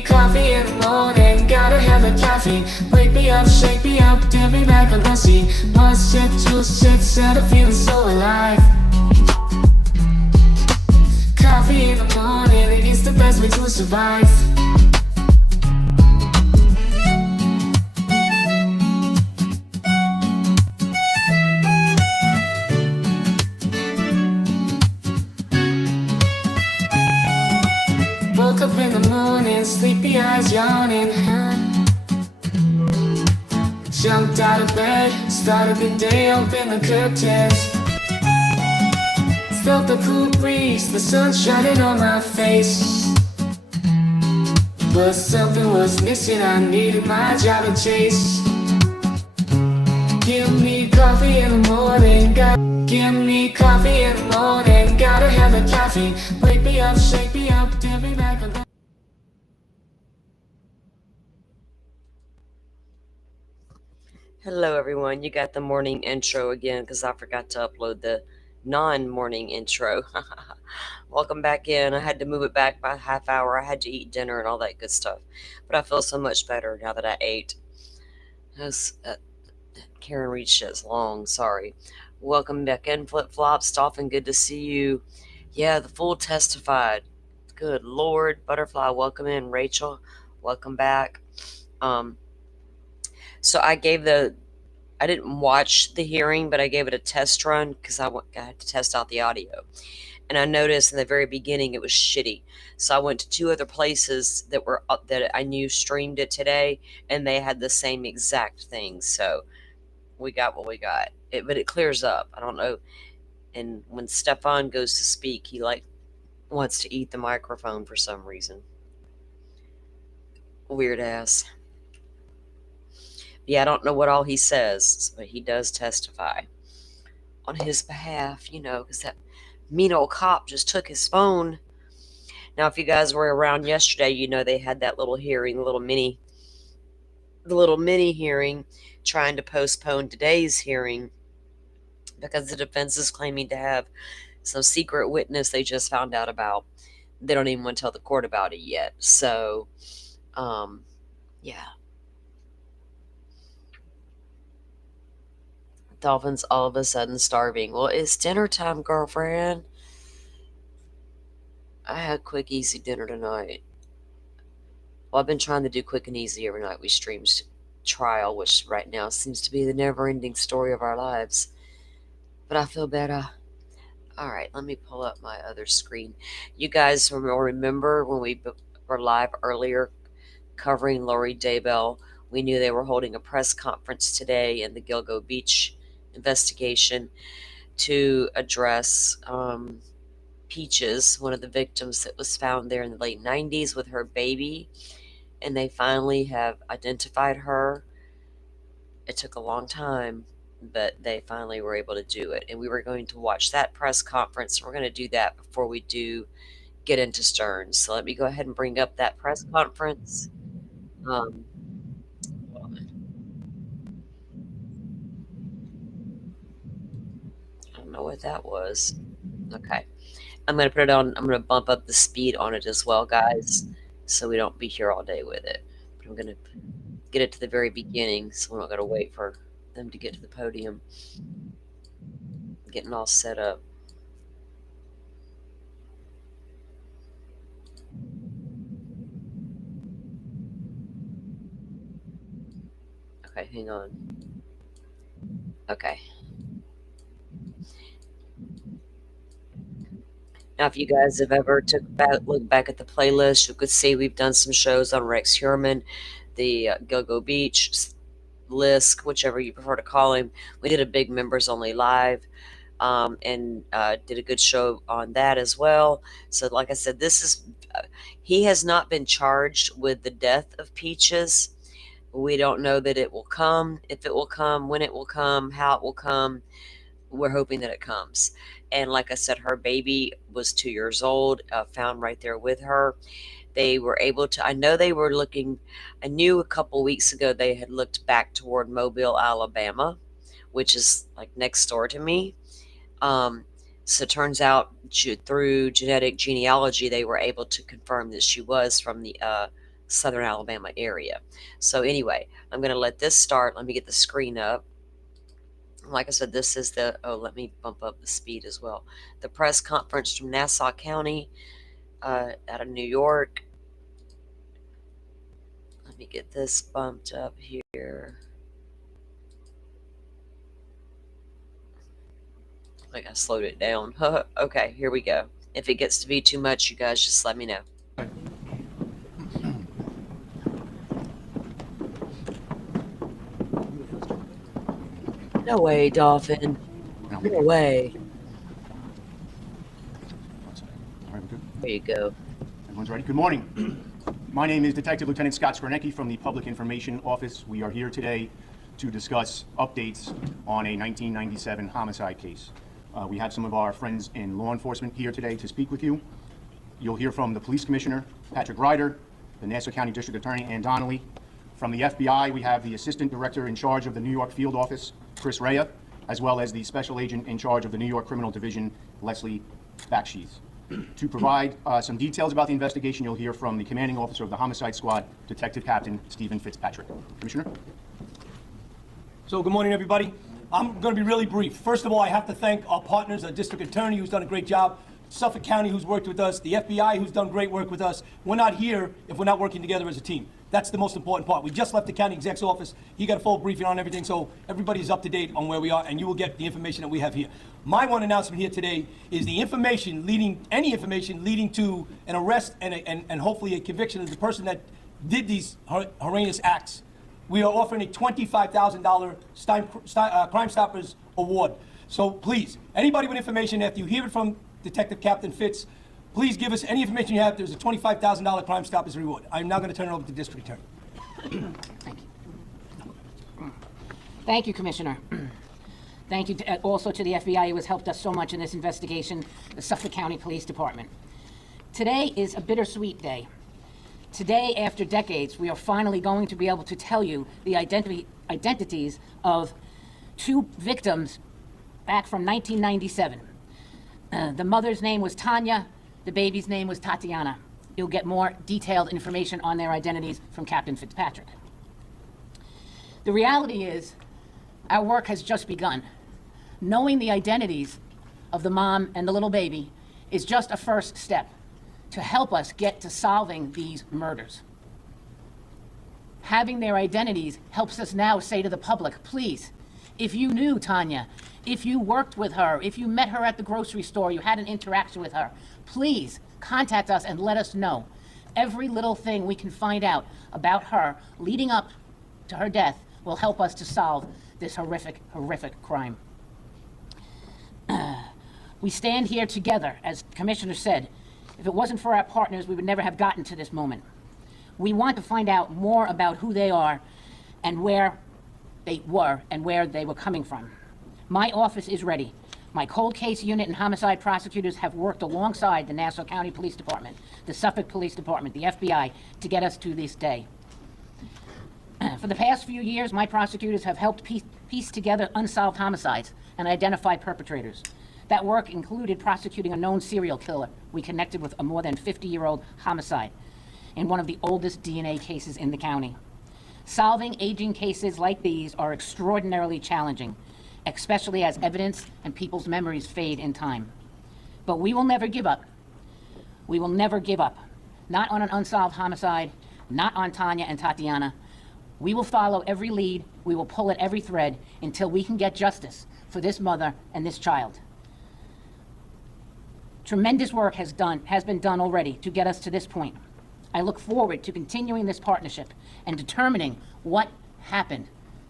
coffee in the morning, gotta have the caffeine. Wake me up, shake me up, get me back on my seat. Plus shit, juice, shit, set of feeling so alive. Coffee in the morning, it's the best way to survive. Woke up in the morning, sleepy eyes yawning. Jumped out of bed, started the day, opened the curtains. Felt the cool breeze, the sun shining on my face. But something was missing, I needed my job to chase. Give me coffee in the morning, give me coffee in the morning, gotta have the caffeine. Wake me up, shake me up, get me back on. Hello everyone, you got the morning intro again because I forgot to upload the non-morning intro. Welcome back in. I had to move it back by a half hour. I had to eat dinner and all that good stuff. But I feel so much better now that I ate. Karen reached us long, sorry. Welcome back in, Flip-Flop. Stoffer, good to see you. Yeah, the full testified. Good Lord. Butterfly, welcome in. Rachel, welcome back. So I didn't watch the hearing, but I gave it a test run because I had to test out the audio. And I noticed in the very beginning it was shitty. So I went to two other places that I knew streamed it today, and they had the same exact thing. So we got what we got. But it clears up. I don't know. And when Stefan goes to speak, he wants to eat the microphone for some reason. Weird ass. Yeah, I don't know what all he says, but he does testify on his behalf, because that mean old cop just took his phone. Now, if you guys were around yesterday, they had that little hearing, the little mini hearing, trying to postpone today's hearing because the defense is claiming to have some secret witness they just found out about. They don't even want to tell the court about it yet. So, yeah. Dolphins all of a sudden starving. Well, it's dinner time, girlfriend. I had quick, easy dinner tonight. Well, I've been trying to do quick and easy every night we stream trial, which right now seems to be the never-ending story of our lives. But I feel better. All right, let me pull up my other screen. You guys will remember when we were live earlier covering Lori Daybell. We knew they were holding a press conference today in the Gilgo Beach investigation to address Peaches, one of the victims that was found there in the late 90s with her baby, and they finally have identified her. It took a long time, but they finally were able to do it, and we were going to watch that press conference. We're going to do that before we do get into Stearns. So let me go ahead and bring up that press conference. I don't know what that was. Okay. I'm going to put it on. I'm going to bump up the speed on it as well, guys, so we don't be here all day with it. But I'm going to get it to the very beginning, so we're not going to wait for them to get to the podium. Getting all set up. Okay, hang on. Okay. Now, if you guys have ever looked back at the playlist, you could see we've done some shows on Rex Heuermann, the Gilgo Beach, Lisk, whichever you prefer to call him. We did a big members-only live, and did a good show on that as well. So, like I said, he has not been charged with the death of Peaches. We don't know that it will come, if it will come, when it will come, how it will come. We're hoping that it comes. And like I said, her baby was 2 years old, found right there with her. They were able to, I knew a couple weeks ago they had looked back toward Mobile, Alabama, which is like next door to me. So it turns out through genetic genealogy, they were able to confirm that she was from the southern Alabama area. So anyway, I'm going to let this start. Let me get the screen up. Like I said, this is let me bump up the speed as well. The press conference from Nassau County out of New York. Let me get this bumped up here. I think I slowed it down. Okay, here we go. If it gets to be too much, you guys just let me know. No way, Dolphin. No way. All right, we're good. There you go. Everyone's ready? Good morning. My name is Detective Lieutenant Scott Skornecki from the Public Information Office. We are here today to discuss updates on a 1997 homicide case. We have some of our friends in law enforcement here today to speak with you. You'll hear from the Police Commissioner, Patrick Ryder, the Nassau County District Attorney, Ann Donnelly. From the FBI, we have the Assistant Director in charge of the New York Field Office, Chris Rea, as well as the Special Agent in charge of the New York Criminal Division, Leslie Bakshees. To provide some details about the investigation, you'll hear from the Commanding Officer of the Homicide Squad, Detective Captain Stephen Fitzpatrick. Commissioner? So good morning, everybody. I'm going to be really brief. First of all, I have to thank our partners, our district attorney, who's done a great job, Suffolk County, who's worked with us, the FBI, who's done great work with us. We're not here if we're not working together as a team. That's the most important part. We just left the county exec's office. He got a full briefing on everything, so everybody's up to date on where we are, and you will get the information that we have here. My one announcement here today is the information leading, any information leading to an arrest and hopefully a conviction of the person that did these horrendous acts. We are offering a $25,000 Crime Stoppers Award. So please, anybody with information, after you hear it from Detective Captain Fitz, please give us any information you have. There's a $25,000 Crime Stoppers reward. I'm now going to turn it over to the District Attorney. Thank you. Thank you, Commissioner. Thank you also to the FBI who has helped us so much in this investigation, the Suffolk County Police Department. Today is a bittersweet day. Today, after decades, we are finally going to be able to tell you the identities of two victims back from 1997. The mother's name was Tanya, the baby's name was Tatiana. You'll get more detailed information on their identities from Captain Fitzpatrick. The reality is, our work has just begun. Knowing the identities of the mom and the little baby is just a first step to help us get to solving these murders. Having their identities helps us now say to the public, please, if you knew Tanya, if you worked with her, if you met her at the grocery store, you had an interaction with her, please contact us and let us know. Every little thing we can find out about her leading up to her death will help us to solve this horrific, horrific crime. We stand here together, as the Commissioner said. If it wasn't for our partners, we would never have gotten to this moment. We want to find out more about who they are and where they were and where they were coming from. My office is ready. My cold case unit and homicide prosecutors have worked alongside the Nassau County Police Department, the Suffolk Police Department, the FBI, to get us to this day. For the past few years, my prosecutors have helped piece together unsolved homicides and identify perpetrators. That work included prosecuting a known serial killer we connected with a more than 50-year-old homicide in one of the oldest DNA cases in the county. Solving aging cases like these are extraordinarily challenging, especially as evidence and people's memories fade in time. But we will never give up. We will never give up. Not on an unsolved homicide, not on Tanya and Tatiana. We will follow every lead, we will pull at every thread until we can get justice for this mother and this child. Tremendous work has been done already to get us to this point. I look forward to continuing this partnership and determining what happened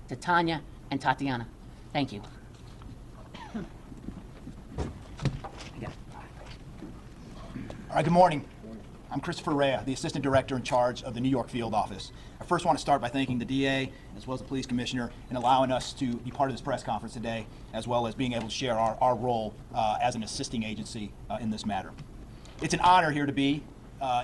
to Tanya and Tatiana. Thank you. All right, good morning. I'm Christopher Rea, the Assistant Director in charge of the New York Field Office. I first want to start by thanking the DA as well as the Police Commissioner in allowing us to be part of this press conference today, as well as being able to share our role as an assisting agency in this matter. It's an honor here to be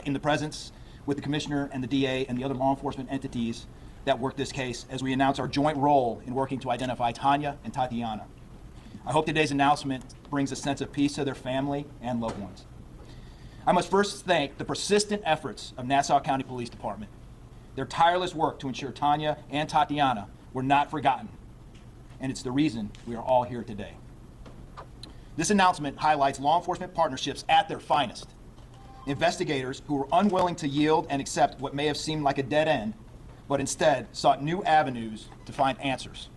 in the presence with the Commissioner and the DA and the other law enforcement entities that work this case as we announce our joint role in working to identify Tanya and Tatiana. I hope today's announcement brings a sense of peace to their family and loved ones. I must first thank the persistent efforts of Nassau County Police Department Their tireless work to ensure Tanya and Tatiana were not forgotten, and it's the reason we are all here today. This announcement highlights law enforcement partnerships at their finest. Investigators who were unwilling to yield and accept what may have seemed like a dead end, but instead sought new avenues to find answers.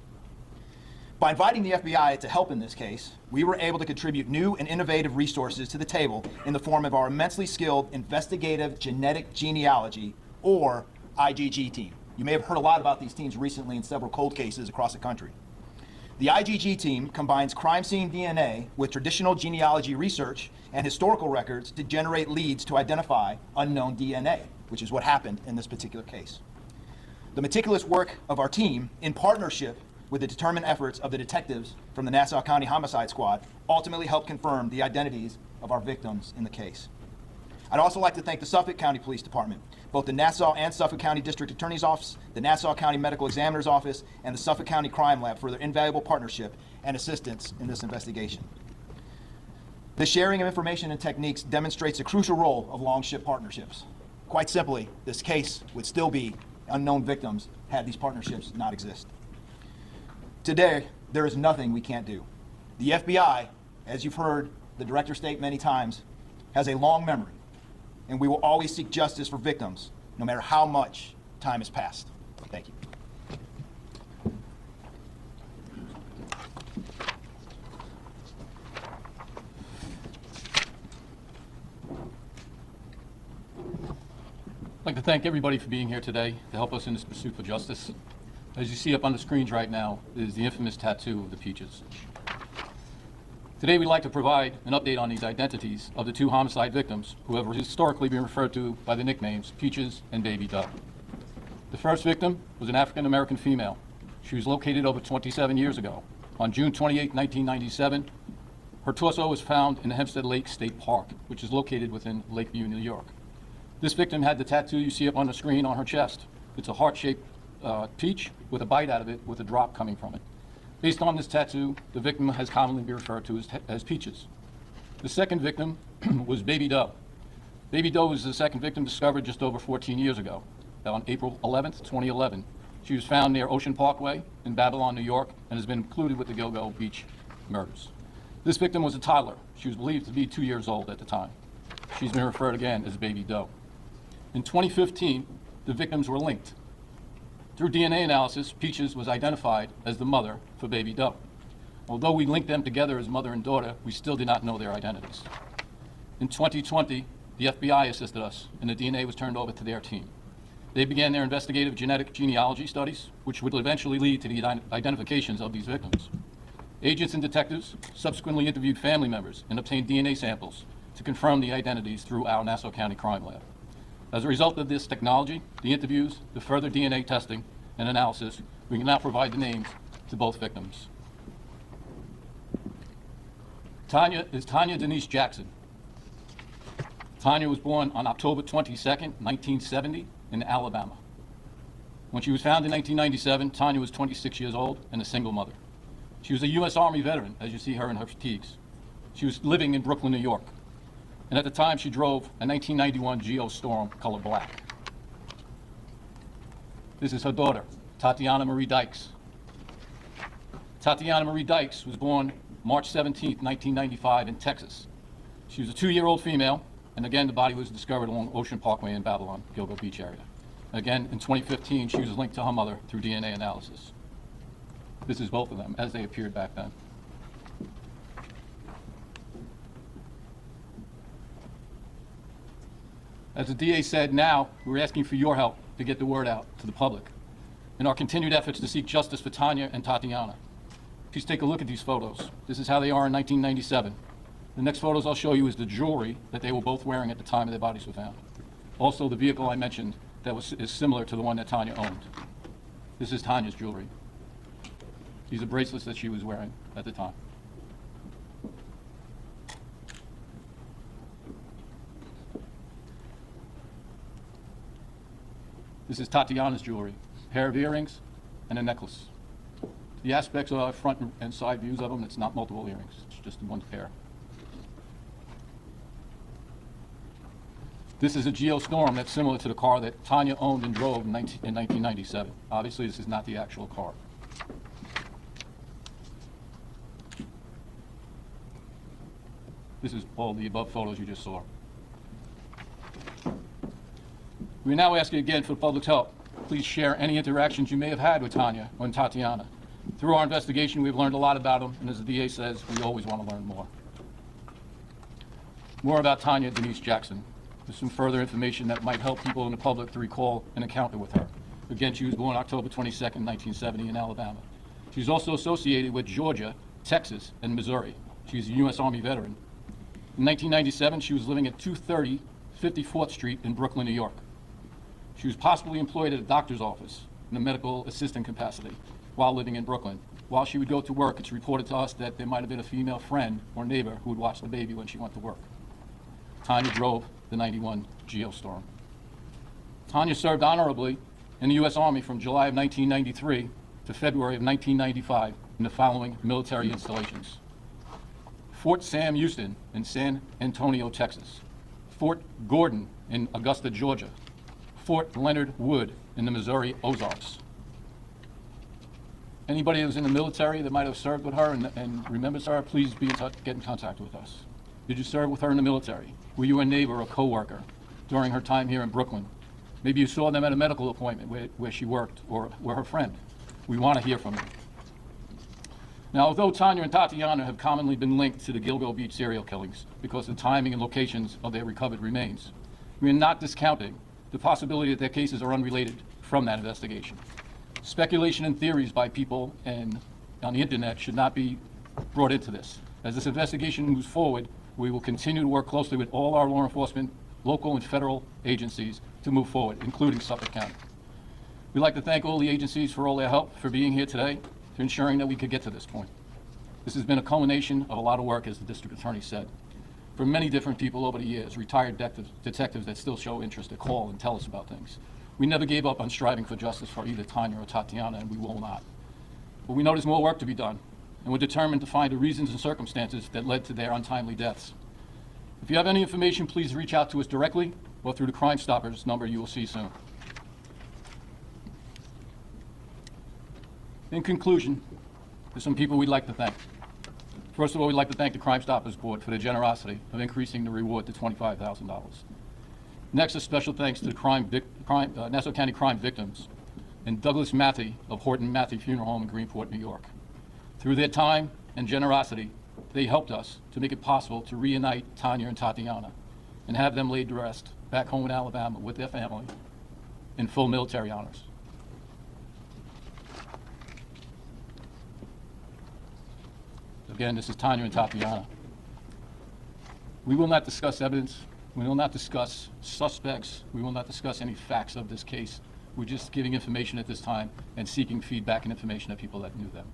By inviting the FBI to help in this case, we were able to contribute new and innovative resources to the table in the form of our immensely skilled Investigative Genetic Genealogy, or IGG team. You may have heard a lot about these teams recently in several cold cases across the country. The IGG team combines crime scene DNA with traditional genealogy research and historical records to generate leads to identify unknown DNA, which is what happened in this particular case. The meticulous work of our team, in partnership with the determined efforts of the detectives from the Nassau County Homicide Squad, ultimately helped confirm the identities of our victims in the case. I'd also like to thank the Suffolk County Police Department, both the Nassau and Suffolk County District Attorney's Office, the Nassau County Medical Examiner's Office, and the Suffolk County Crime Lab for their invaluable partnership and assistance in this investigation. The sharing of information and techniques demonstrates the crucial role of long-ship partnerships. Quite simply, this case would still be unknown victims had these partnerships not exist. Today, there is nothing we can't do. The FBI, as you've heard the director state many times, has a long memory, and we will always seek justice for victims, no matter how much time has passed. Thank you. I'd like to thank everybody for being here today to help us in this pursuit for justice. As you see up on the screens right now is the infamous tattoo of the peaches. Today we'd like to provide an update on these identities of the two homicide victims who have historically been referred to by the nicknames Peaches and Baby Dove. The first victim was an African-American female. She was located over 27 years ago. On June 28, 1997, her torso was found in the Hempstead Lake State Park, which is located within Lakeview, New York. This victim had the tattoo you see up on the screen on her chest. It's a heart-shaped peach with a bite out of it with a drop coming from it. Based on this tattoo, the victim has commonly been referred to as Peaches. The second victim was Baby Dove. Baby Dove was the second victim discovered just over 14 years ago. On April 11th, 2011. She was found near Ocean Parkway in Babylon, New York, and has been included with the Gilgo Beach murders. This victim was a toddler. She was believed to be 2 years old at the time. She's been referred again as Baby Dove. In 2015, the victims were linked. Through DNA analysis, Peaches was identified as the mother for Baby Dove. Although we linked them together as mother and daughter, we still did not know their identities. In 2020, the FBI assisted us, and the DNA was turned over to their team. They began their investigative genetic genealogy studies, which would eventually lead to the identifications of these victims. Agents and detectives subsequently interviewed family members and obtained DNA samples to confirm the identities through our Nassau County Crime Lab. As a result of this technology, the interviews, the further DNA testing and analysis, we can now provide the names to both victims. Tanya is Tanya Denise Jackson. Tanya was born on October 22nd, 1970 in Alabama. When she was found in 1997, Tanya was 26 years old and a single mother. She was a U.S. Army veteran, as you see her in her fatigues. She was living in Brooklyn, New York. And at the time, she drove a 1991 Geo Storm color black. This is her daughter, Tatiana Marie Dykes. Tatiana Marie Dykes was born March 17, 1995 in Texas. She was a 2-year-old female, and again, the body was discovered along Ocean Parkway in Babylon, Gilgo Beach area. Again, in 2015, she was linked to her mother through DNA analysis. This is both of them as they appeared back then. As the DA said, now we're asking for your help to get the word out to the public in our continued efforts to seek justice for Tanya and Tatiana. Please take a look at these photos. This is how they are in 1997. The next photos I'll show you is the jewelry that they were both wearing at the time their bodies were found. Also, the vehicle I mentioned that is similar to the one that Tanya owned. This is Tanya's jewelry. These are bracelets that she was wearing at the time. This is Tatiana's jewelry, a pair of earrings and a necklace. The aspects are front and side views of them. It's not multiple earrings, it's just one pair. This is a Geostorm that's similar to the car that Tanya owned and drove in 1997. Obviously, this is not the actual car. This is all the above photos you just saw. We now ask you again for the public's help. Please share any interactions you may have had with Tanya or Tatiana. Through our investigation, we've learned a lot about them, and as the DA says, we always want to learn more. More about Tanya Denise Jackson. There's some further information that might help people in the public to recall an encounter with her. Again, she was born October 22nd, 1970 in Alabama. She's also associated with Georgia, Texas, and Missouri. She's a U.S. Army veteran. In 1997, she was living at 230 54th Street in Brooklyn, New York. She was possibly employed at a doctor's office in a medical assistant capacity while living in Brooklyn. While she would go to work, it's reported to us that there might have been a female friend or neighbor who would watch the baby when she went to work. Tanya drove the 91 Geostorm. Tanya served honorably in the U.S. Army from July of 1993 to February of 1995 in the following military installations: Fort Sam Houston in San Antonio, Texas; Fort Gordon in Augusta, Georgia; Fort Leonard Wood in the Missouri Ozarks. Anybody that was in the military that might have served with her and remembers her, please get in contact with us. Did you serve with her in the military? Were you a neighbor or co-worker during her time here in Brooklyn? Maybe you saw them at a medical appointment where she worked, or were her friend. We want to hear from you. Now, although Tanya and Tatiana have commonly been linked to the Gilgo Beach serial killings because the timing and locations of their recovered remains, we are not discounting the possibility that their cases are unrelated from that investigation. Speculation and theories by people and on the internet should not be brought into this. As this investigation moves forward, we will continue to work closely with all our law enforcement, local and federal agencies to move forward, including Suffolk County. We'd like to thank all the agencies for all their help for being here today, for ensuring that we could get to this point. This has been a culmination of a lot of work, as the district attorney said, from many different people over the years, retired detectives that still show interest, that call and tell us about things. We never gave up on striving for justice for either Tanya or Tatiana, and we will not. But we know there's more work to be done, and we're determined to find the reasons and circumstances that led to their untimely deaths. If you have any information, please reach out to us directly or through the Crime Stoppers number you will see soon. In conclusion, there's some people we'd like to thank. First of all, we'd like to thank the Crime Stoppers Board for their generosity of increasing the reward to $25,000. Next, a special thanks to the Nassau County crime victims and Douglas Matthey of Horton Matthey Funeral Home in Greenport, New York. Through their time and generosity, they helped us to make it possible to reunite Tanya and Tatiana and have them laid to rest back home in Alabama with their family in full military honors. Again, this is Tanya and Tatiana. We will not discuss evidence. We will not discuss suspects. We will not discuss any facts of this case. We're just giving information at this time and seeking feedback and information of people that knew them.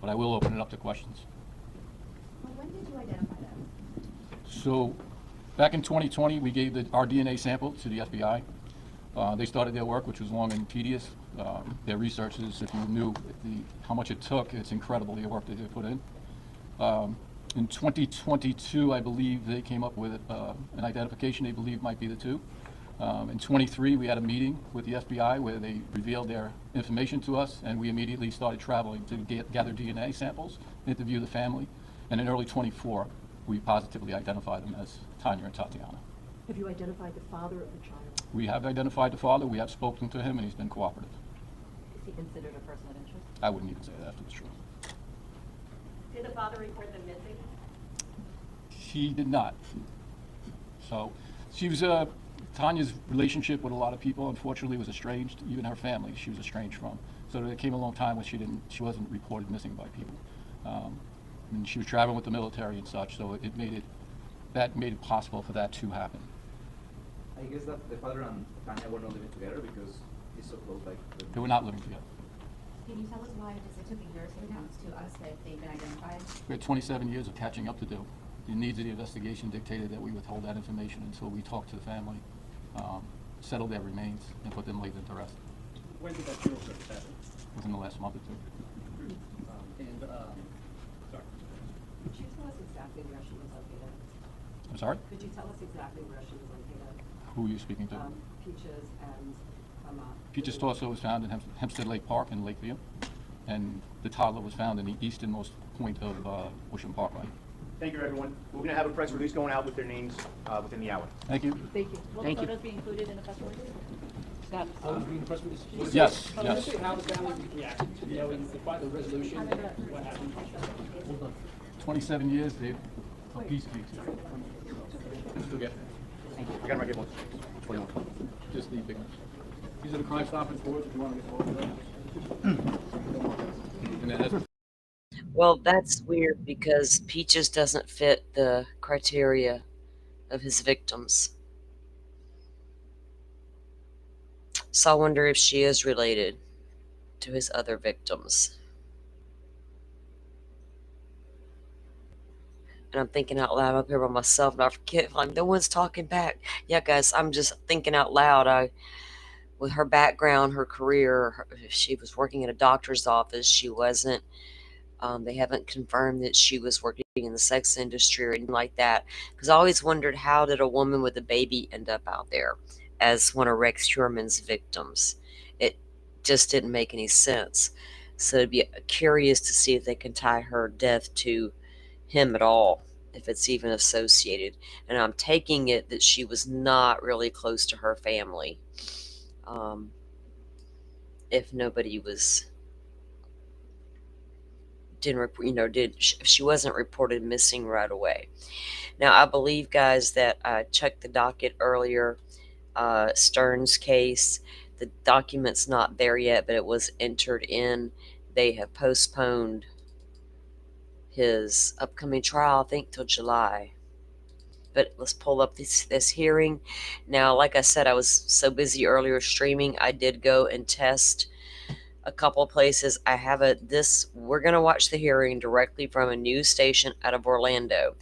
But I will open it up to questions. Well, when did you identify them? So back in 2020, we gave our DNA sample to the FBI. They started their work, which was long and tedious. Their research is, if you knew how much it took, it's incredible the work that they put in. In 2022, I believe they came up with an identification they believe might be the two. In 23, we had a meeting with the FBI where they revealed their information to us, and we immediately started traveling to gather DNA samples, interview the family, and in early 24, we positively identified them as Tanya and Tatiana. Have you identified the father of the child? We have identified the father, we have spoken to him, and he's been cooperative. Is he considered a person of interest? I wouldn't even say that if it was true. Did the father report them missing? He did not. So she was Tanya's relationship with a lot of people, unfortunately, was estranged. Even her family, she was estranged from. So there came a long time when she wasn't reported missing by people. And she was traveling with the military and such, so that made it possible for that to happen. I guess that the father and Tanya were not living together because he's so close. They were not living together. Can you tell us why it took a year to announce to us that they've been identified? We had 27 years of catching up to do. The needs of the investigation dictated that we withhold that information until we talked to the family, settled their remains, and put them laid to rest. When did that funeral service happen? Within the last month or two. Sorry. Could you tell us exactly where she was located? I'm sorry? Could you tell us exactly where she was located? Who are you speaking to? Peaches and, Peaches torso was found in Hempstead Lake Park in Lakeview, and the toddler was found in the easternmost point of Wisham Parkway. Thank you, everyone. We're going to have a press release going out with their names within the hour. Thank you. Thank you. Will the Thank you. photos be included in the press release? Scott? Yes, Let's yes. see how the family reacted to knowing the resolution, what happened. 27 years, Dave. A peace case. Still get I got my giblets. 21. just the big ones. These are the Crime Stopping boards if you want to get hold of them. And then that's Well, that's weird because Peaches doesn't fit the criteria of his victims. So I wonder if she is related to his other victims. And I'm thinking out loud up here by myself, and I forget, like, no one's talking back. Yeah, guys, I'm just thinking out loud. With her background, her career, she was working at a doctor's office. She wasn't. They haven't confirmed that she was working in the sex industry or anything like that. Because I always wondered, how did a woman with a baby end up out there as one of Rex Heuermann's victims? It just didn't make any sense. So it'd be curious to see if they can tie her death to him at all, if it's even associated. And I'm taking it that she was not really close to her family. If nobody was, if she wasn't reported missing right away. Now, I believe, guys, that I checked the docket earlier, Stern's case. The document's not there yet, but it was entered in. They have postponed his upcoming trial, I think, till July. But let's pull up this hearing. Now, like I said, I was so busy earlier streaming, I did go and test a couple places. I have we're going to watch the hearing directly from a news station out of Orlando.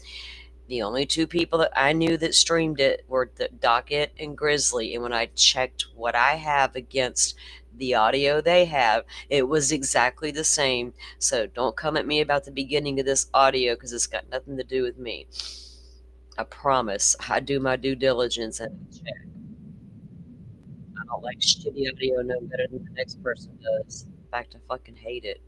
The only two people that I knew that streamed it were the Docket and Grizzly. And when I checked what I have against the audio they have, it was exactly the same. So don't come at me about the beginning of this audio, because it's got nothing to do with me. I promise. I do my due diligence and check. I don't like shitty audio no better than the next person does. In fact, I fucking hate it.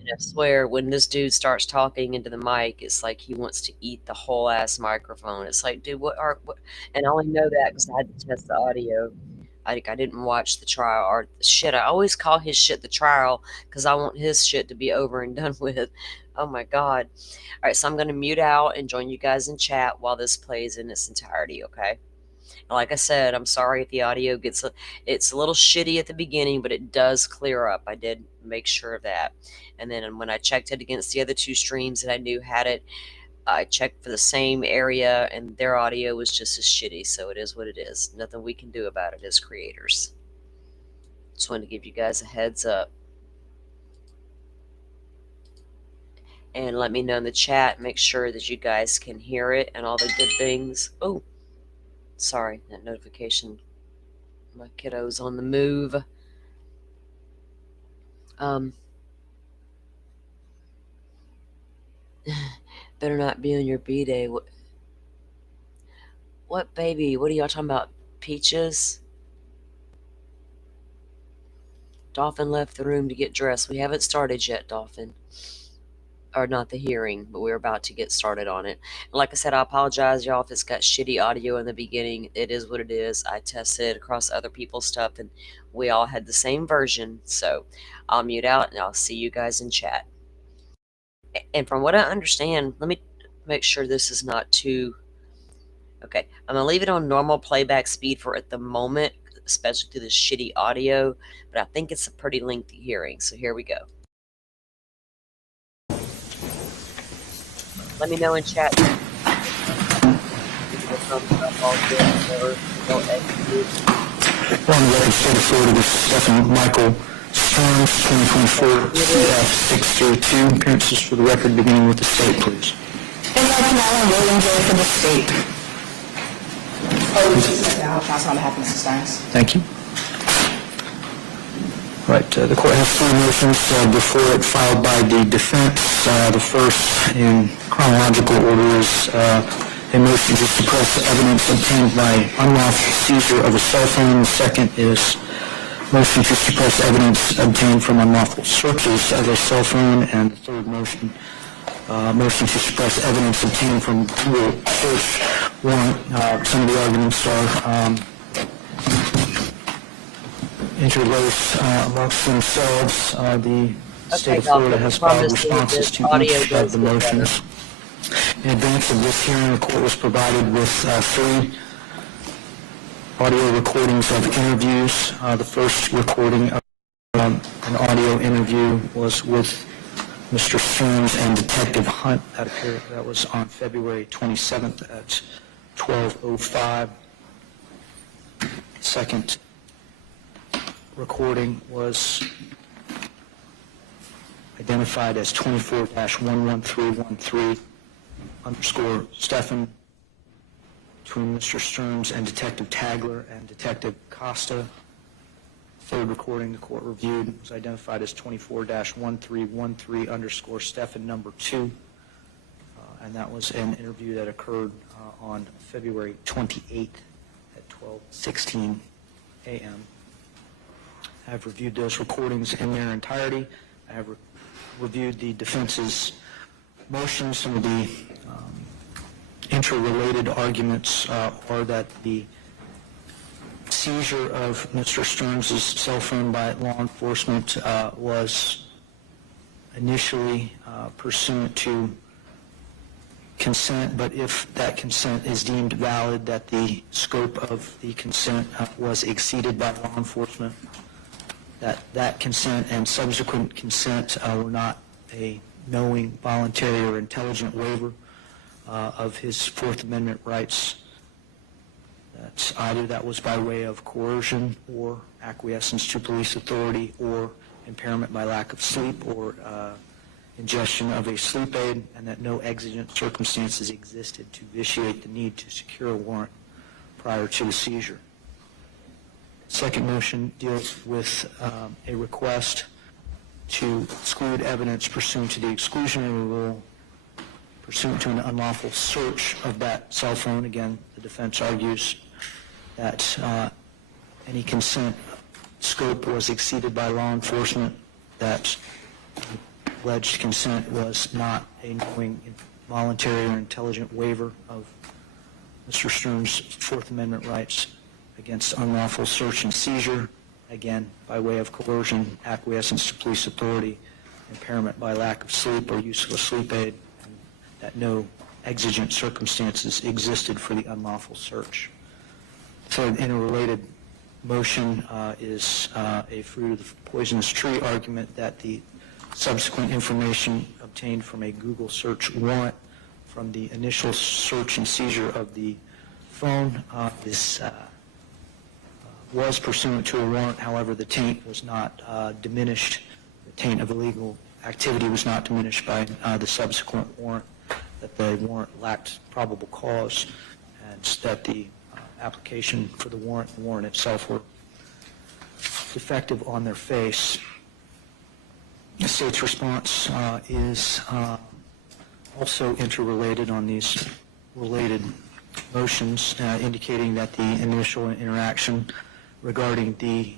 And I swear, when this dude starts talking into the mic, it's like he wants to eat the whole ass microphone. It's like, dude, what? And I only know that because I had to test the audio. I didn't watch the trial or shit. I always call his shit the trial because I want his shit to be over and done with. Oh my God. All right, so I'm going to mute out and join you guys in chat while this plays in its entirety, okay? Like I said, I'm sorry if the audio it's a little shitty at the beginning, but it does clear up. I did make sure of that. And then when I checked it against the other two streams that I knew had it, I checked for the same area, and their audio was just as shitty. So it is what it is. Nothing we can do about it as creators. Just wanted to give you guys a heads up. And let me know in the chat. Make sure that you guys can hear it and all the good things. Oh, sorry, that notification. My kiddo's on the move. Better not be on your B-Day. What baby? What are y'all talking about? Peaches? Dolphin left the room to get dressed. We haven't started yet, Dolphin. Or not the hearing, but we're about to get started on it. And like I said, I apologize, y'all, if it's got shitty audio in the beginning. It is what it is. I tested it across other people's stuff, and we all had the same version. So I'll mute out, and I'll see you guys in chat. And from what I understand, let me make sure this is not too... Okay, I'm going to leave it on normal playback speed for at the moment, especially through the shitty audio, but I think it's a pretty lengthy hearing, so here we go. Let me know in chat. On the state of Florida, this is Stephen Michael Stearns, 2024 CF632. Appearances for the record, beginning with the state, please. And Alan William J. for the state. Counsel on behalf of Mr. Stearns. Thank you. Right, the court has three motions before it filed by the defense. The first in chronological order is a motion to suppress evidence obtained by unlawful seizure of a cell phone. The second is motion to suppress evidence obtained from unlawful searches of a cell phone. And the third motion, motion to suppress evidence obtained from Google search warrant. Some of the arguments are interlaced amongst themselves. The state of Florida has filed responses to each of the motions. In advance of this hearing, the court was provided with 3 audio recordings of interviews. The first recording of an audio interview was with Mr. Stearns and Detective Hunt. That was on February 27th at 12:05. Second recording was identified as 24-11313 underscore Stephan between Mr. Stearns and Detective Tagler and Detective Costa. Third recording the court reviewed was identified as 24-1313 underscore Stephan number 2, and that was an interview that occurred on February 28th at 12:16 a.m. I have reviewed those recordings in their entirety. I have reviewed the defense's motions. Some of the interrelated arguments are that the seizure of Mr. Stearns' cell phone by law enforcement was initially pursuant to consent, but if that consent is deemed valid, that the scope of the consent was exceeded by law enforcement, that consent and subsequent consent were not a knowing, voluntary, or intelligent waiver of his Fourth Amendment rights. That's either that was by way of coercion or acquiescence to police authority or impairment by lack of sleep or ingestion of a sleep aid, and that no exigent circumstances existed to vitiate the need to secure a warrant prior to the seizure. Second motion deals with a request to exclude evidence pursuant to the exclusionary rule, pursuant to an unlawful search of that cell phone. Again, the defense argues that any consent scope was exceeded by law enforcement, that alleged consent was not a knowing, voluntary, or intelligent waiver of Mr. Stearns' Fourth Amendment rights against unlawful search and seizure, again, by way of coercion, acquiescence to police authority, impairment by lack of sleep or use of a sleep aid, and that no exigent circumstances existed for the unlawful search. Third interrelated motion is a fruit of the poisonous tree argument that the subsequent information obtained from a Google search warrant from the initial search and seizure of the phone was pursuant to a warrant. However, the taint was not diminished. The taint of illegal activity was not diminished by the subsequent warrant, that the warrant lacked probable cause, and that the application for the warrant itself were defective on their face. The state's response is also interrelated on these related motions, indicating that the initial interaction regarding the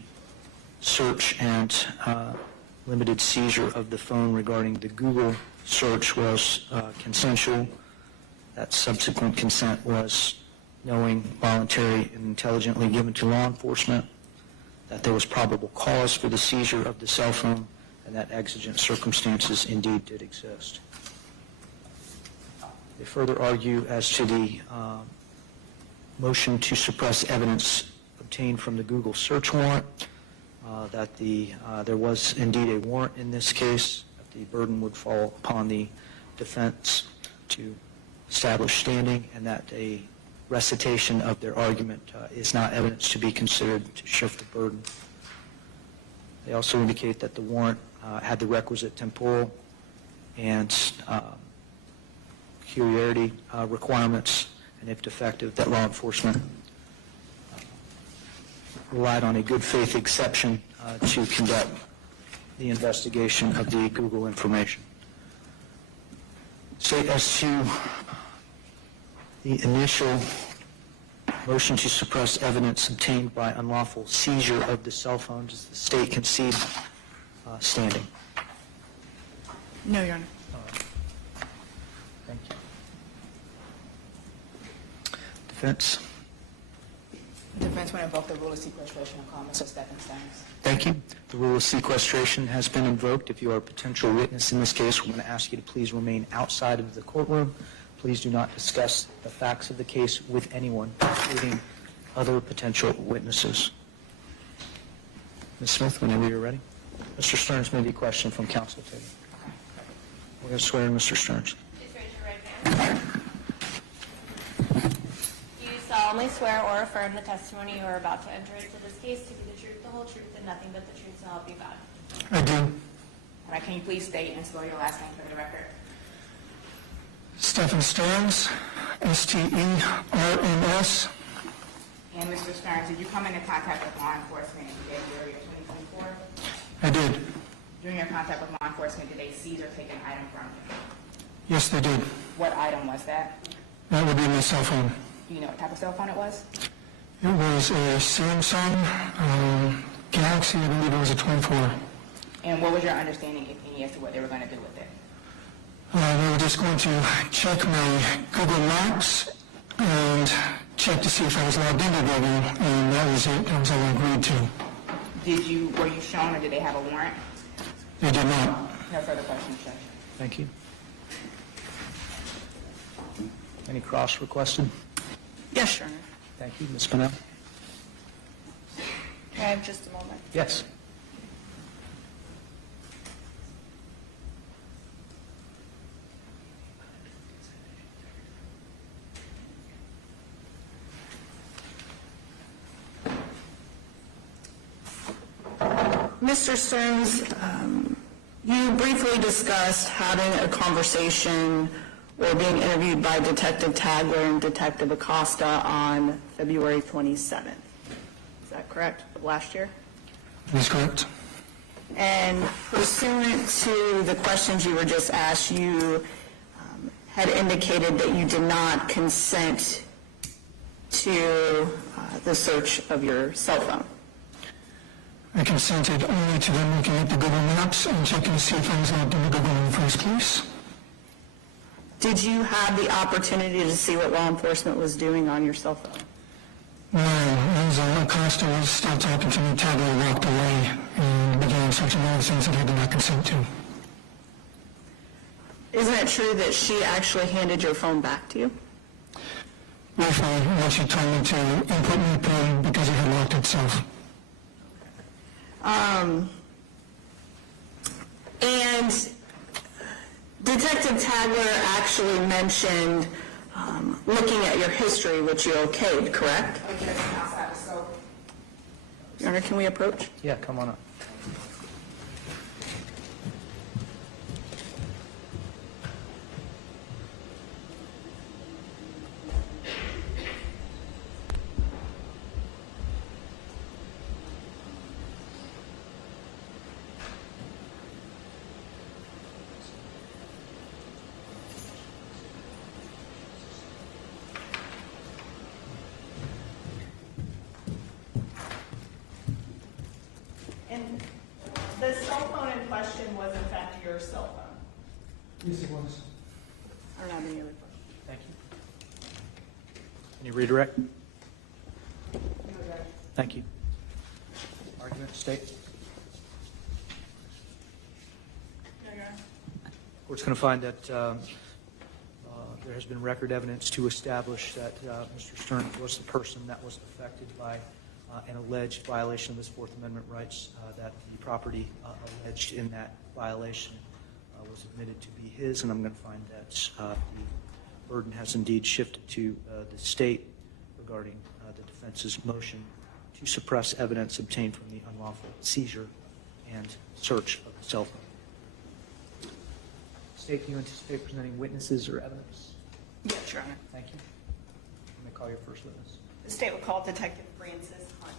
search and limited seizure of the phone regarding the Google search was consensual. That subsequent consent was knowing, voluntary, and intelligently given to law enforcement, that there was probable cause for the seizure of the cell phone, and that exigent circumstances indeed did exist. They further argue as to the motion to suppress evidence obtained from the Google search warrant, that there was indeed a warrant in this case, that the burden would fall upon the defense to establish standing, and that a recitation of their argument is not evidence to be considered to shift the burden. They also indicate that the warrant had the requisite temporal and peculiarity requirements, and if defective, that law enforcement relied on a good faith exception to conduct the investigation of the Google information. So as to The initial motion to suppress evidence obtained by unlawful seizure of the cell phone, does the state concede standing? No, Your Honor. Thank you. Defense? The defense would invoke the rule of sequestration and call Mr. Stephen Stearns. Thank you. The rule of sequestration has been invoked. If you are a potential witness in this case, we're going to ask you to please remain outside of the courtroom. Please do not discuss the facts of the case with anyone, including other potential witnesses. Ms. Smith, whenever you're ready. Mr. Stearns, maybe a question from counsel table. We're going to swear in Mr. Stearns. Please raise your right hand. You solemnly swear or affirm the testimony you are about to enter into this case to be the truth, the whole truth, and nothing but the truth, so help you God. I do. All right, can you please state and spell your last name for the record? Stephen Stearns, S-T-E-R-N-S. And Mr. Stearns, did you come into contact with law enforcement in January of 2024? I did. During your contact with law enforcement, did they seize or take an item from you? Yes, they did. What item was that? That would be my cell phone. Do you know what type of cell phone it was? It was a Samsung Galaxy, I believe it was a 24. And what was your understanding, if any, as to what they were going to do with it? They were just going to check my Google Maps and check to see if I was logged into Google, and that was it. That was all I agreed to. Were you shown or did they have a warrant? They did not. No further questions, Judge. Thank you. Any cross requested? Yes, Your Honor. Thank you. Ms. Pennell? Can I have just a moment? Yes. Mr. Stearns, you briefly discussed having a conversation or being interviewed by Detective Tagler and Detective Acosta on February 27th. Is that correct, of last year? That's correct. And pursuant to the questions you were just asked, you had indicated that you did not consent to the search of your cell phone. I consented only to them looking at the Google Maps and checking to see if I was logged into Google in the first place. Did you have the opportunity to see what law enforcement was doing on your cell phone? No, as Acosta was still talking to me, Tagler walked away and began searching all the things that I did not consent to. Isn't it true that she actually handed your phone back to you? Briefly, when she told me to input my PIN because it had locked itself. And Detective Tagler actually mentioned looking at your history, which you okayed, correct? Okay, so. Your Honor, can we approach? Yeah, come on up. And the cell phone in question was in fact your cell phone? Yes, it was. I don't have any other questions. Thank you. Any redirect? No, Judge. Thank you. Argument, state. No, Your Honor. Court's going to find that there has been record evidence to establish that Mr. Stearns was the person that was affected by an alleged violation of his Fourth Amendment rights, that the property alleged in that violation was admitted to be his, and I'm going to find that the burden has indeed shifted to the state regarding the defense's motion to suppress evidence obtained from the unlawful seizure and search of the cell phone. State, do you anticipate presenting witnesses or evidence? Yes, Your Honor. Thank you. I'm going to call your first witness. The state will call Detective Francis Hunt.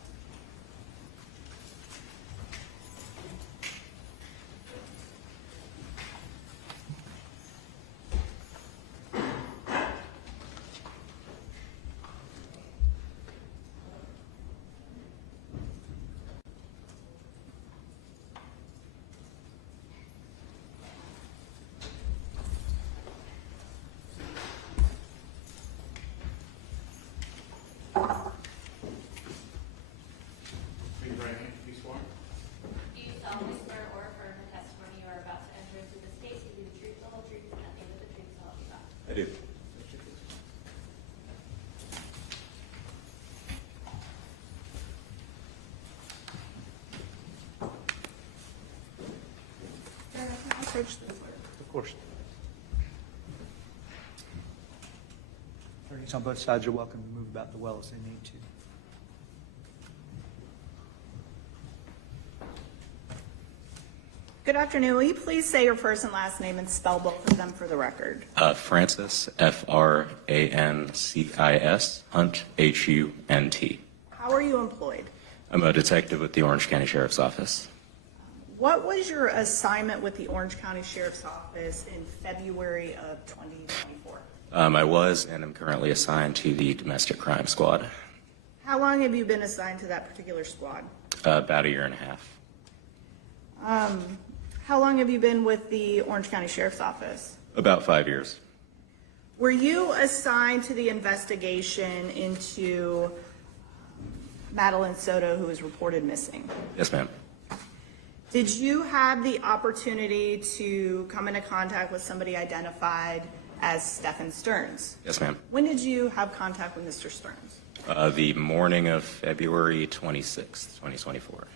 do. Of course. Attorneys on both sides are welcome to move about the well as they need to. Good afternoon. Will you please say your first and last name and spell both of them for the record? Francis, Francis, Hunt, Hunt. How are you employed? I'm a detective with the Orange County Sheriff's Office. What was your assignment with the Orange County Sheriff's Office in February of 2024? I was and am currently assigned to the Domestic Crime Squad. How long have you been assigned to that particular squad? About a year and a half. How long have you been with the Orange County Sheriff's Office? About 5 years. Were you assigned to the investigation into Madeline Soto, who was reported missing? Yes, ma'am. Did you have the opportunity to come into contact with somebody identified as Stephen Stearns? Yes, ma'am. When did you have contact with Mr. Stearns? The morning of February 26th, 2024.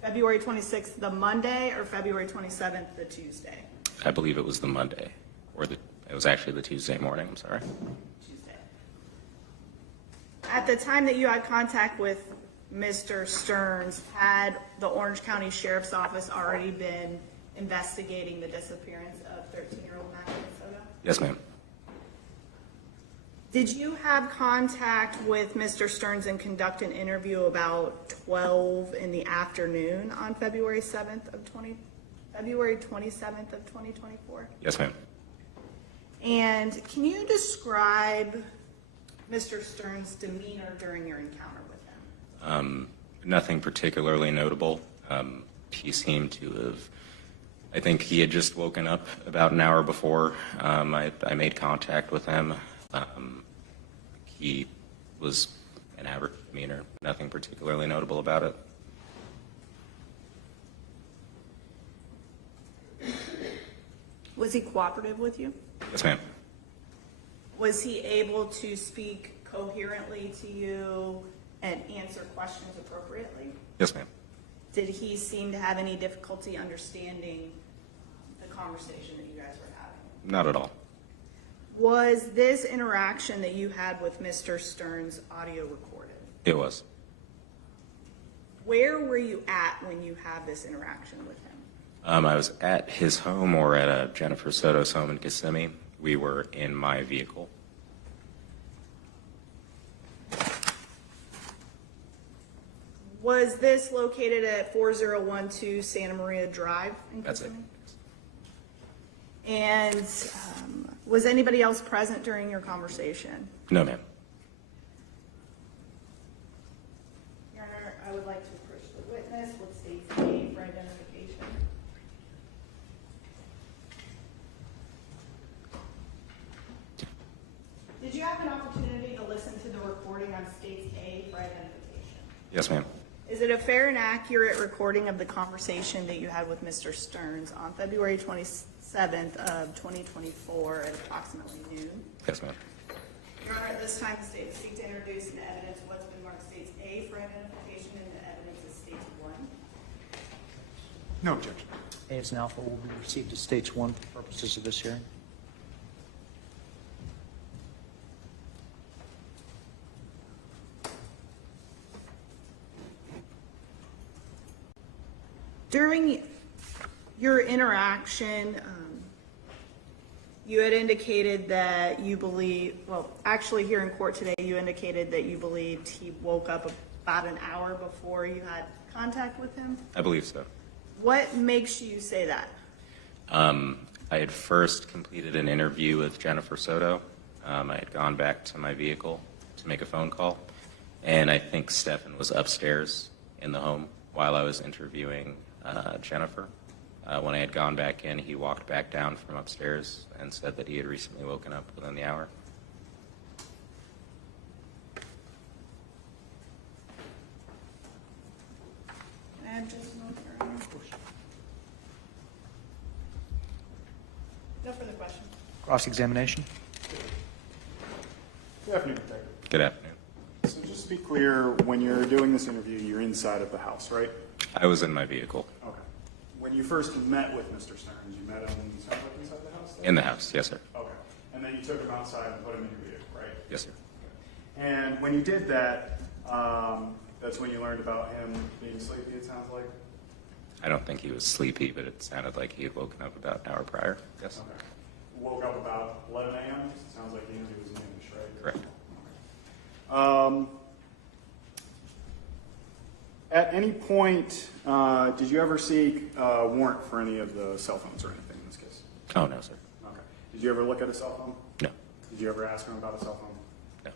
February 26th, the Monday, or February 27th, the Tuesday? I believe it was the Monday, it was actually the Tuesday morning, I'm sorry. Tuesday. At the time that you had contact with Mr. Stearns, had the Orange County Sheriff's Office already been investigating the disappearance of 13-year-old Madeline Soto? Yes, ma'am. Did you have contact with Mr. Stearns and conduct an interview about 12 in the afternoon on February 27th of 2024? Yes, ma'am. And can you describe Mr. Stearns' demeanor during your encounter with him? Nothing particularly notable. He seemed to have, I think he had just woken up about an hour before I made contact with him. He was an average demeanor, nothing particularly notable about it. Was he cooperative with you? Yes, ma'am. Was he able to speak coherently to you and answer questions appropriately? Yes, ma'am. Did he seem to have any difficulty understanding the conversation that you guys were having? Not at all. Was this interaction that you had with Mr. Stearns audio recorded? It was. Where were you at when you had this interaction with him? I was at his home or at Jennifer Soto's home in Kissimmee. We were in my vehicle. Was this located at 4012 Santa Maria Drive in That's it. Kissimmee? And was anybody else present during your conversation? No, ma'am. Your Honor, I would like to approach the witness with state's name for identification. Did you have an opportunity to listen to the recording on state's A for identification? Yes, ma'am. Is it a fair and accurate recording of the conversation that you had with Mr. Stearns on February 27th of 2024 at approximately noon? Yes, ma'am. Your Honor, at this time, the state will seek to introduce into evidence what's been marked states A for identification and the evidence is states 1. No objection. A as an alpha will be received as states 1 for purposes of this hearing. During your interaction, you had indicated that you believe, well, actually here in court today, you indicated that you believed he woke up about an hour before you had contact with him. I believe so. What makes you say that? I had first completed an interview with Jennifer Soto. I had gone back to my vehicle to make a phone call, and I think Stephen was upstairs in the home while I was interviewing Jennifer. When I had gone back in, he walked back down from upstairs and said that he had recently woken up within the hour. Can I have just a moment, Your Honor? No further questions. Cross-examination. Good afternoon, Detective. Good afternoon. So just to be clear, when you're doing this interview, you're inside of the house, right? I was in my vehicle. Okay. When you first met with Mr. Stearns, you met him inside the house? In the house, yes, sir. Okay. And then you took him outside and put him in your vehicle, right? Yes, sir. And when you did that, that's when you learned about him being sleepy, it sounds like? I don't think he was sleepy, but it sounded like he had woken up about an hour prior. Yes. Okay. Woke up about 11 a.m.? It sounds like he knew he was noonish, right? Correct. At any point, did you ever seek a warrant for any of the cell phones or anything in this case? Oh, no, sir. Okay. Did you ever look at a cell phone? No. Did you ever ask him about a cell phone? No.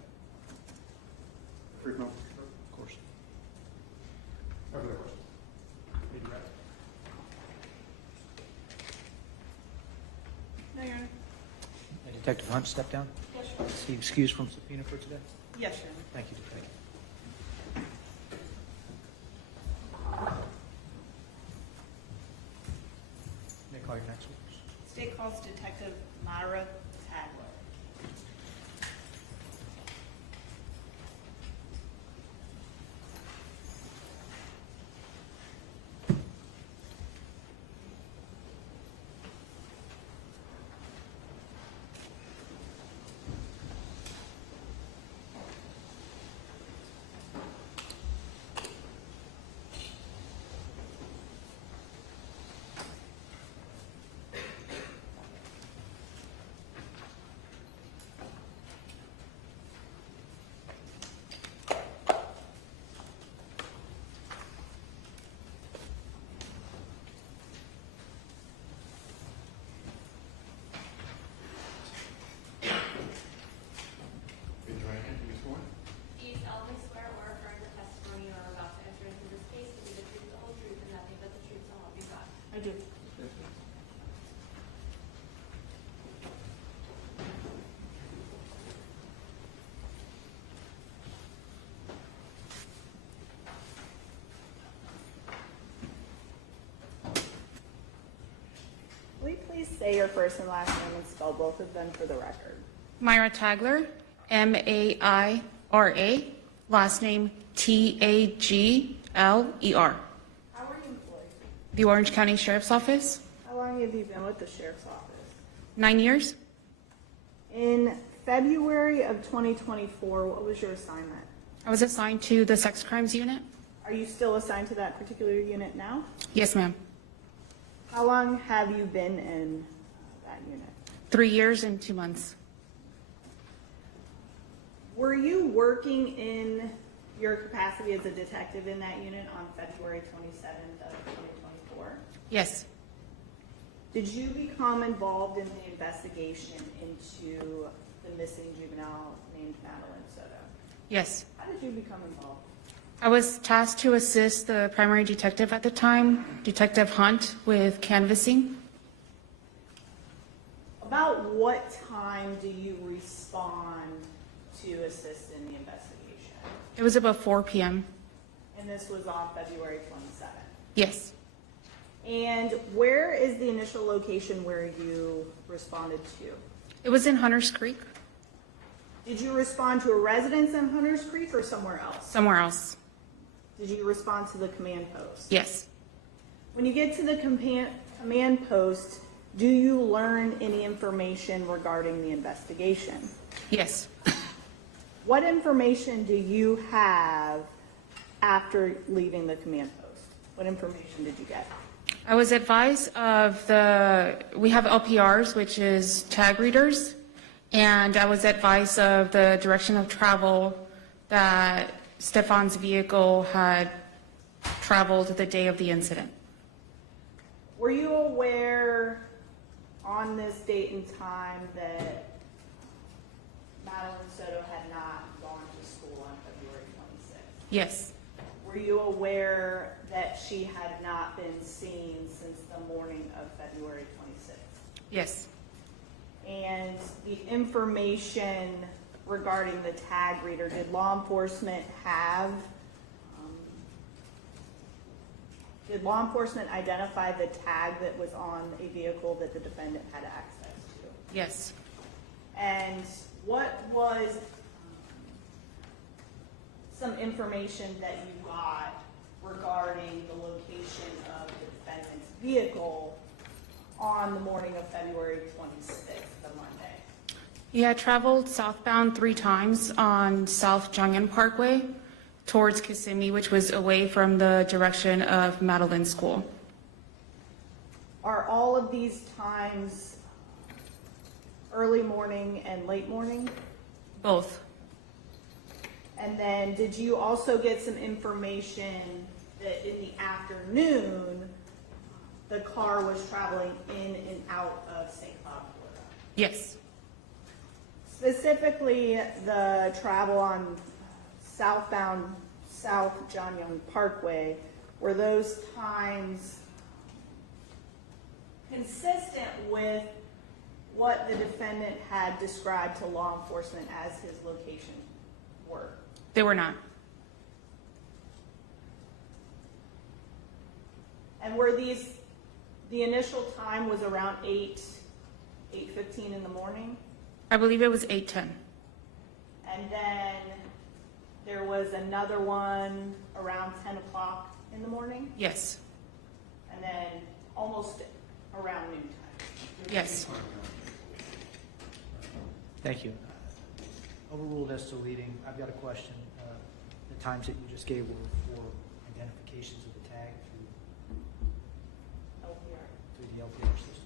Brief moment. Of course. No further questions. No, Your Honor. Detective Hunt, step down. Yes, Your Honor. Is he excused from subpoena for today? Yes, Your Honor. Thank you, Detective. May I call your next witness? State calls Detective Myra Tagler. Do you solemnly swear or affirm the testimony you are about to enter into this case to be the truth, the whole truth, and nothing but the truth, so help you God? I do. Will you please say your first and last name and spell both of them for the record? Myra Tagler, M-A-I-R-A, last name T-A-G-L-E-R. How are you employed? The Orange County Sheriff's Office, How long have you been with the sheriff's office? 9 years. In February of 2024, what was your assignment? I was assigned to the sex crimes unit. Are you still assigned to that particular unit now? Yes, ma'am. How long have you been in that unit? 3 years and 2 months. Were you working in your capacity as a detective in that unit on February 27th of 2024? Yes. Did you become involved in the investigation into the missing juvenile named Madeline Soto? Yes. How did you become involved? I was tasked to assist the primary detective at the time, Detective Hunt, with canvassing. About what time do you respond to assist in the investigation? It was about 4 p.m. And this was on February 27th. Yes. And where is the initial location where you responded to? It was in Hunters Creek, Did you respond to a residence in Hunters Creek or somewhere else? somewhere else. Did you respond to the command post? Yes. When you get to the command post, do you learn any information regarding the investigation? Yes. What information do you have after leaving the command post? What information did you get? I was advised of we have LPRs, which is tag readers, and I was advised of the direction of travel that Stefan's vehicle had traveled the day of the incident. Were you aware on this date and time that Madeline Soto had not gone to school on February 26th? Yes. Were you aware that she had not been seen since the morning of February 26th? Yes. And the information regarding the tag reader, did law enforcement identify the tag that was on a vehicle that the defendant had access Yes. And what was some information that you got regarding the location of the defendant's vehicle on the morning of February 26th, the Monday? He had traveled southbound 3 times on South Jungin Parkway towards Kissimmee, which was away from the direction of Madeline School. Are all of these times early morning and late morning? Both. And then did you also get some information that in the afternoon, the car was traveling in and out of St. Cloud, Florida? Yes. Specifically, the travel on southbound South John Young Parkway, were those times consistent with what the defendant had described to law enforcement as his location were? They were not. And were these, the initial time was around 8:15 in the morning? I believe it was 8:10. And then there was another one around 10 o'clock in the morning? Yes. And then almost around noontime? Yes. Thank you. Overruled as to leading. I've got a question. The times that you just gave were for identifications of the tag through the LPR system.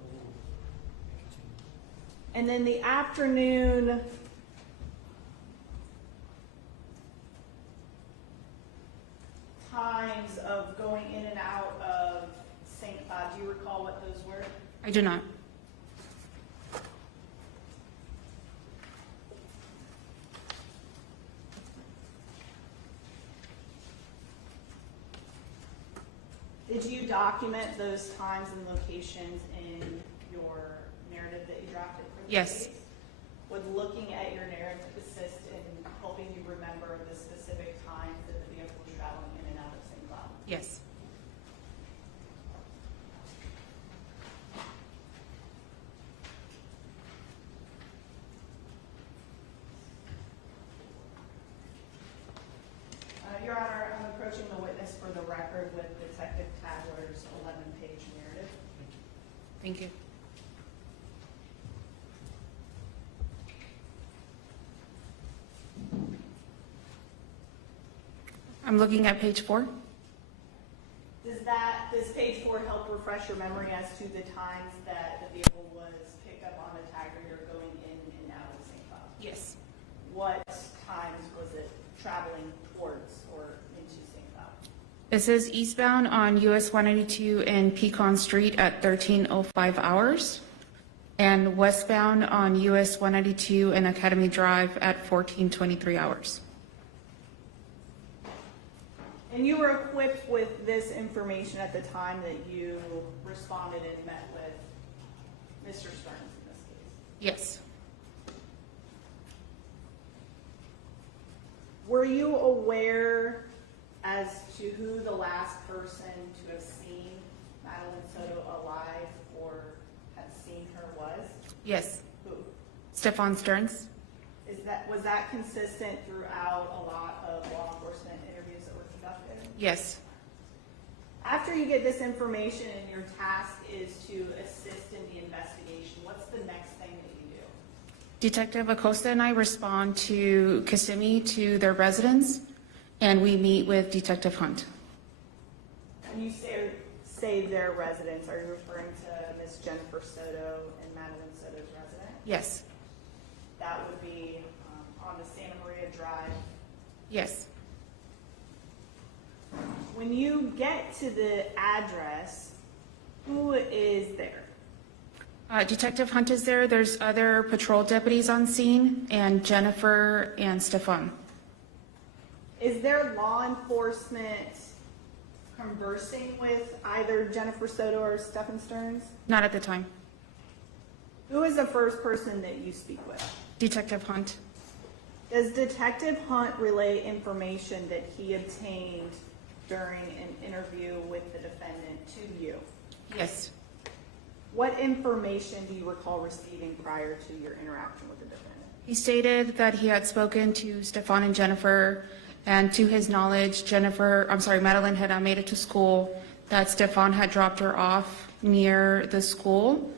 Overruled. Continue. And then the afternoon times of going in and out of St. Cloud, do you recall what those were? I do not. Did you document those times and locations in your narrative that you drafted for the Yes. case? Would looking at your narrative assist in helping you remember the specific times that the vehicle was traveling in and out of St. Cloud? Yes. Your Honor, I'm approaching the witness for the record with Detective Tagler's 11-page narrative. Thank you. I'm looking at page 4. Does page 4 help refresh your memory as to the times that the vehicle was picked up on a tag reader going in and out of St. Cloud? Yes. What times was it traveling towards or into St. Cloud? It says eastbound on US 192 and Pecan Street at 13:05 hours, and westbound on US 192 and Academy Drive at 14:23 hours. And you were equipped with this information at the time that you responded and met with Mr. Stearns in this case? Yes. Were you aware as to who the last person to have seen Madeline Soto alive or had seen her was? Yes. Who? Stefan Stearns? Was that consistent throughout a lot of law enforcement interviews that were conducted? Yes. After you get this information and your task is to assist in the investigation, what's the next thing that you do? Detective Acosta and I respond to Kissimmee, to their residence, and we meet with Detective Hunt. When you say their residence, are you referring to Miss Jennifer Soto and Madeline Soto's residence? Yes. That would be on the Santa Maria Drive. Yes. When you get to the address, who is there? Detective Hunt is there. There's other patrol deputies on scene, and Jennifer and Stefan. Is there law enforcement conversing with either Jennifer Soto or Stephen Stearns? Not at the time. Who is the first person that you speak with? Detective Hunt. Does Detective Hunt relay information that he obtained during an interview with the defendant to you? Yes. What information do you recall receiving prior to your interaction with the defendant? He stated that he had spoken to Stefan and Jennifer, and to his knowledge, Madeline had not made it to school, that Stefan had dropped her off near the school,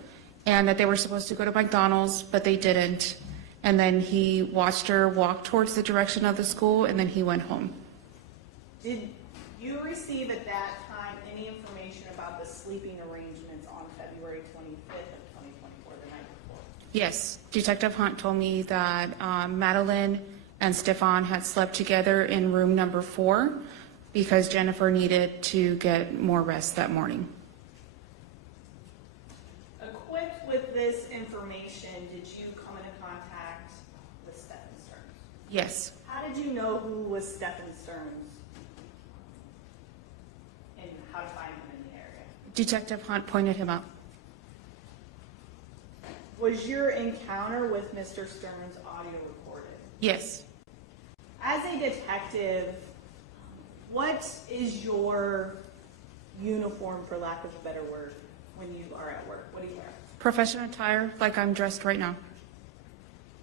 and that they were supposed to go to McDonald's, but they didn't. And then he watched her walk towards the direction of the school, and then he went home. Did you receive at that time any information about the sleeping arrangements on February 25th of 2024, the night before? Yes, Detective Hunt told me that Madeline and Stefan had slept together in room number 4 because Jennifer needed to get more rest that morning. Equipped with this information, did you come into contact with Stephen Stearns? Yes, How did you know who was Stephen Stearns and how to find him in the area? Detective Hunt pointed him out. Was your encounter with Mr. Stearns audio recorded? Yes. As a detective, what is your uniform, for lack of a better word, when you are at work? What do you wear? Professional attire, like I'm dressed right now.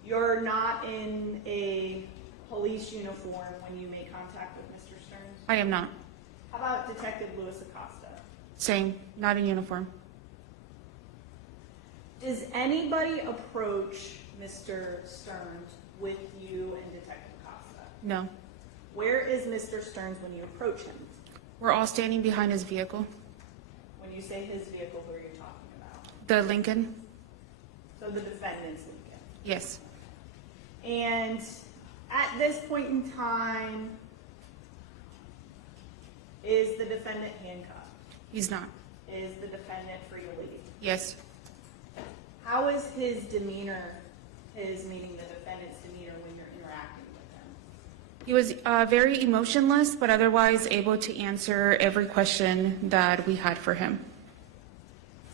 You're not in a police uniform when you make contact with Mr. Stearns? I am not. How about Detective Louis Acosta? Same, not in uniform. Does anybody approach Mr. Stearns with you and Detective Acosta? No. Where is Mr. Stearns when you approach him? We're all standing behind his vehicle. When you say his vehicle, who are you talking about? The Lincoln? So the defendant's Lincoln. Yes. And at this point in time, is the defendant handcuffed? He's not. Is the defendant free to leave? Yes. How is his demeanor, meaning the defendant's demeanor when you're interacting with him? He was very emotionless, but otherwise able to answer every question that we had for him.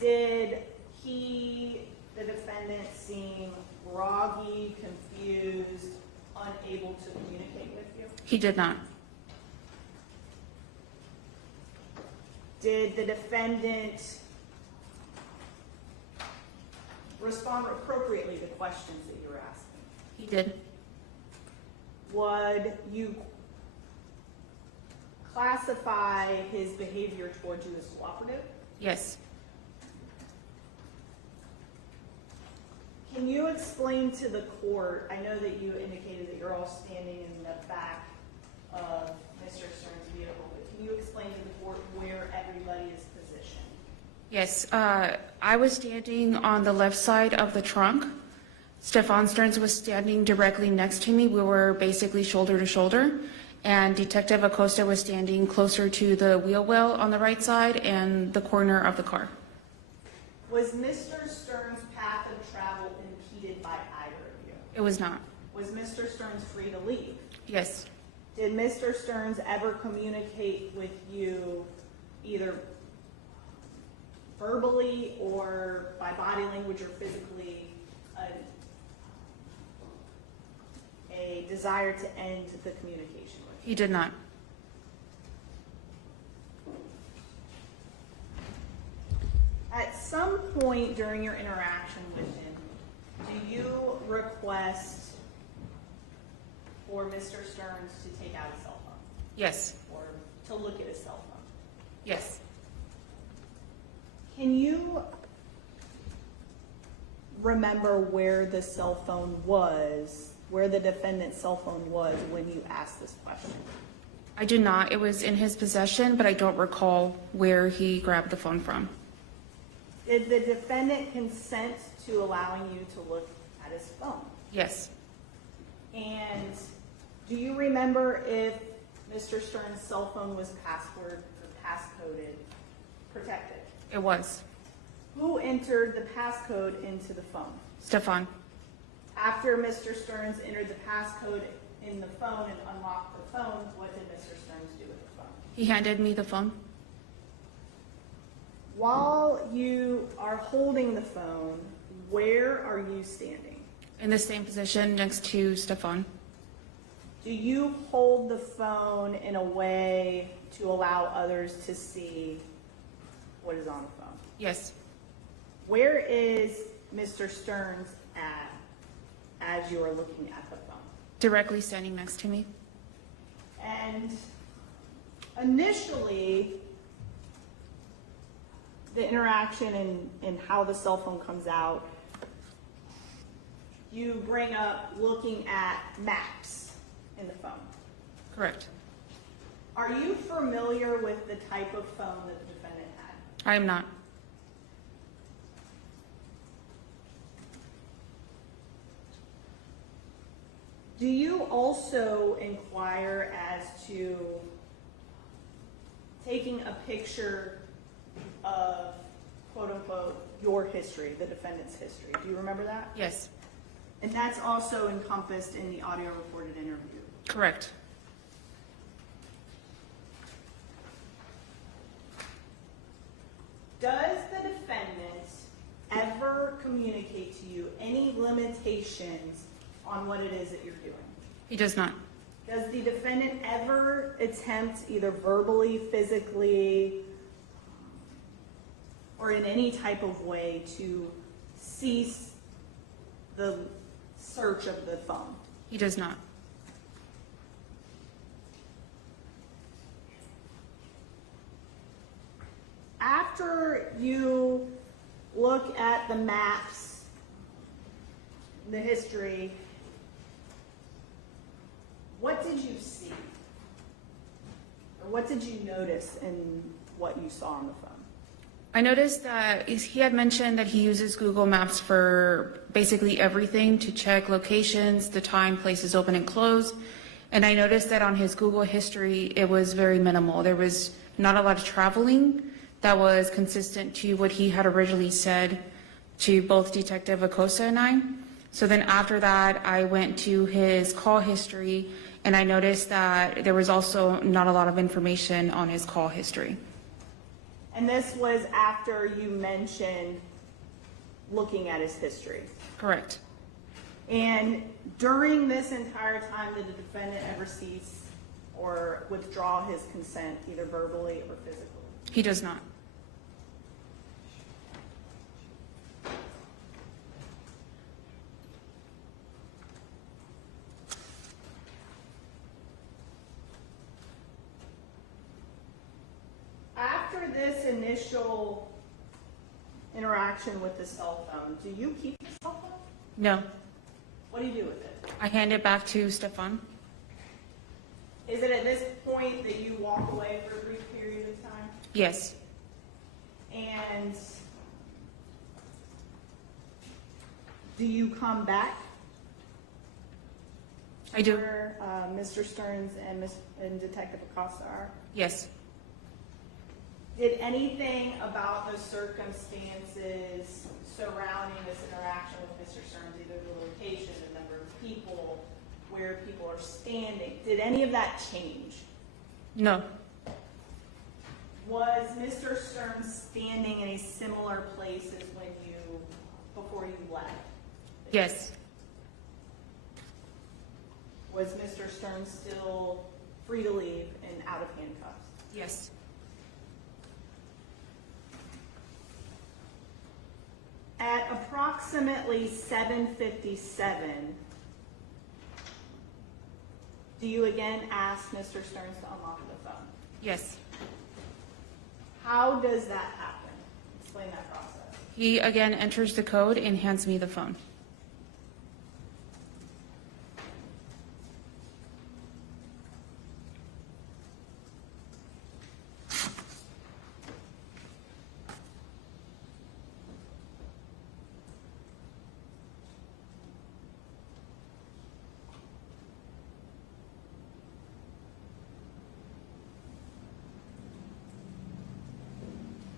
Did the defendant, seem groggy, confused, unable to communicate with you? He did not. Did the defendant respond appropriately to questions that you were asking? He did. Would you classify his behavior towards you as cooperative? Yes. Can you explain to the court, I know that you indicated that you're all standing in the back of Mr. Stearns' vehicle, but can you explain to the court where everybody is positioned? Yes. I was standing on the left side of the trunk. Stefan Stearns was standing directly next to me. We were basically shoulder to shoulder. And Detective Acosta was standing closer to the wheel well on the right side and the corner of the car. Was Mr. Stearns' path of travel impeded by either of you? It was not. Was Mr. Stearns free to leave? Yes. Did Mr. Stearns ever communicate with you either verbally or by body language or physically a desire to end the communication with you? He did not. At some point during your interaction with him, do you request for Mr. Stearns to take out his cell phone? Yes. Or to look at his cell phone? Yes. Can you remember where the cell phone was, where the defendant's cell phone was when you asked this question? I do not. It was in his possession, but I don't recall where he grabbed the phone from. Did the defendant consent to allowing you to look at his phone? Yes. And do you remember if Mr. Stearns' cell phone was password or passcoded protected? It was. Who entered the passcode into the phone? Stefan. After Mr. Stearns entered the passcode in the phone and unlocked the phone, what did Mr. Stearns do with the phone? He handed me the phone. While you are holding the phone, where are you standing? In the same position next to Stefan. Do you hold the phone in a way to allow others to see what is on the phone? Yes. Where is Mr. Stearns at as you are looking at the phone? Directly standing next to me. And initially, the interaction and how the cell phone comes out, you bring up looking at maps in the phone. Correct. Are you familiar with the type of phone that the defendant had? I am not. Do you also inquire as to taking a picture of, quote unquote, your history, the defendant's history? Do you remember that? Yes. And that's also encompassed in the audio recorded interview. Correct. Does the defendant ever communicate to you any limitations on what it is that you're doing? He does not. Does the defendant ever attempt, either verbally, physically, or in any type of way, to cease the search of the phone? He does not. After you look at the maps, the history, what did you see? Or what did you notice in what you saw on the phone? I noticed that he had mentioned that he uses Google Maps for basically everything, to check locations, the time places open and close. And I noticed that on his Google history, it was very minimal. There was not a lot of traveling that was consistent to what he had originally said to both Detective Acosta and I. So then after that, I went to his call history, and I noticed that there was also not a lot of information on his call history. And this was after you mentioned looking at his history. Correct. And during this entire time, did the defendant ever cease or withdraw his consent, either verbally or physically? He does not. After this initial interaction with the cell phone, do you keep the cell phone? No. What do you do with it? I hand it back to Stefan. Is it at this point that you walk away for a brief period of time? Yes. And do you come back? I do. Where Mr. Stearns and Detective Acosta are? Yes. Did anything about the circumstances surrounding this interaction with Mr. Stearns, either the location, the number of people, where people are standing, did any of that change? No. Was Mr. Stearns standing in a similar place as before you left? Yes. Was Mr. Stearns still free to leave and out of handcuffs? Yes. At approximately 7:57, do you again ask Mr. Stearns to unlock the phone? Yes. How does that happen? Explain that process. He again enters the code and hands me the phone.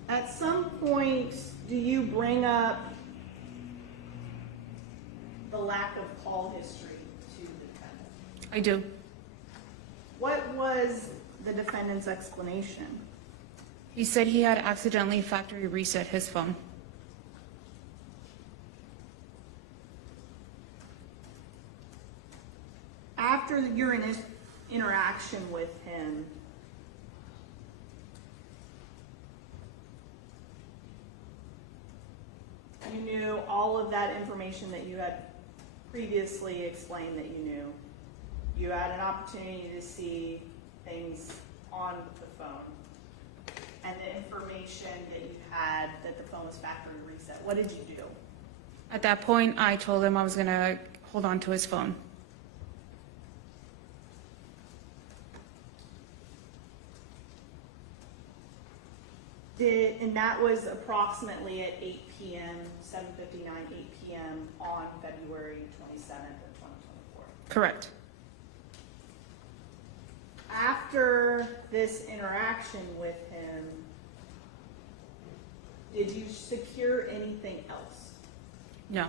At some point, do you bring up the lack of call history to the defendant? I do. What was the defendant's explanation? He said he had accidentally factory reset his phone. After your interaction with him, You knew all of that information that you had previously explained that you knew. You had an opportunity to see things on the phone. And the information that you had that the phone was factory reset. What did you do? At that point, I told him I was going to hold on to his phone. And that was approximately at 8 p.m., 7:59, 8 p.m. on February 27th of 2024. Correct. After this interaction with him, did you secure anything else? No.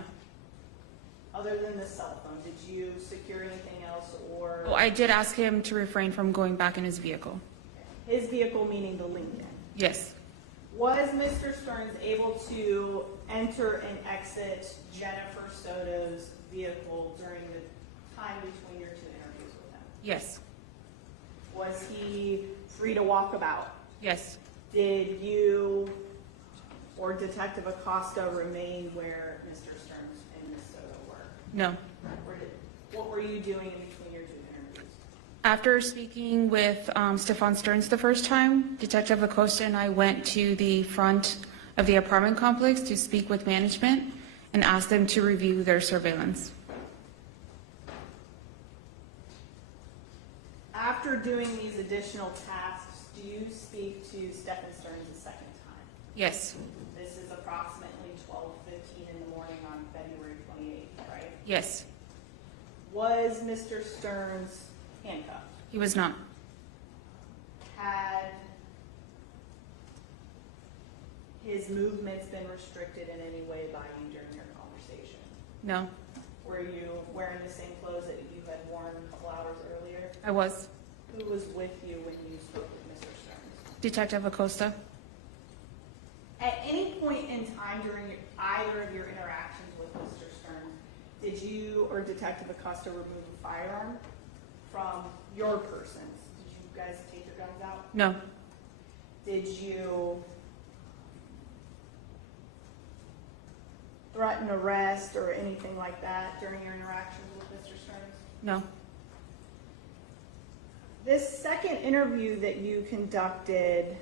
Other than the cell phone, did you secure anything else or? Well, I did ask him to refrain from going back in his vehicle. His vehicle meaning the Lincoln. Yes. Was Mr. Stearns able to enter and exit Jennifer Soto's vehicle during the time between your two interviews with him? Yes. Was he free to walk about? Yes. Did you or Detective Acosta remain where Mr. Stearns and Ms. Soto were? No. What were you doing in between your two interviews? After speaking with Stefan Stearns the first time, Detective Acosta and I went to the front of the apartment complex to speak with management and ask them to review their surveillance. After doing these additional tasks, do you speak to Stephen Stearns a second time? Yes. This is approximately 12:15 in the morning on February 28th, right? Yes. Was Mr. Stearns handcuffed? He was not. Had his movements been restricted in any way by you during your conversation? No. Were you wearing the same clothes that you had worn a couple hours earlier? I was. Who was with you when you spoke with Mr. Stearns? Detective Acosta. At any point in time during either of your interactions with Mr. Stearns, did you or Detective Acosta remove a firearm from your persons? Did you guys take your guns out? No. Did you threaten arrest or anything like that during your interactions with Mr. Stearns? No. This second interview that you conducted,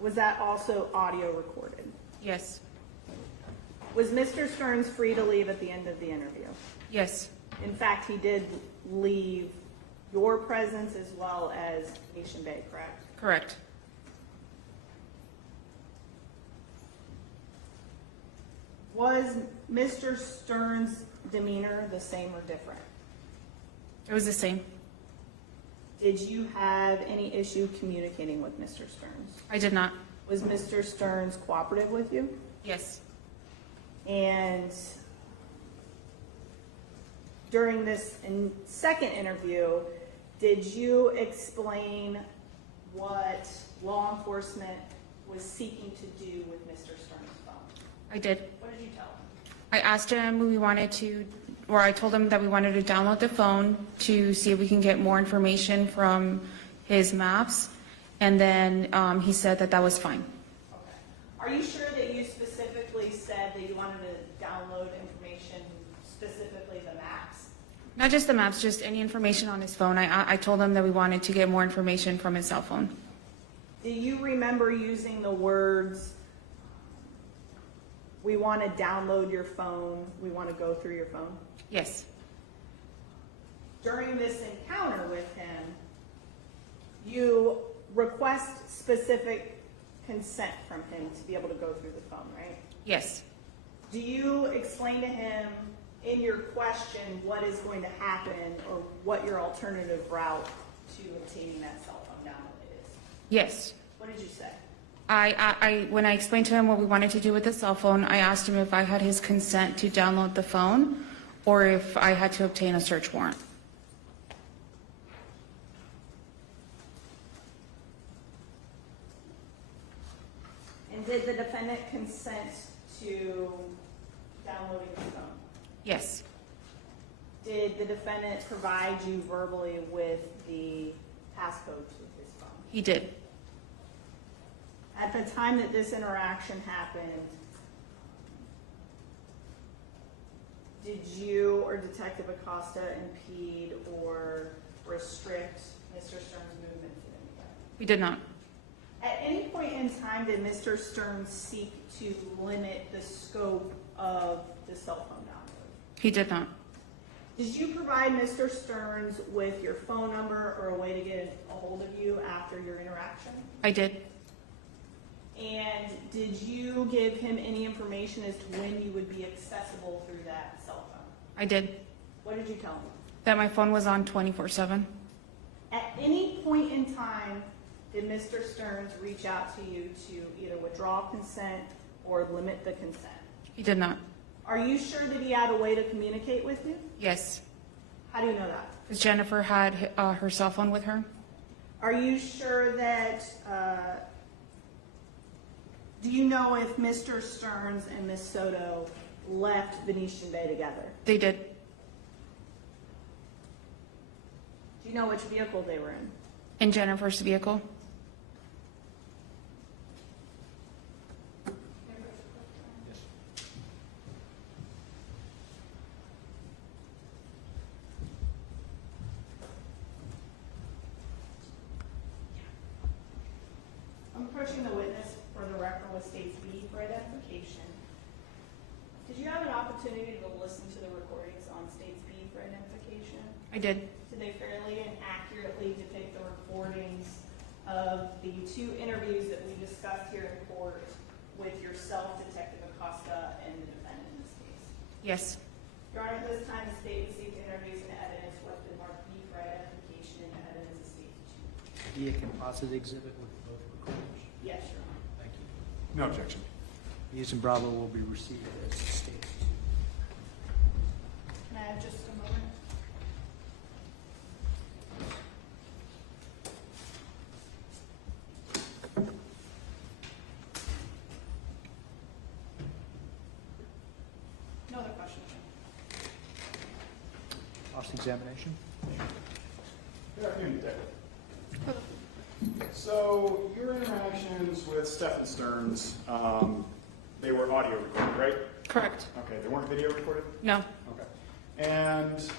was that also audio recorded? Yes. Was Mr. Stearns free to leave at the end of the interview? Yes. In fact, he did leave your presence as well as Nation Bay, correct? Correct. Was Mr. Stearns' demeanor the same or different? It was the same. Did you have any issue communicating with Mr. Stearns? I did not. Was Mr. Stearns cooperative with you? Yes. And during this second interview, did you explain what law enforcement was seeking to do with Mr. Stearns' phone? I did. What did you tell him? I asked him I told him that we wanted to download the phone to see if we can get more information from his maps, and then he said that that was fine. Okay. Are you sure that you specifically said that you wanted to download information, specifically the maps? Not just the maps, just any information on his phone. I told him that we wanted to get more information from his cell phone. Do you remember using the words, we want to download your phone, we want to go through your phone? Yes. During this encounter with him, you request specific consent from him to be able to go through the phone, right? Yes. Do you explain to him in your question what is going to happen or what your alternative route to obtaining that cell phone download is? Yes. What did you say? When I explained to him what we wanted to do with the cell phone, I asked him if I had his consent to download the phone or if I had to obtain a search warrant. And did the defendant consent to downloading the phone? Yes. Did the defendant provide you verbally with the passcodes with his phone? He did. At the time that this interaction happened, did you or Detective Acosta impede or restrict Mr. Stern's movement in any way? We did not. At any point in time, did Mr. Stern seek to limit the scope of the cell phone download? He did not. Did you provide Mr. Stearns with your phone number or a way to get a hold of you after your interaction? I did. And did you give him any information as to when you would be accessible through that cell phone? I did. What did you tell him? That my phone was on 24/7. At any point in time, did Mr. Stearns reach out to you to either withdraw consent or limit the consent? He did not. Are you sure that he had a way to communicate with you? Yes. How do you know that? Because Jennifer had her cell phone with her. Are you sure that, do you know if Mr. Stearns and Ms. Soto left Venetian Bay together? They did. Do you know which vehicle they were in? In Jennifer's vehicle. I'm approaching the witness for the record with State's B for identification. Did you have an opportunity to listen to the recordings on State's B for identification? I did. Did they fairly and accurately depict the recordings of the two interviews that we discussed here in court with yourself, Detective Acosta, and the defendant in this case? Yes. Your Honor, at this time, the State received interviews and evidence with the marked B for identification and evidence of State 2. Be a composite exhibit with both recorders. Yes, Your Honor. Thank you. No objection. These and Bravo will be received as stated. Can I have just a moment? No other questions? Cross-examination? Good afternoon, Detective. So your interactions with Stephen Stearns, they were audio recorded, right? Correct. Okay, they weren't video recorded? No. Okay. And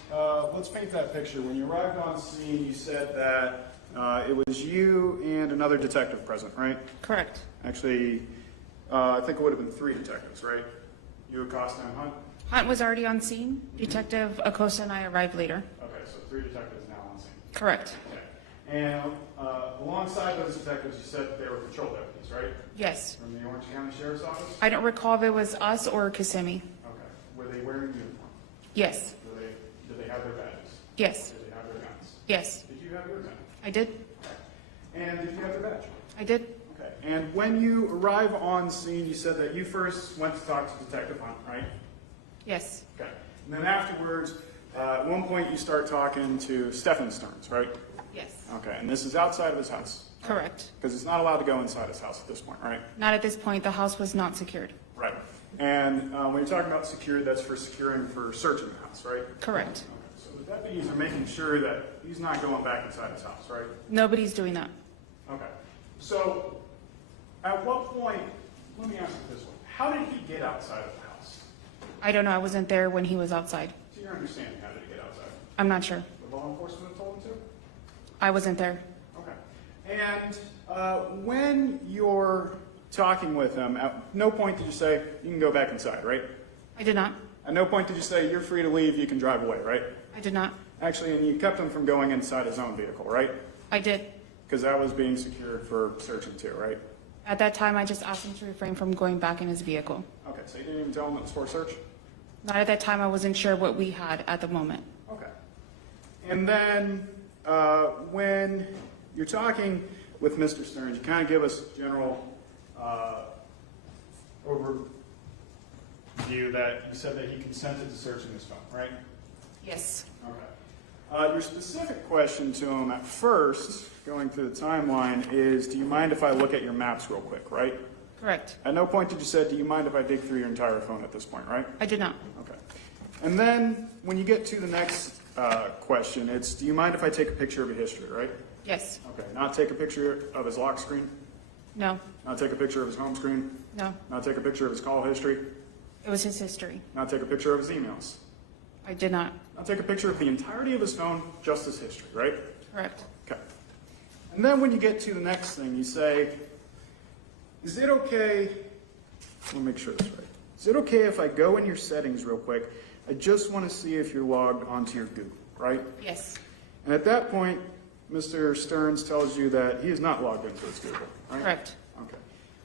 let's paint that picture. When you arrived on scene, you said that it was you and another detective present, right? Correct. Actually, I think it would have been 3 detectives, right? You, Acosta, and Hunt? Hunt was already on scene. Detective Acosta and I arrived later. Okay, so 3 detectives now on scene. Correct. Okay. And alongside those detectives, you said that they were patrol deputies, right? Yes. From the Orange County Sheriff's Office? I don't recall if it was us or Kissimmee. Okay. Were they wearing uniform? Yes. Did they have their badges? Yes. Did they have their guns? Yes. Did you have your gun? I did. And did you have their badge? I did. Okay. And when you arrive on scene, you said that you first went to talk to Detective Hunt, right? Yes. Okay. And then afterwards, at one point you start talking to Stephen Stearns, right? Yes. Okay. And this is outside of his house? Correct. Because it's not allowed to go inside his house at this point, right? Not at this point. The house was not secured. Right. And when you're talking about secured, that's for securing for searching the house, right? Correct. Okay. So the deputies are making sure that he's not going back inside his house, right? Nobody's doing that. Okay. So at what point, let me ask it this way, how did he get outside of the house? I don't know. I wasn't there when he was outside. To your understanding, how did he get outside? I'm not sure. The law enforcement have told him to? I wasn't there. Okay. And when you're talking with him, at no point did you say, you can go back inside, right? I did not. At no point did you say, you're free to leave, you can drive away, right? I did not. Actually, and you kept him from going inside his own vehicle, right? I did. Because that was being secured for searching too, right? At that time, I just asked him to refrain from going back in his vehicle. Okay, so you didn't even tell him it was for search? Not at that time. I wasn't sure what we had at the moment. Okay. And then when you're talking with Mr. Stearns, you kind of give us a general overview that you said that he consented to searching his phone, right? Yes. Okay. Your specific question to him at first, going through the timeline, is do you mind if I look at your maps real quick, right? Correct. At no point did you say, do you mind if I dig through your entire phone at this point, right? I did not. Okay. And then when you get to the next question, it's do you mind if I take a picture of your history, right? Yes. Okay. Not take a picture of his lock screen? No. Not take a picture of his home screen? No. Not take a picture of his call history? It was his history. Not take a picture of his emails? I did not. Now take a picture of the entirety of his phone, just his history, right? Correct. Okay. And then when you get to the next thing, you say, is it okay, let me make sure this is right. Is it okay if I go in your settings real quick? I just want to see if you're logged onto your Google, right? Yes. And at that point, Mr. Stearns tells you that he is not logged into his Google, right? Correct. Okay.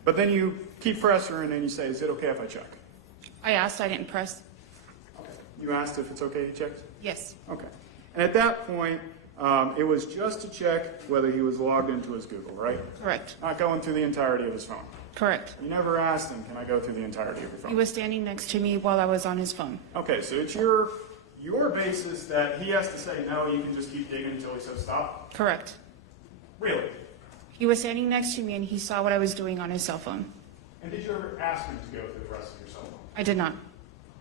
But then you keep pressing and then you say, is it okay if I check? I asked, I didn't press. Okay. You asked if it's okay he checks? Yes. Okay. And at that point, it was just to check whether he was logged into his Google, right? Correct. Not going through the entirety of his phone. Correct. You never asked him, can I go through the entirety of your phone? He was standing next to me while I was on his phone. Okay, so it's your basis that he has to say no, you can just keep digging until he says stop? Correct. Really? He was standing next to me and he saw what I was doing on his cell phone. And did you ever ask him to go through the rest of your cell phone? I did not.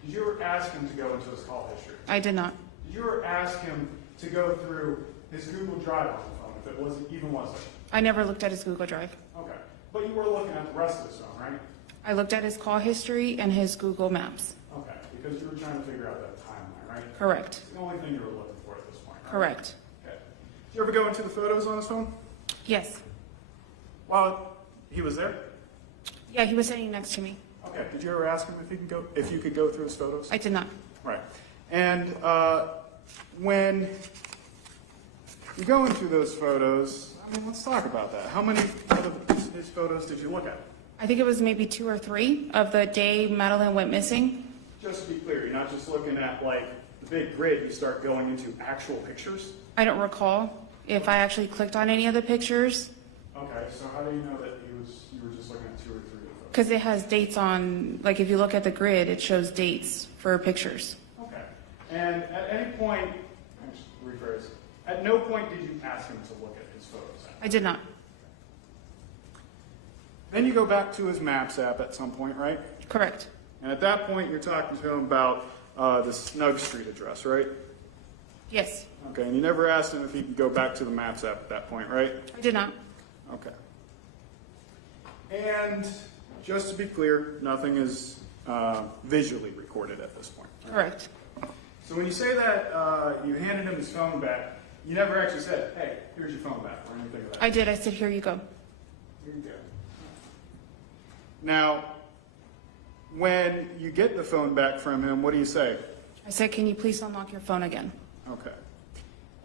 Did you ever ask him to go into his call history? I did not. Did you ever ask him to go through his Google Drive on the phone, if it was there? I never looked at his Google Drive. Okay. But you were looking at the rest of his phone, right? I looked at his call history and his Google Maps. Okay, because you were trying to figure out that timeline, right? Correct. It's the only thing you were looking for at this point, right? Correct. Okay. Did you ever go into the photos on his phone? Yes. While he was there? Yeah, he was standing next to me. Okay. Did you ever ask him if you could go through his photos? I did not. Right. And when you go into those photos, I mean, let's talk about that. How many of his photos did you look at? I think it was maybe 2 or 3 of the day Madeline went missing. Just to be clear, you're not just looking at like the big grid, you start going into actual pictures? I don't recall if I actually clicked on any of the pictures Okay, so how do you know that you were just looking at 2 or 3 of those? because it has dates on, like if you look at the grid, it shows dates for pictures. Okay. And at any point, rephrase, at no point did you ask him to look at his photos? I did not. Then you go back to his Maps app at some point, right? Correct. And at that point, you're talking to him about the Snug Street address, right? Yes. Okay, and you never asked him if he could go back to the Maps app at that point, right? I did not. Okay. And just to be clear, nothing is visually recorded at this point. Right? Correct. So when you say that you handed him his phone back, you never actually said, hey, here's your phone back, or anything of that. I did. I said, here you go. Here you go. Now, when you get the phone back from him, what do you say? I said, can you please unlock your phone again? Okay.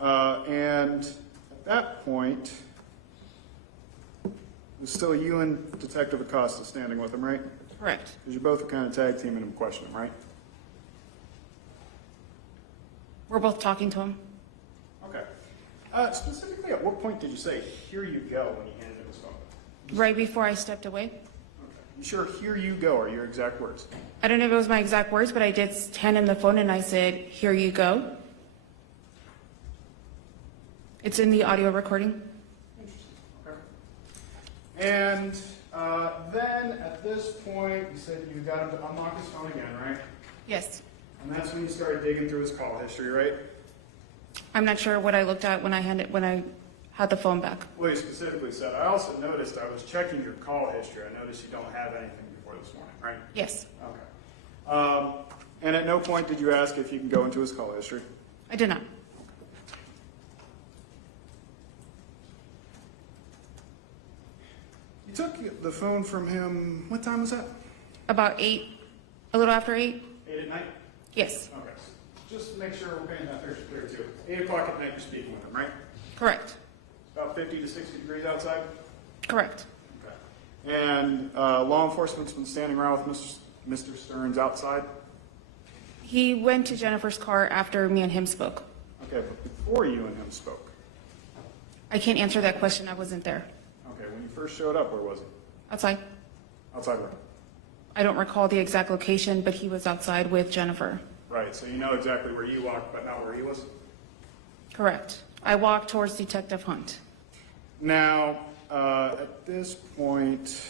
And at that point, it's still you and Detective Acosta standing with him, right? Correct. Because you both are kind of tag teaming him, questioning him, right? We're both talking to him. Okay. Specifically, at what point did you say, here you go, when you handed him his phone? Right before I stepped away. Okay. You sure here you go are your exact words? I don't know if it was my exact words, but I did hand him the phone and I said, here you go. It's in the audio recording. Okay. And then at this point, you said you got him to unlock his phone again, right? Yes. And that's when you started digging through his call history, right? I'm not sure what I looked at when I had the phone back. Well, you specifically said, I also noticed I was checking your call history. I noticed you don't have anything before this morning, right? Yes. Okay. And at no point did you ask if you can go into his call history? I did not. You took the phone from him, what time was that? About 8, a little after 8? 8 at night? Yes. Okay. Just to make sure we're paying that picture clear too. 8 o'clock at night you're speaking with him, right? Correct. It's about 50 to 60 degrees outside? Correct. Okay. And law enforcement's been standing around with Mr. Stearns outside? He went to Jennifer's car after me and him spoke. Okay, but before you and him spoke? I can't answer that question. I wasn't there. Okay, when you first showed up, where was he? Outside. Outside where? I don't recall the exact location, but he was outside with Jennifer. Right, so you know exactly where you walked, but not where he was? Correct. I walked towards Detective Hunt. Now, at this point,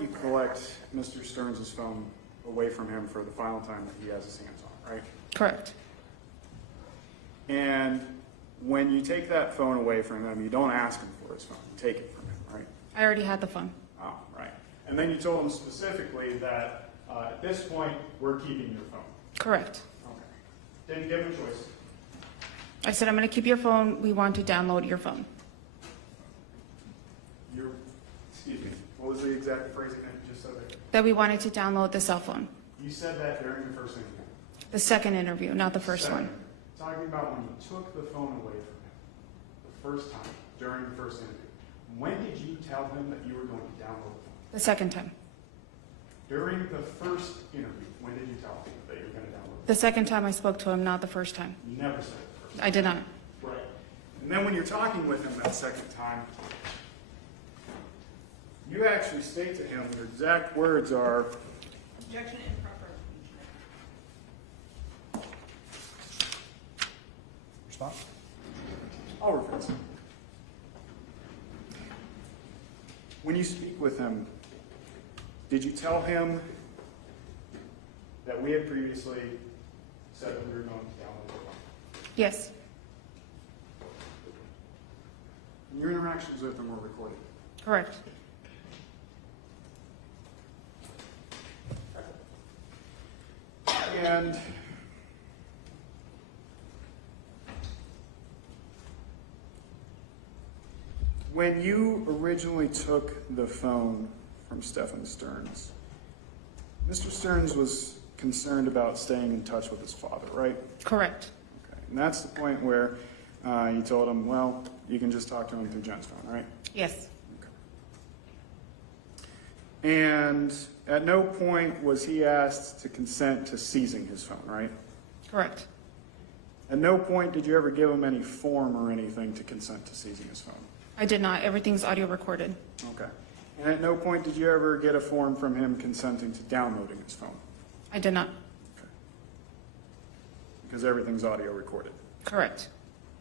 you collect Mr. Stearns' phone away from him for the final time that he has his hands on, right? Correct. And when you take that phone away from him, you don't ask him for his phone. You take it from him, right? I already had the phone. Oh, right. And then you told him specifically that at this point, we're keeping your phone. Correct. Okay. Didn't give him a choice. I said, I'm going to keep your phone. We want to download your phone. Excuse me, what was the exact phrasing that you just said there? That we wanted to download the cell phone. You said that during the first interview. The second interview, not the first one. Talking about when you took the phone away from him the first time during the first interview. When did you tell him that you were going to download the phone? The second time. During the first interview, when did you tell him that you were going to download the phone? The second time I spoke to him, not the first time. You never said it the first time. I did not. Right. And then when you're talking with him that second time, you actually state to him, your exact words are, Objection improper. Response? I'll reference it. When you speak with him, did you tell him that we had previously said that we were going to download the phone? Yes. And your interactions with him were recorded. Correct. And when you originally took the phone from Stephen Stearns, Mr. Stearns was concerned about staying in touch with his father, right? Correct. Okay. And that's the point where you told him, well, you can just talk to him through Jen's phone, right? Yes. And at no point was he asked to consent to seizing his phone, right? Correct. At no point did you ever give him any form or anything to consent to seizing his phone? I did not. Everything's audio recorded. Okay. And at no point did you ever get a form from him consenting to downloading his phone? I did not. Okay. Because everything's audio recorded. Correct.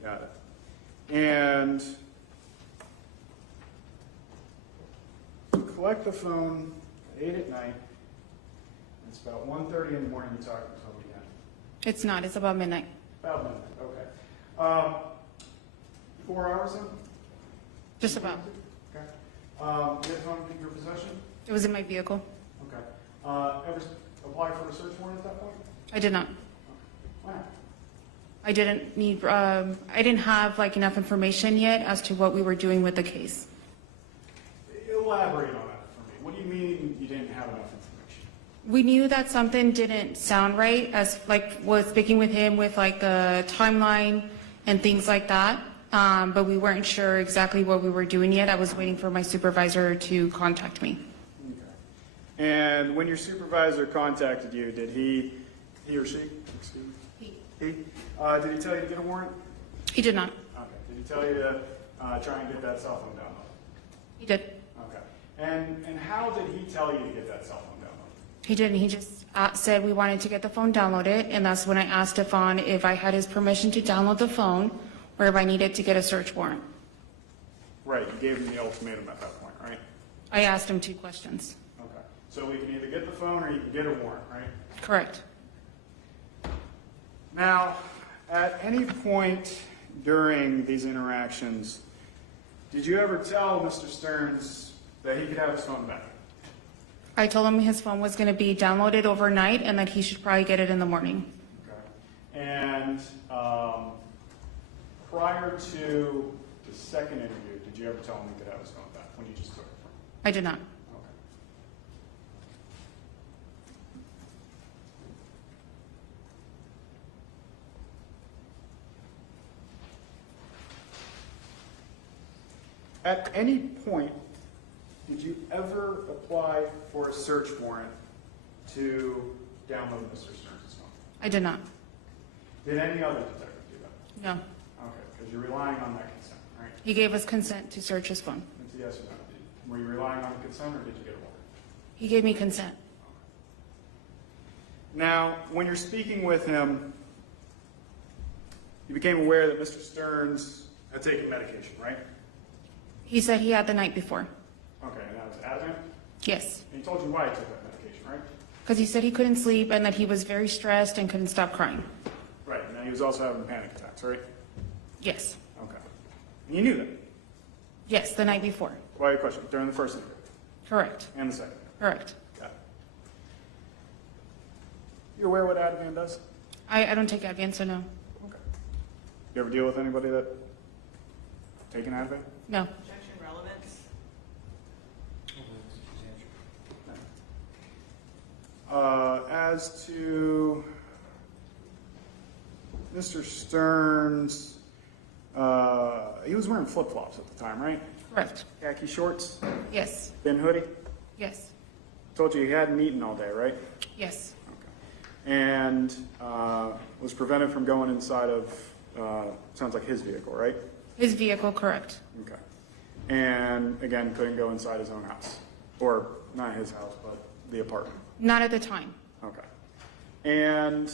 Got it. And you collect the phone at 8 at night. It's about 1:30 in the morning you talk to the phone again. It's not. It's about midnight. About midnight, okay. 4 hours in? Just about. Okay. You had the phone in your possession? It was in my vehicle. Okay. Ever apply for a search warrant at that point? I did not. Why not? I didn't need, I didn't have like enough information yet as to what we were doing with the case. Elaborate on that for me. What do you mean you didn't have enough information? We knew that something didn't sound right, as like was speaking with him with like the timeline and things like that. But we weren't sure exactly what we were doing yet. I was waiting for my supervisor to contact me. Okay. And when your supervisor contacted you, did he or she, excuse me? He? Did he tell you to get a warrant? He did not. Okay. Did he tell you to try and get that cell phone downloaded? He did. Okay. And how did he tell you to get that cell phone downloaded? He didn't. He just said we wanted to get the phone downloaded, and that's when I asked Stefan if I had his permission to download the phone or if I needed to get a search warrant. Right. You gave him the ultimatum at that point, right? I asked him 2 questions. Okay. So we can either get the phone or you can get a warrant, right? Correct. Now, at any point during these interactions, did you ever tell Mr. Stearns that he could have his phone back? I told him his phone was going to be downloaded overnight and that he should probably get it in the morning. Okay. And prior to the second interview, did you ever tell him he could have his phone back when you just took it from him? I did not. At any point, did you ever apply for a search warrant to download Mr. Stearns' phone? I did not. Did any other detective do that? No. Okay, because you're relying on that consent, right? He gave us consent to search his phone. It's a yes or no. Were you relying on the consent or did you get a warrant? He gave me consent. Now, when you're speaking with him, you became aware that Mr. Stearns had taken medication, right? He said he had the night before. Okay, and that was Ativan? Yes. And he told you why he took that medication, right? Because he said he couldn't sleep and that he was very stressed and couldn't stop crying. Right, now he was also having panic attacks, right? Yes. Okay. And you knew that? Yes, the night before. Why your question? During the first interview? Correct. And the second? Correct. Got it. You aware what Ativan does? I don't take Advance, so no. Okay. You ever deal with anybody that taken Ativan? No. Objection relevance. As to Mr. Stearns, he was wearing flip-flops at the time, right? Correct. Khaki shorts, Yes. thin hoodie. Yes. Told you he hadn't eaten all day, right? Yes. And was prevented from going inside of, sounds like his vehicle, right? His vehicle, correct. Okay. And again, couldn't go inside his own house, or not his house, but the apartment. Not at the time. Okay. And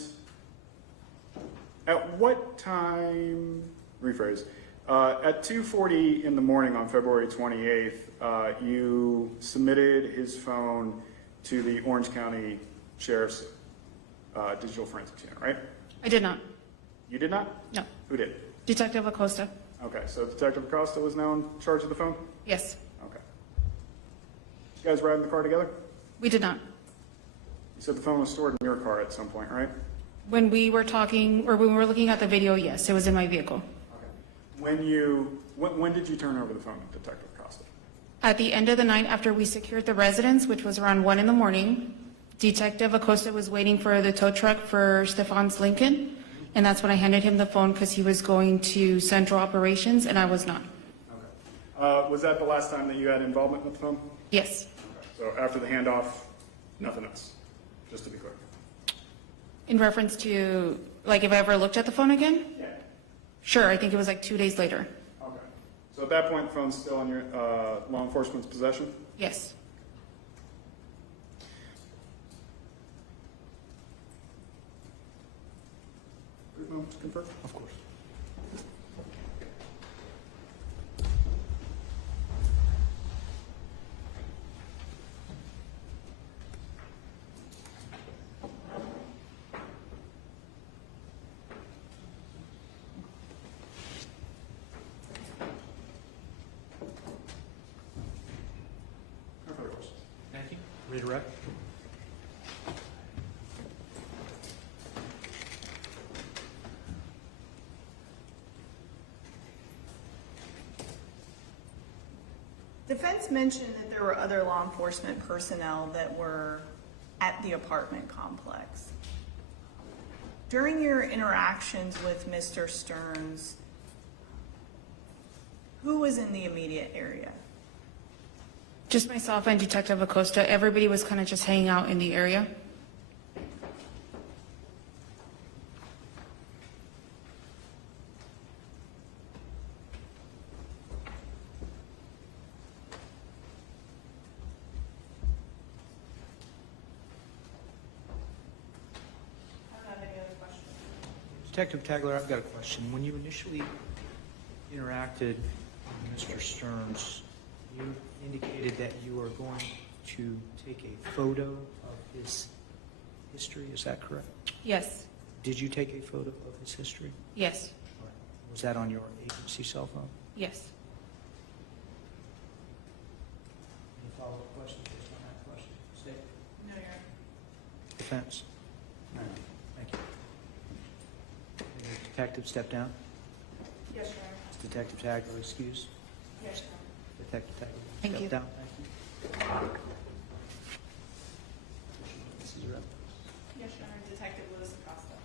at what time, rephrase, at 2:40 in the morning on February 28th, you submitted his phone to the Orange County Sheriff's Digital Forensics Unit, right? I did not. You did not? No. Who did? Detective Acosta. Okay, so Detective Acosta was now in charge of the phone? Yes. Okay. You guys ride in the car together? We did not. You said the phone was stored in your car at some point, right? When we were talking, or when we were looking at the video, yes, it was in my vehicle. When did you turn over the phone to Detective Acosta? At the end of the night, after we secured the residence, which was around 1 in the morning, Detective Acosta was waiting for the tow truck for Stefan's Lincoln, and that's when I handed him the phone because he was going to Central Operations, and I was not. Was that the last time that you had involvement with the phone? Yes. So after the handoff, nothing else, just to be clear. In reference to, like, if I ever looked at the phone again? Yeah. Sure, I think it was like 2 days later. Okay. So at that point, the phone's still in your law enforcement's possession? Yes. Confirm? Of course. No further questions. Thank you. Redirect. Defense mentioned that there were other law enforcement personnel that were at the apartment complex. During your interactions with Mr. Stearns, who was in the immediate area? Just myself and Detective Acosta. Everybody was kind of just hanging out in the area. Detective Tagler, I've got a question. When you initially interacted with Mr. Stearns, you indicated that you were going to take a photo of his history. Is that correct? Yes. Did you take a photo of his history? Yes. Was that on your agency cell phone? Yes. Any follow-up questions based on that question? State. No, Your Honor. Defense? No. Thank you. May the detective step down? Yes, Your Honor. Is Detective Tagler excused? Yes, Your Honor. Detective Tagler, Thank step you. down. Thank you. This is your Yes, Your Honor. Detective Lewis Acosta.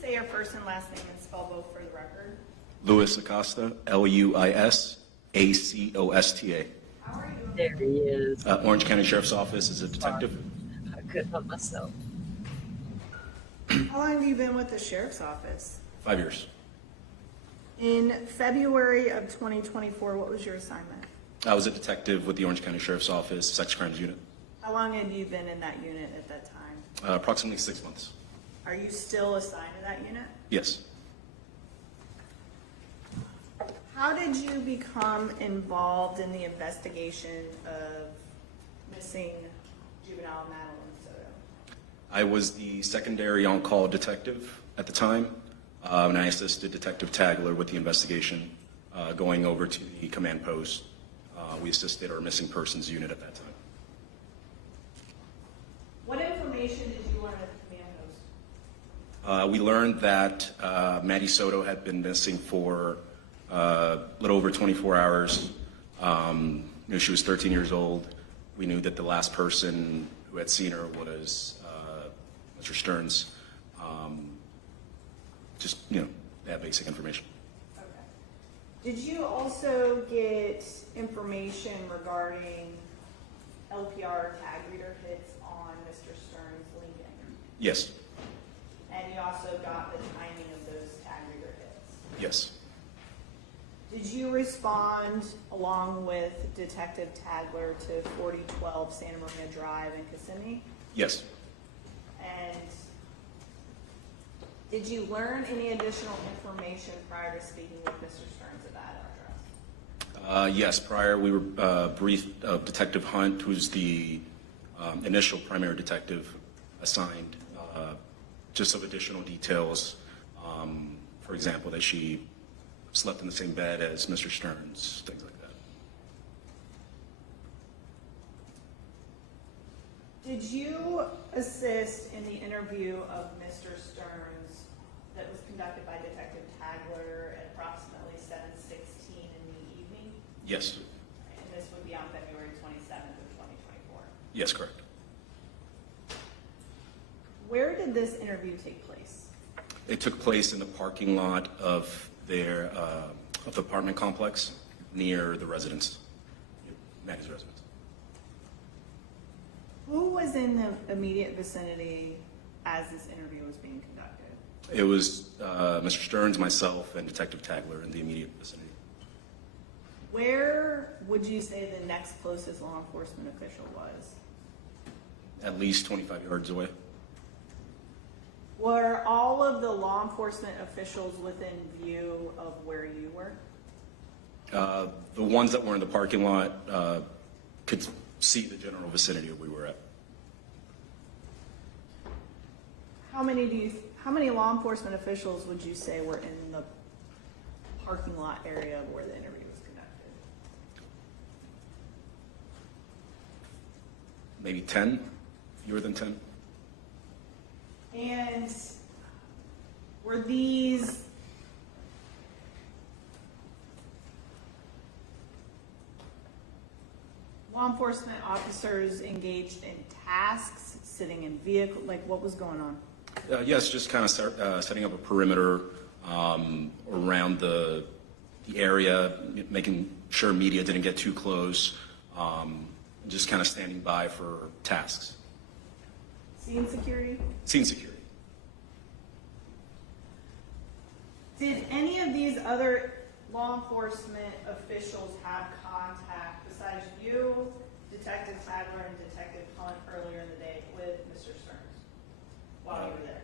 say your first and last name and spell both for the record? Luis Acosta, Luisacosta. How are you? There he is. Orange County Sheriff's Office as a detective. I couldn't help myself. How long have you been with the sheriff's office? 5 years. In February of 2024, what was your assignment? I was a detective with the Orange County Sheriff's Office, Sex Crimes Unit. How long had you been in that unit at that time? Approximately 6 months. Are you still assigned to that unit? Yes. How did you become involved in the investigation of missing juvenile Madeline Soto? I was the secondary on-call detective at the time, and I assisted Detective Tagler with the investigation, going over to the command post. We assisted our missing persons unit at that time. What information did you learn at the command post? We learned that Maddie Soto had been missing for a little over 24 hours. She was 13 years old. We knew that the last person who had seen her was Mr. Stearns. Just, that basic information. Okay. Did you also get information regarding LPR tag reader hits on Mr. Stearns' Lincoln? Yes. And you also got the timing of those tag reader hits? Yes. Did you respond along with Detective Tagler to 4012 Santa Maria Drive in Kissimmee? Yes. And did you learn any additional information prior to speaking with Mr. Stearns at that address? Yes. Prior, we were briefed of Detective Hunt, who's the initial primary detective assigned, just of additional details. For example, that she slept in the same bed as Mr. Stearns, things like that. Did you assist in the interview of Mr. Stearns that was conducted by Detective Tagler at approximately 7:16 in the evening? Yes. And this would be on February 27th of 2024. Yes, correct. Where did this interview take place? It took place in the parking lot of their of the apartment complex near the residence, Maddie's residence. Who was in the immediate vicinity as this interview was being conducted? It was Mr. Stearns, myself, and Detective Tagler in the immediate vicinity. Where would you say the next closest law enforcement official was? At least 25 yards away. Were all of the law enforcement officials within view of where you were? The ones that were in the parking lot could see the general vicinity of where we were at. How many law enforcement officials would you say were in the parking lot area where the interview was conducted? Maybe 10, fewer than 10. And were these law enforcement officers engaged in tasks, sitting in vehicle, like what was going on? Yes, just kind of setting up a perimeter around the area, making sure media didn't get too close, just kind of standing by for tasks. Scene security? Scene security. Did any of these other law enforcement officials have contact besides you, Detective Tagler, and Detective Hunt earlier in the day with Mr. Stearns while you were there?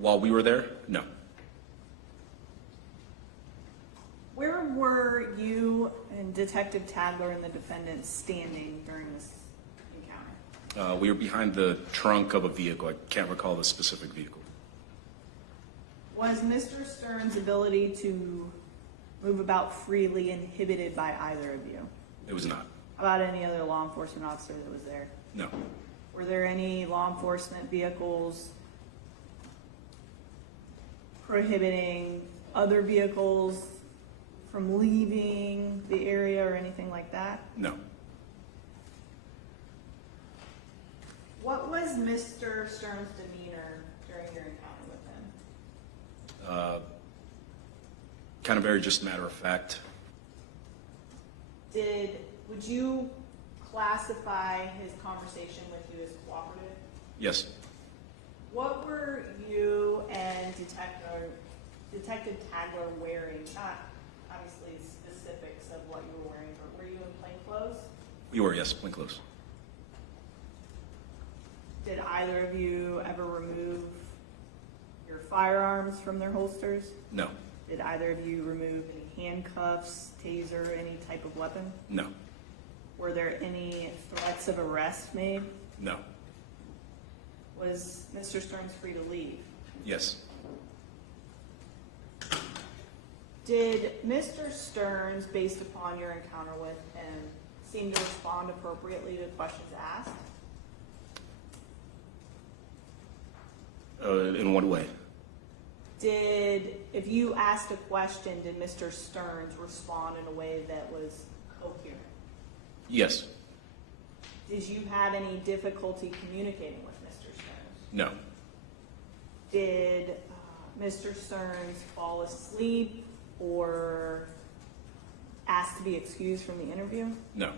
While we were there? No. Where were you and Detective Tagler and the defendant standing during this encounter? We were behind the trunk of a vehicle. I can't recall the specific vehicle. Was Mr. Stearns' ability to move about freely inhibited by either of you? It was not. How about any other law enforcement officer that was there? No. Were there any law enforcement vehicles prohibiting other vehicles from leaving the area or anything like that? No. What was Mr. Stearns' demeanor during your encounter with him? Kind of very just matter of fact. Would you classify his conversation with you as cooperative? Yes. What were you and Detective Tagler wearing? Not obviously specifics of what you were wearing, but were you in plain clothes? We were, yes, plain clothes. Did either of you ever remove your firearms from their holsters? No. Did either of you remove any handcuffs, taser, any type of weapon? No. Were there any threats of arrest made? No. Was Mr. Stearns free to leave? Yes. Did Mr. Stearns, based upon your encounter with him, seem to respond appropriately to questions asked? In what way? If you asked a question, did Mr. Stearns respond in a way that was coherent? Yes. Did you have any difficulty communicating with Mr. Stearns? No. Did Mr. Stearns fall asleep or ask to be excused from the interview? No.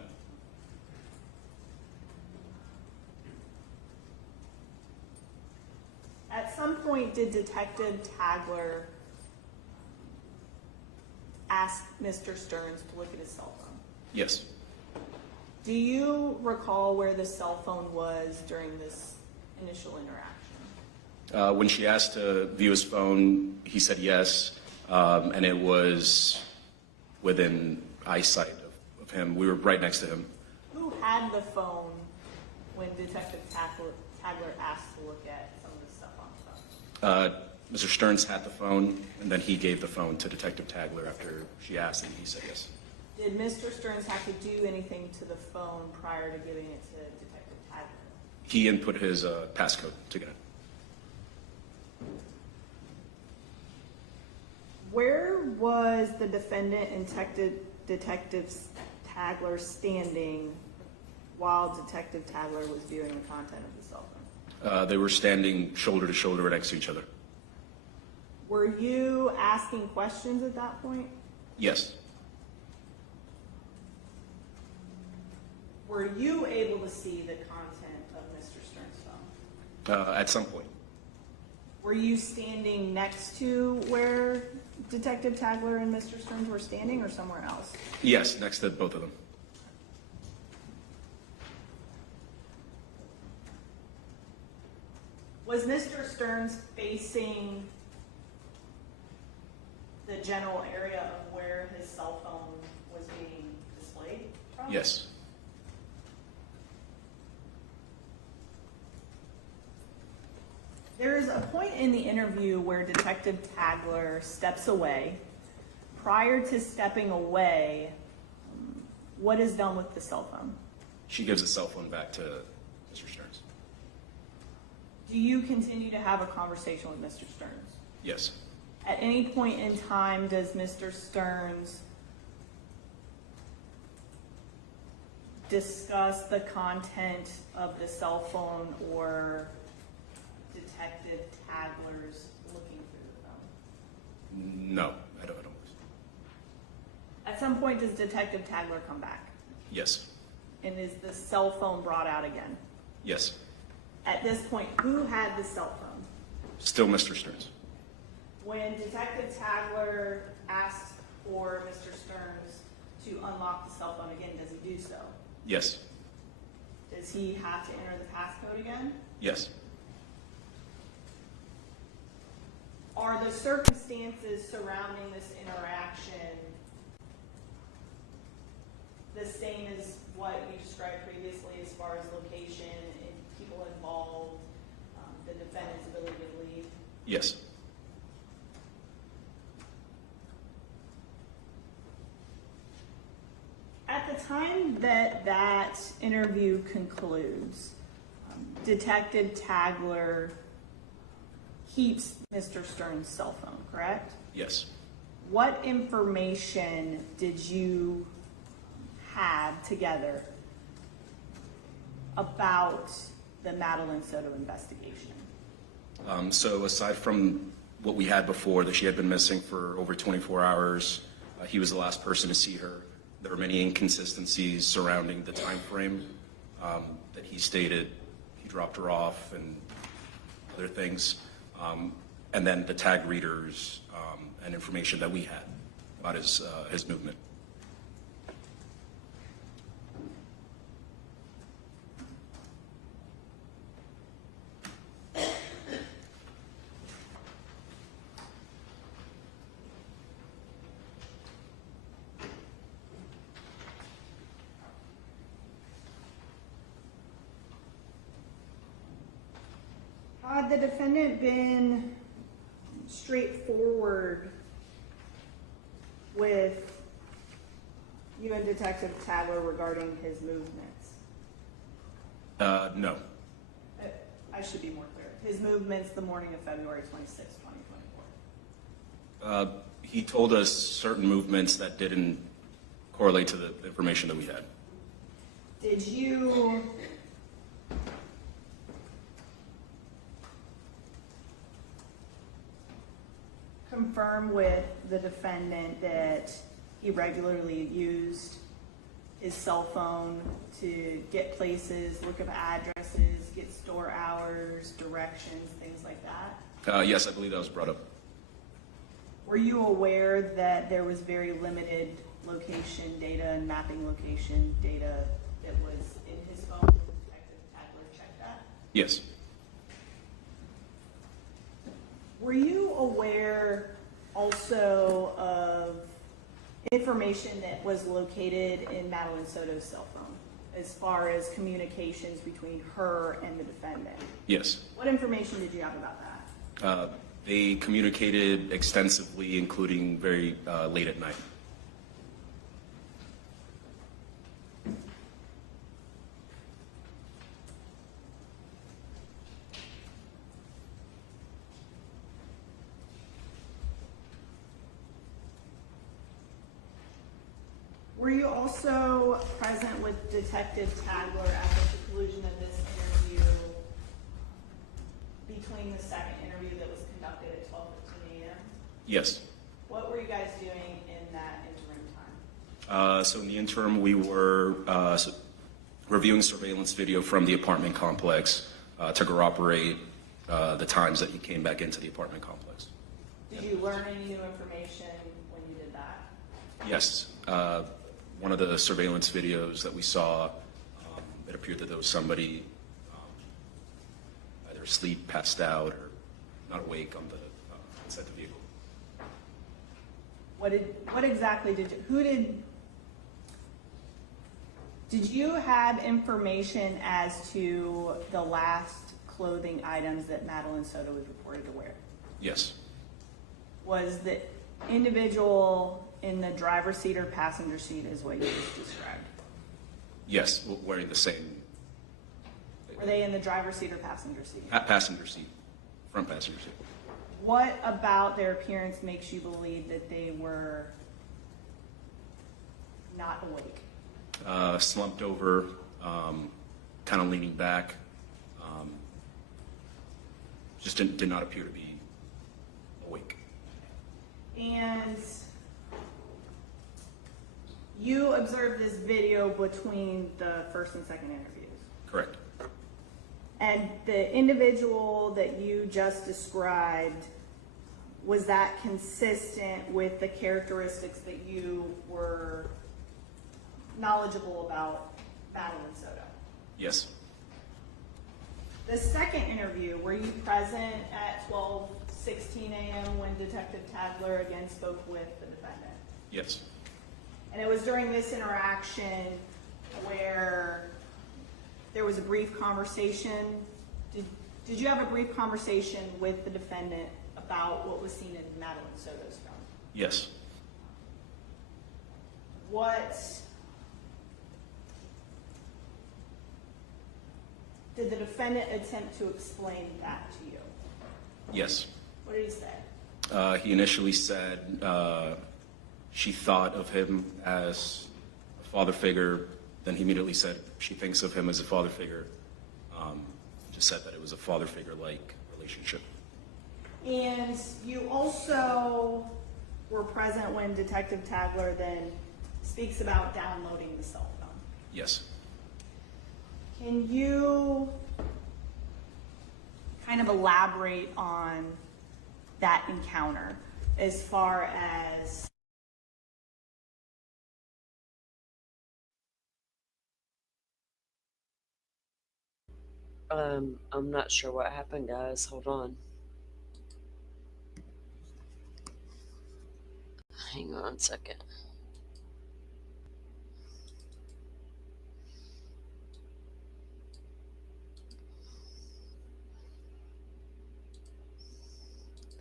At some point, did Detective Tagler ask Mr. Stearns to look at his cell phone? Yes. Do you recall where the cell phone was during this initial interaction? When she asked to view his phone, he said yes, and it was within eyesight of him. We were right next to him. Who had the phone when Detective Tagler asked to look at some of the stuff on the phone? Mr. Stearns had the phone, and then he gave the phone to Detective Tagler after she asked, and he said yes. Did Mr. Stearns have to do anything to the phone prior to giving it to Detective Tagler? He input his passcode to get it. Where was the defendant and Detective Tagler standing while Detective Tagler was viewing the content of the cell phone? They were standing shoulder to shoulder right next to each other. Were you asking questions at that point? Yes. Were you able to see the content of Mr. Stearns' phone? At some point. Were you standing next to where Detective Tagler and Mr. Stearns were standing or somewhere else? Yes, next to both of them. Was Mr. Stearns facing the general area of where his cell phone was being displayed from? Yes. There is a point in the interview where Detective Tagler steps away. Prior to stepping away, what is done with the cell phone? She gives the cell phone back to Mr. Stearns. Do you continue to have a conversation with Mr. Stearns? Yes. At any point in time, does Mr. Stearns discuss the content of the cell phone or Detective Tagler's looking through the phone? No, I don't. At some point, does Detective Tagler come back? Yes. And is the cell phone brought out again? Yes. At this point, who had the cell phone? Still Mr. Stearns. When Detective Tagler asks for Mr. Stearns to unlock the cell phone again, does he do so? Yes. Does he have to enter the passcode again? Yes. Are the circumstances surrounding this interaction the same as what you described previously as far as location and people involved, the defendant's ability to leave? Yes. At the time that that interview concludes, Detective Tagler keeps Mr. Stearns' cell phone, correct? Yes. What information did you have together about the Madeline Soto investigation? So aside from what we had before, that she had been missing for over 24 hours. He was the last person to see her. There were many inconsistencies surrounding the time frame that he stated. He dropped her off and other things. And then the tag readers and information that we had about his movement. Had the defendant been straightforward with you and Detective Tagler regarding his movements? No. I should be more clear. His movements the morning of February 26, 2024. He told us certain movements that didn't correlate to the information that we had. Did you confirm with the defendant that he regularly used his cell phone to get places, look up addresses, get store hours, directions, things like that? Yes, I believe that was brought up. Were you aware that there was very limited location data and mapping location data that was in his phone? Did Detective Tagler check that? Yes. Were you aware also of information that was located in Madeline Soto's cell phone as far as communications between her and the defendant? Yes. What information did you have about that? They communicated extensively, including very late at night. Were you also present with Detective Tagler at the conclusion of this interview between the second interview that was conducted at 12:15 a.m.? Yes. What were you guys doing in that interim time? So in the interim, we were reviewing surveillance video from the apartment complex to corroborate the times that he came back into the apartment complex. Did you learn any new information when you did that? Yes. One of the surveillance videos that we saw, it appeared that there was somebody either asleep, passed out, or not awake on the inside the vehicle. What exactly did you have information as to the last clothing items that Madeline Soto was reported to wear? Yes. Was the individual in the driver's seat or passenger seat is what you just described? Yes, wearing the same. Were they in the driver's seat or passenger seat? Passenger seat, front passenger seat. What about their appearance makes you believe that they were not awake? Slumped over, kind of leaning back. Just did not appear to be awake. And you observed this video between the first and second interviews? Correct. And the individual that you just described, was that consistent with the characteristics that you were knowledgeable about Madeline Soto? Yes. The second interview, were you present at 12:16 a.m. when Detective Tagler again spoke with the defendant? Yes. And it was during this interaction where there was a brief conversation. Did you have a brief conversation with the defendant about what was seen in Madeline Soto's phone? Yes. Did the defendant attempt to explain that to you? Yes. What did he say? He initially said she thought of him as a father figure. Then he immediately said she thinks of him as a father figure. Just said that it was a father figure-like relationship. And you also were present when Detective Tagler then speaks about downloading the cell phone. Yes. Can you kind of elaborate on that encounter as far as I'm not sure what happened, guys. Hold on. Hang on a second.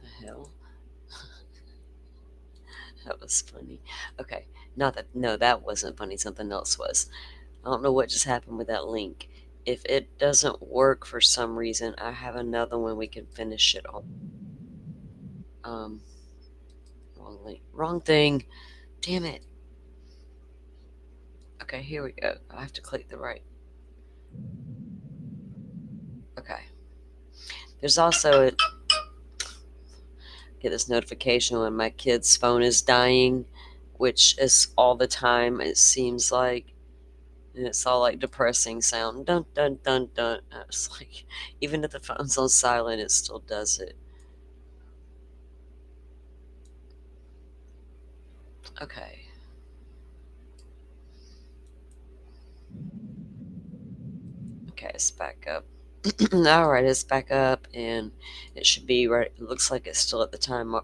The hell? That was funny. Okay. Not that, no, that wasn't funny. Something else was. I don't know what just happened with that link. If it doesn't work for some reason, I have another one we can finish it on. Wrong link. Wrong thing. Damn it. Okay, here we go. I have to click the right. Okay. There's also get this notification when my kid's phone is dying, which is all the time, it seems like. And it's all like depressing sound. Dun dun dun dun. It's like even if the phone's on silent, it still does it. Okay. Okay, it's back up. Alright, it's back up and it should be right. It looks like it's still at the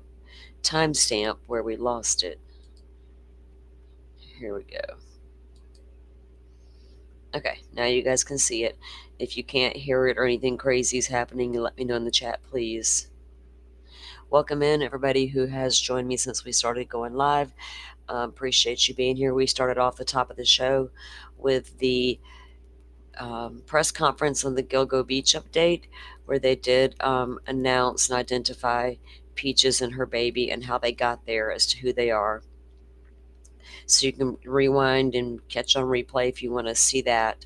timestamp where we lost it. Here we go. Okay, now you guys can see it. If you can't hear it or anything crazy is happening, let me know in the chat, please. Welcome in everybody who has joined me since we started going live. Appreciate you being here. We started off the top of the show with the press conference on the Gilgo Beach update, where they did announce and identify Peaches and her baby and how they got there as to who they are. So you can rewind and catch on replay if you want to see that.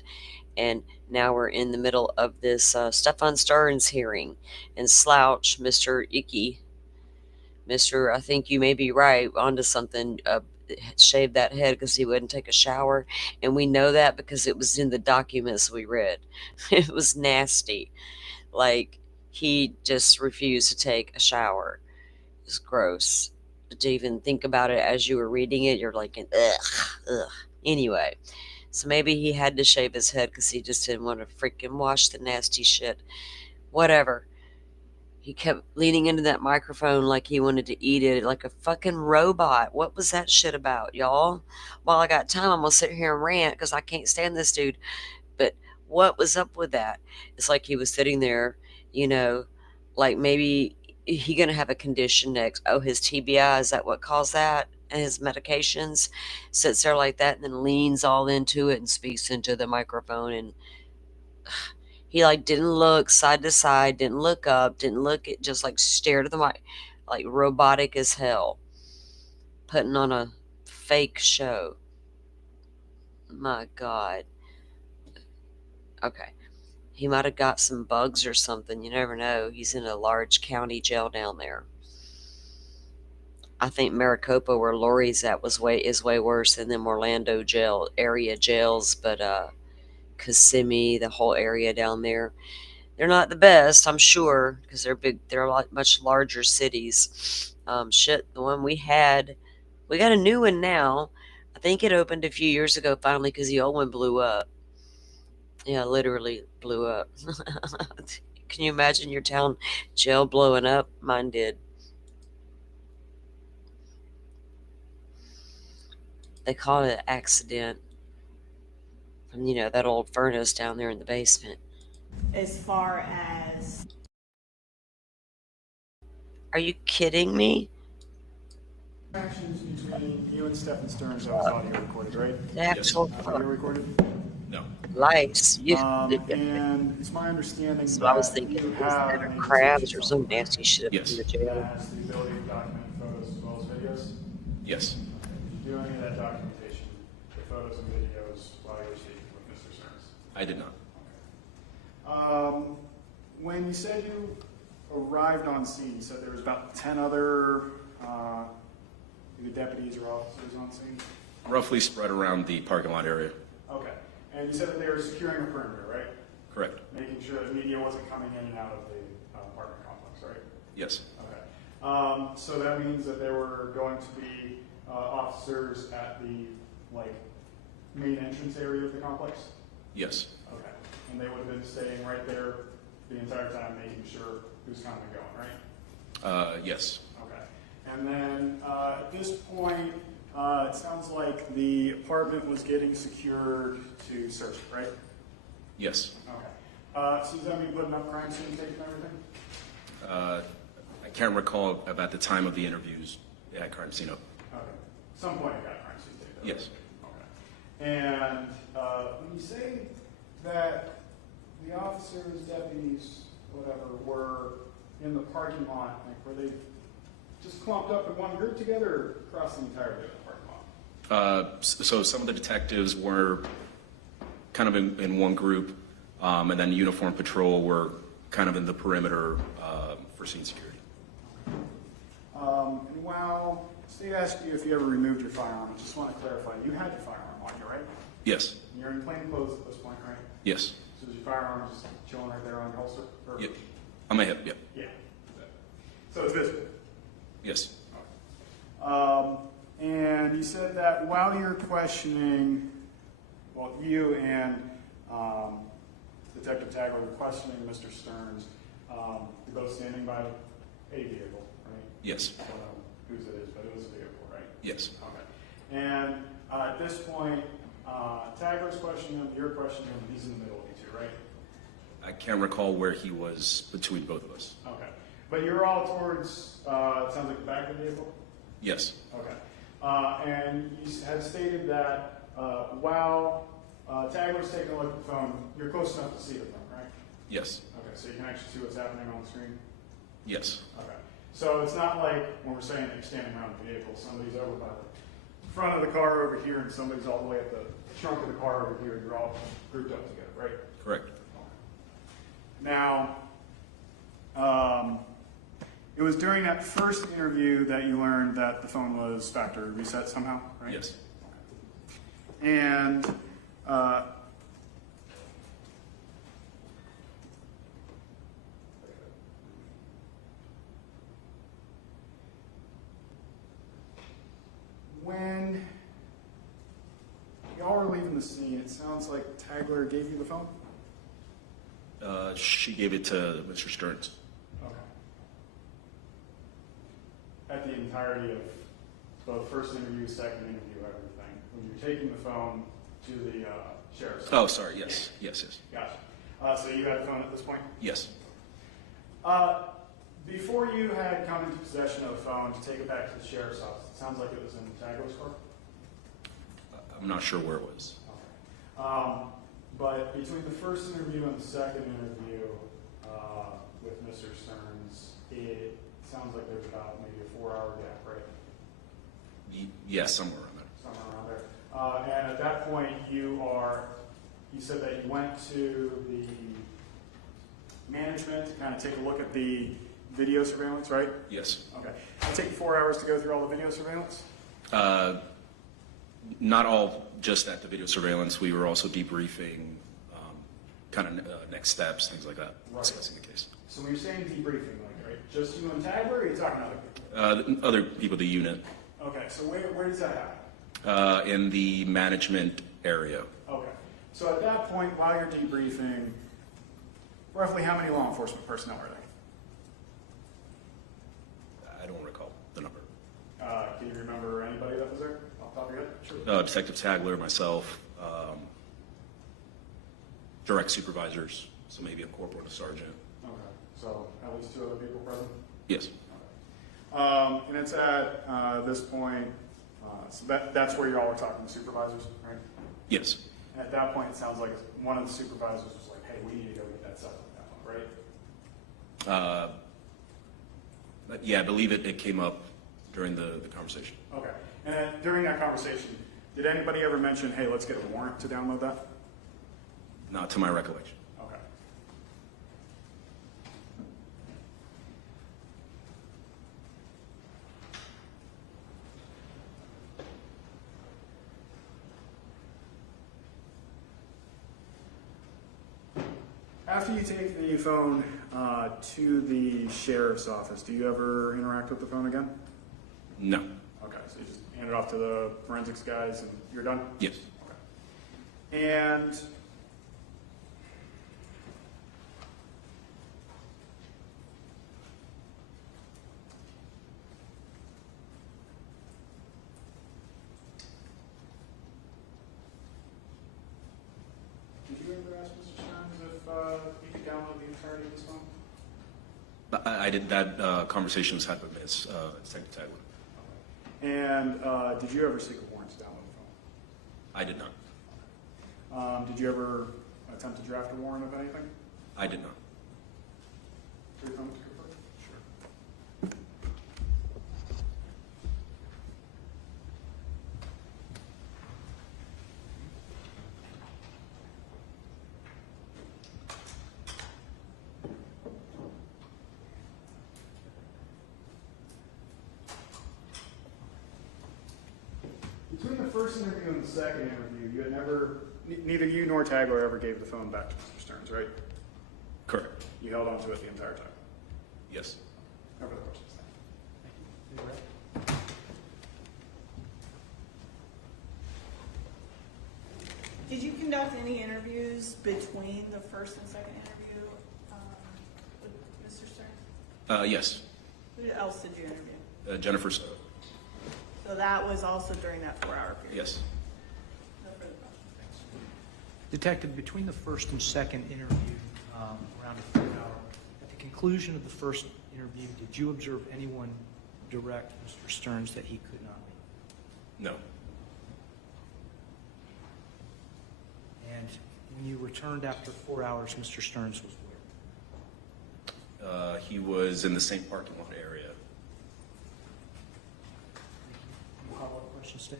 And now we're in the middle of this Stefan Stearns hearing. And Slouch, Mr. Icky, Mr. I think you may be right, onto something, shaved that head because he wouldn't take a shower. And we know that because it was in the documents we read. It was nasty. Like, he just refused to take a shower. It's gross. To even think about it as you were reading it, you're like, ugh. Anyway, so maybe he had to shave his head because he just didn't want to freaking wash the nasty shit. Whatever. He kept leaning into that microphone like he wanted to eat it, like a fucking robot. What was that shit about, y'all? While I got time, I'm gonna sit here and rant because I can't stand this dude. But what was up with that? It's like he was sitting there, you know, like maybe he gonna have a condition next. Oh, his TBI, is that what caused that? And his medications. Sits there like that and then leans all into it and speaks into the microphone, and he like didn't look side to side, didn't look up, didn't look at, just like stared at the mic, like robotic as hell, putting on a fake show. My God. Okay. He might have got some bugs or something. You never know. He's in a large county jail down there. I think Maricopa, where Lori's at, is way worse than them Orlando jail area jails. But Kissimmee, the whole area down there, they're not the best, I'm sure, because they're big. They're a lot much larger cities. Shit, the one we had, we got a new one now. I think it opened a few years ago finally because the old one blew up. Yeah, literally blew up. Can you imagine your town jail blowing up? Mine did. They call it an accident from, that old furnace down there in the basement. as far as Are you kidding me? Interactions between you and Stefan Stearns, that was audio recorded, right? The actual Audio recorded? No. lights. And it's my understanding So I was that thinking, you is have that an a crabs agency or some software nasty shit Yes. in the that jail? has the ability to document photos as well as videos. Yes. Did you do any of that documentation, the photos and videos, while you were speaking with Mr. Stearns? I did not. When you said you arrived on scene, you said there was about 10 other either deputies or officers on scene? Roughly spread around the parking lot area. Okay. And you said that they were securing a perimeter, right? Correct. Making sure that media wasn't coming in and out of the apartment complex, right? Yes. Okay. So that means that there were going to be officers at the main entrance area of the complex? Yes. Okay. And they would have been staying right there the entire time, making sure who's coming and going, right? Yes. Okay. And then at this point, it sounds like the apartment was getting secured to search it, right? Yes. Okay. So does that mean putting up crime scene tape and everything? I can't recall about the time of the interviews. They had crime scene up. Okay. Some point it got crime scene tape. Though. Yes. Okay. And when you say that the officers, deputies, whatever, were in the parking lot, were they just clumped up in one group together or across the entirety of the parking lot? So some of the detectives were kind of in one group, and then uniform patrol were kind of in the perimeter for scene security. And while State asked you if you ever removed your firearm, I just want to clarify, you had your firearm on you, right? Yes. And you're in plain clothes at this point, right? Yes. So is your firearm just chilling right there on your holster? Or? Yep. On my hip, yep. Yeah. So it's visible? Yes. And you said that while you're questioning, well, you and Detective Tagler were questioning Mr. Stearns, you're both standing by a vehicle, right? Yes. I don't know whose it is, but it was a vehicle, right? Yes. Okay. And at this point, Tagler's questioning him, you're questioning him, he's in the middle of you two, right? I can't recall where he was between both of us. Okay. But you're all towards, it sounds like the back of the vehicle? Yes. Okay. And you had stated that while Tagler's taking a look at the phone, you're close enough to see the phone, right? Yes. Okay, so you can actually see what's happening on the screen? Yes. Okay. So it's not like when we're saying that you're standing around the vehicle, somebody's over by the front of the car over here and somebody's all the way at the trunk of the car over here, and you're all grouped up together, right? Correct. Now, it was during that first interview that you learned that the phone was factory reset somehow, right? Yes. And when y'all were leaving the scene, it sounds like Tagler gave you the phone? She gave it to Mr. Stearns. Okay. At the entirety of both first interview, second interview, everything. When you're taking the phone to the sheriff's. Oh, sorry. Yes. Yes. Yes. Gotcha. So you had the phone at this point? Yes. Before you had come into possession of the phone to take it back to the sheriff's office, it sounds like it was in Tagler's car? I'm not sure where it was. Okay. But between the first interview and the second interview with Mr. Stearns, it sounds like there's about maybe a 4-hour gap, right? Yes, somewhere around there. Somewhere around there. And at that point, you said that you went to the management to kind of take a look at the video surveillance, right? Yes. Okay. It'll take 4 hours to go through all the video surveillance? Not all just at the video surveillance. We were also debriefing kind of next steps, things like that, discussing the case. So when you're saying debriefing, right, just you and Tagler, or are you talking other people? Other people, the unit. Okay, so where does that happen? In the management area. Okay. So at that point, while you're debriefing, roughly how many law enforcement personnel are there? I don't recall the number. Can you remember anybody that was there off the top of your head? Sure. Detective Tagler, myself, direct supervisors, so maybe a corporal and a sergeant. Okay. So at least 2 other people present? Yes. Okay. And it's at this point, so that's where you all were talking to supervisors, right? Yes. And at that point, it sounds like one of the supervisors was like, hey, we need to go get that cell phone, right? Yeah, I believe it came up during the conversation. Okay. And then during that conversation, did anybody ever mention, hey, let's get a warrant to download that? Not to my recollection. Okay. After you take the phone to the sheriff's office, do you ever interact with the phone again? No. Okay, so you just hand it off to the forensics guys and you're done? Yes. Okay. And did you ever ask Mr. Stearns if he could download the entirety of his phone? I did. That conversation was had with Ms. Secretary. And did you ever seek a warrant to download the phone? I did not. Did you ever attempt to draft a warrant of anything? I did not. For your phone to convert? Sure. Between the first interview and the second interview, you had never, neither you nor Tagler ever gave the phone back to Mr. Stearns, right? Correct. You held on to it the entire time? Yes. No further questions. Did you conduct any interviews between the first and second interview with Mr. Stearns? Yes. Who else did you interview? Jennifer Soto. So that was also during that 4-hour period? Yes. No further questions. Detective, between the first and second interview, around the 4-hour, at the conclusion of the first interview, did you observe anyone direct Mr. Stearns that he could not leave? No. And when you returned after 4 hours, Mr. Stearns was where? He was in the same parking lot area. Any follow-up questions, Dave?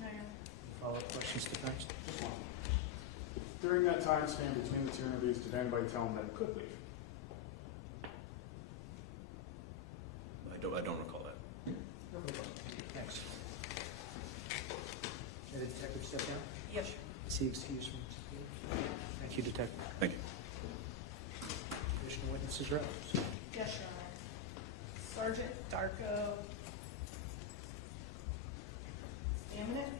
No, Follow-up questions, defense? During that time span between the two interviews, did anybody tell him that he could leave? I don't recall that. Thanks. Can the detective step down? Yes, sir. Is he excused from this appeal? Thank you, Detective. Thank you. Additional witnesses are up. Yes, Your Honor. Sergeant Darko Staminate?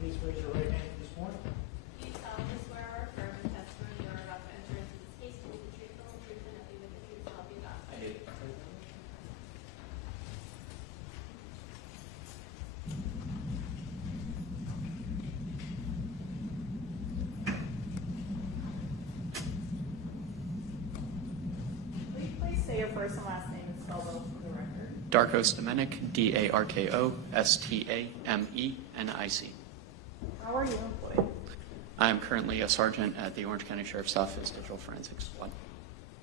Please raise your right hand this morning. Do you solemnly swear or affirm the testimony you are about to enter into this case to be the truth, the whole truth, and nothing but the truth, so help you God? I did. Will you please say your first and last name and spell both for the record? Darko Stamenic, D-A-R-K-O-S-T-A-M-E-N-I-C. How are you employed? I am currently a sergeant at the Orange County Sheriff's Office Digital Forensics Squad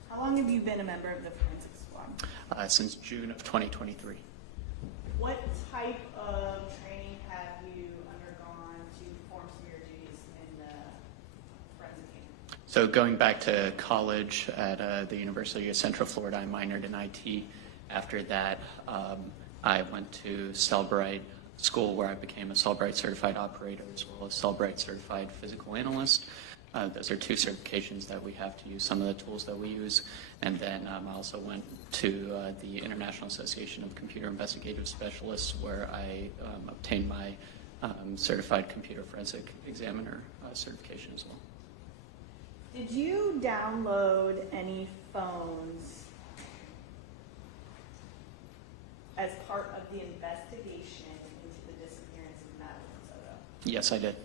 How long have you been a member of the forensic squad? since June of 2023. What type of training have you undergone to perform some of your duties in the forensic team? So going back to college at the University of Central Florida, I minored in IT. After that, I went to Cellbrite School, where I became a Cellbrite certified operator as well as Cellbrite certified physical analyst. Those are two certifications that we have to use some of the tools that we use. And then I also went to the International Association of Computer Investigative Specialists, where I obtained my certified computer forensic examiner certification as well. Did you download any phones as part of the investigation into the disappearance of Madeline Soto? Yes, I did.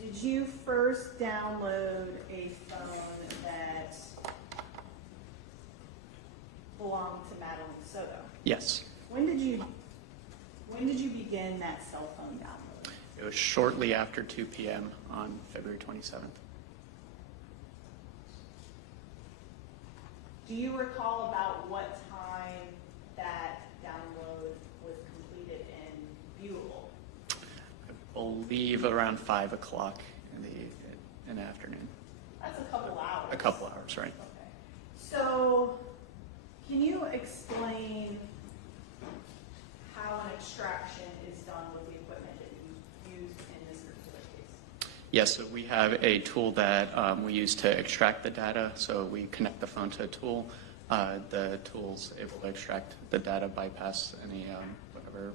Did you first download a phone that belonged to Madeline Soto? Yes. When did you begin that cell phone download? It was shortly after 2 p.m. on February 27th. Do you recall about what time that download was completed and viewable? I believe around 5 o'clock in the afternoon. That's a couple hours. A couple hours, right? So, can you explain how an extraction is done with the equipment that you used in this particular case? Yes, so we have a tool that we use to extract the data. So we connect the phone to a tool. The tool's able to extract the data, bypass any whatever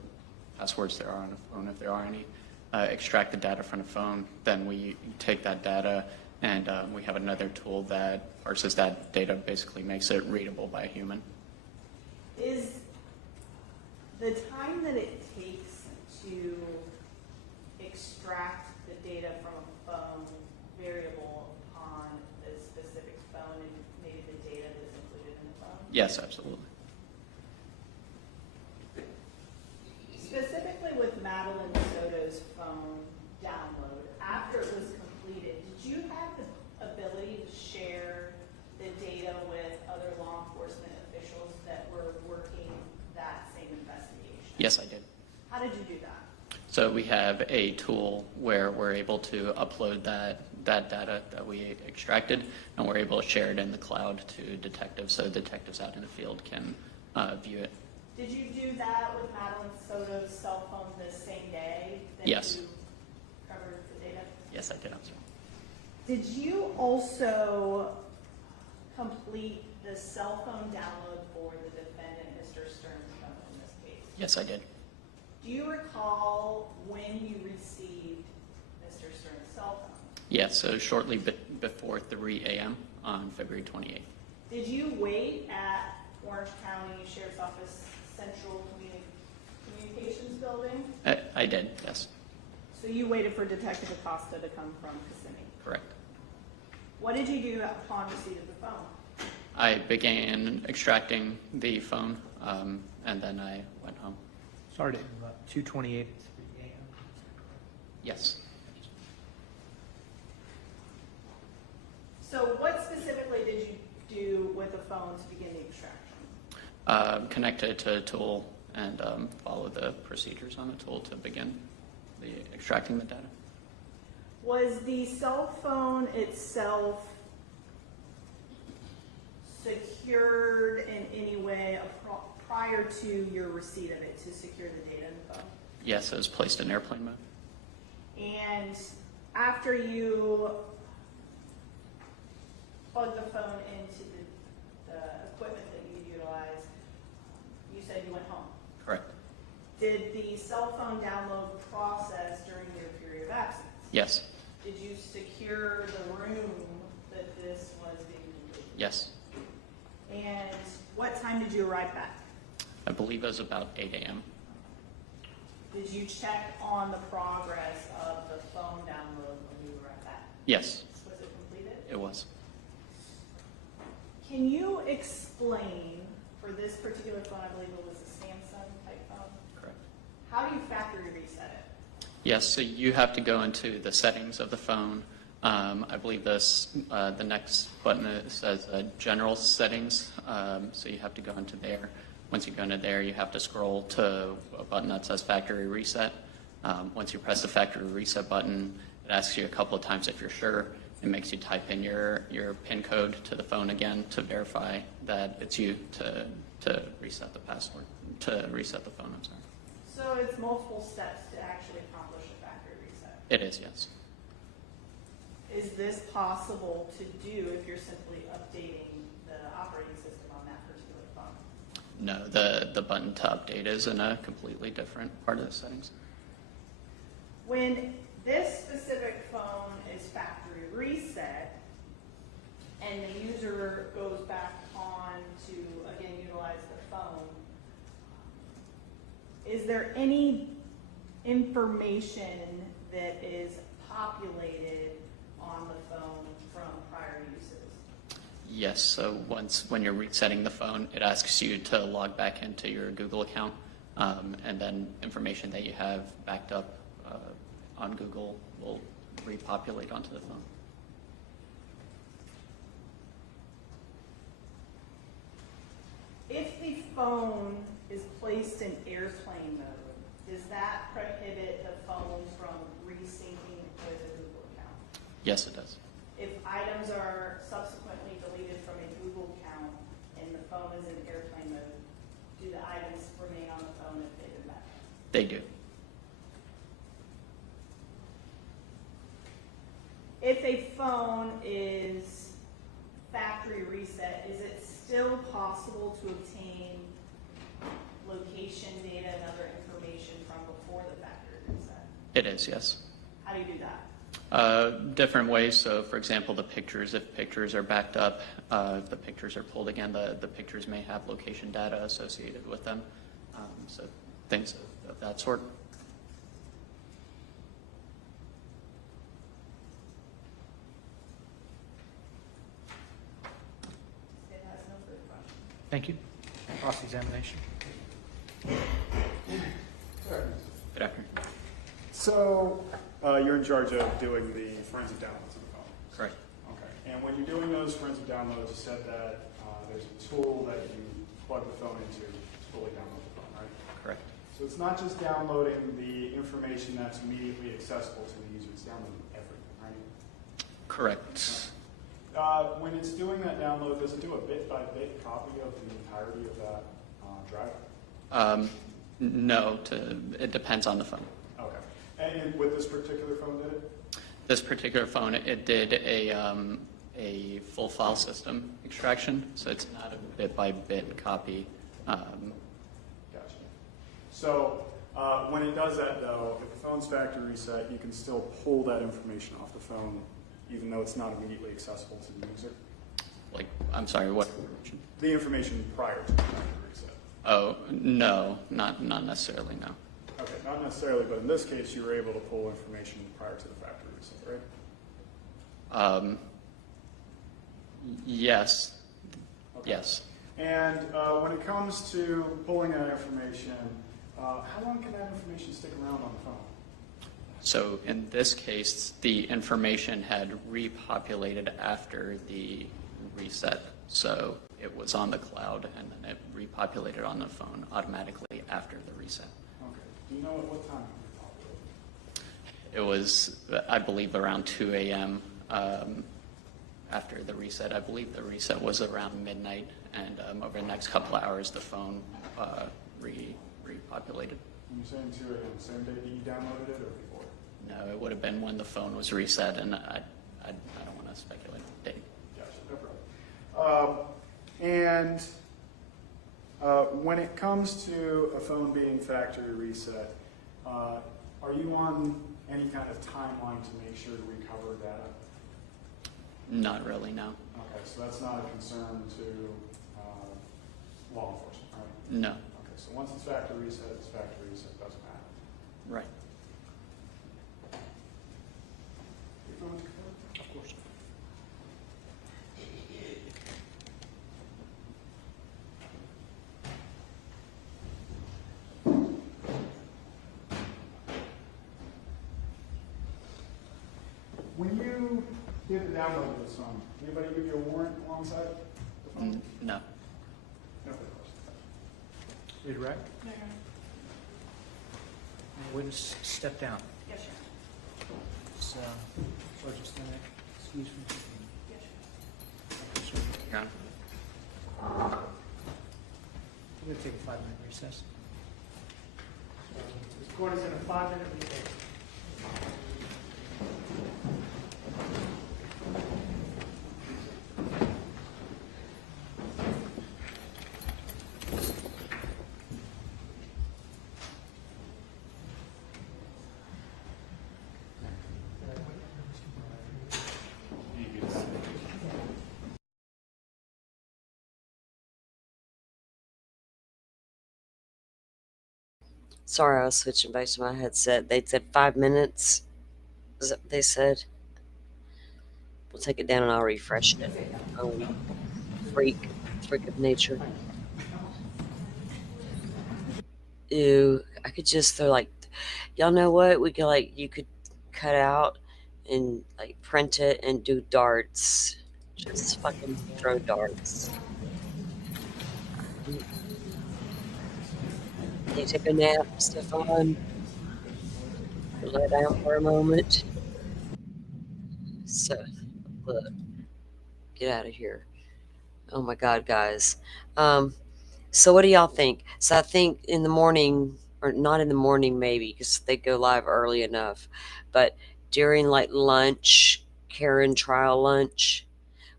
passwords there are on the phone, if there are any. Extract the data from the phone. Then we take that data and we have another tool that parses that data, basically makes it readable by a human. Is the time that it takes to extract the data from a phone variable upon the specific phone and maybe the data that is included in the phone? Yes, absolutely. Specifically with Madeline Soto's phone download, after it was completed, did you have the ability to share the data with other law enforcement officials that were working that same investigation? Yes, I did. How did you do that? So we have a tool where we're able to upload that data that we extracted, and we're able to share it in the cloud to detectives, so detectives out in the field can view it. Did you do that with Madeline Soto's cell phone the same day that Yes. you covered the data? Yes, I did. I'm sorry. Did you also complete the cell phone download for the defendant, Mr. Stern's phone in this case? Yes, I did. Do you recall when you received Mr. Stern's cell phone? Yes, so shortly before 3 a.m. on February 28th. Did you wait at Orange County Sheriff's Office Central Communications Building? I did, yes. So you waited for Detective Acosta to come from Kissimmee? Correct. What did you do upon receipt of the phone? I began extracting the phone, and then I went home. Sorry to interrupt. 2:28 at 3 a.m. Yes. So what specifically did you do with the phone to begin the extraction? Connect it to a tool and follow the procedures on the tool to begin the extracting the data. Was the cell phone itself secured in any way prior to your receipt of it to secure the data in the phone? Yes, it was placed in airplane mode. And after you plugged the phone into the equipment that you utilized, you said you went home. Correct. Did the cell phone download process during your period of absence? Yes. Did you secure the room that this was being completed? Yes. And what time did you arrive back? I believe it was about 8 a.m. Did you check on the progress of the phone download when you arrived back? Yes, Was it completed? it was. Can you explain, for this particular phone, I believe it was a Samsung type phone? Correct. How do you factory reset it? Yes, so you have to go into the settings of the phone. I believe the next button says general settings, so you have to go into there. Once you go into there, you have to scroll to a button that says factory reset. Once you press the factory reset button, it asks you a couple of times if you're sure. It makes you type in your PIN code to the phone again to verify that it's you to reset the password, to reset the phone, I'm sorry. So it's multiple steps to actually accomplish a factory reset. It is, yes. Is this possible to do if you're simply updating the operating system on that particular phone? No, the button to update is in a completely different part of the settings. When this specific phone is factory reset and the user goes back on to, again, utilize the phone, is there any information that is populated on the phone from prior uses? Yes, so when you're resetting the phone, it asks you to log back into your Google account, and then information that you have backed up on Google will repopulate onto the phone. If the phone is placed in airplane mode, does that prohibit the phone from resyncing with a Google account? Yes, it does. If items are subsequently deleted from a Google account and the phone is in airplane mode, do the items remain on the phone if they've been backed up? They do. If a phone is factory reset, is it still possible to obtain location data and other information from before the factory reset? It is, yes. How do you do that? Different ways. So, for example, the pictures, if pictures are backed up, if the pictures are pulled again, the pictures may have location data associated with them. So things of that sort. It has no further questions. Thank you. Cross-examination. Good afternoon. So, you're in charge of doing the forensic downloads on the phone? Correct. Okay. And when you're doing those forensic downloads, you said that there's a tool that you plug the phone into to fully download the phone, right? Correct. So it's not just downloading the information that's immediately accessible to the user, it's downloading everything, right? Correct. When it's doing that download, does it do a bit-by-bit copy of the entirety of that drive? No, it depends on the phone. Okay. And with this particular phone, did it? This particular phone, it did a full file system extraction, so it's not a bit-by-bit copy. Gotcha. So when it does that, though, if the phone's factory reset, you can still pull that information off the phone, even though it's not immediately accessible to the user? Like, I'm sorry, what? The information prior to the factory reset. Oh, no, not necessarily, no. Okay, not necessarily, but in this case, you were able to pull information prior to the factory reset, right? Yes. Okay. Yes. And when it comes to pulling that information, how long can that information stick around on the phone? So in this case, the information had repopulated after the reset. So it was on the cloud, and then it repopulated on the phone automatically after the reset. Okay. Do you know at what time it repopulated? It was, I believe, around 2 a.m. After the reset. I believe the reset was around midnight, and over the next couple of hours, the phone repopulated. When you're saying 2 a.m., same day that you downloaded it or before? No, it would have been when the phone was reset, and I don't want to speculate on the date. Gotcha, no problem. And when it comes to a phone being factory reset, are you on any kind of timeline to make sure to recover data? Not really, no. Okay, so that's not a concern to law enforcement, right? No. Okay, so once it's factory reset, doesn't matter. Right. Of course. When you did the download of this phone, anybody give you a warrant alongside the phone? No. No further questions. Read rec. No, Witness, step down. Yes, sir. Sergeant Stanek, excuse me. Yes, sir. Your Honor. We're going to take a 5-minute recess. This court is in a 5-minute recess. Sorry, I was switching back to my headset. They said 5 minutes. Is that what they said? We'll take it down and I'll refresh it. Freak of nature. Ew, I could just throw like, y'all know what? We could like, you could cut out and like print it and do darts. Just fucking throw darts. Can you take a nap, Stefan? Lie down for a moment. So, look, get out of here. Oh my God, guys. So what do y'all think? So I think in the morning, or not in the morning maybe, because they go live early enough, but during like lunch, Karen trial lunch,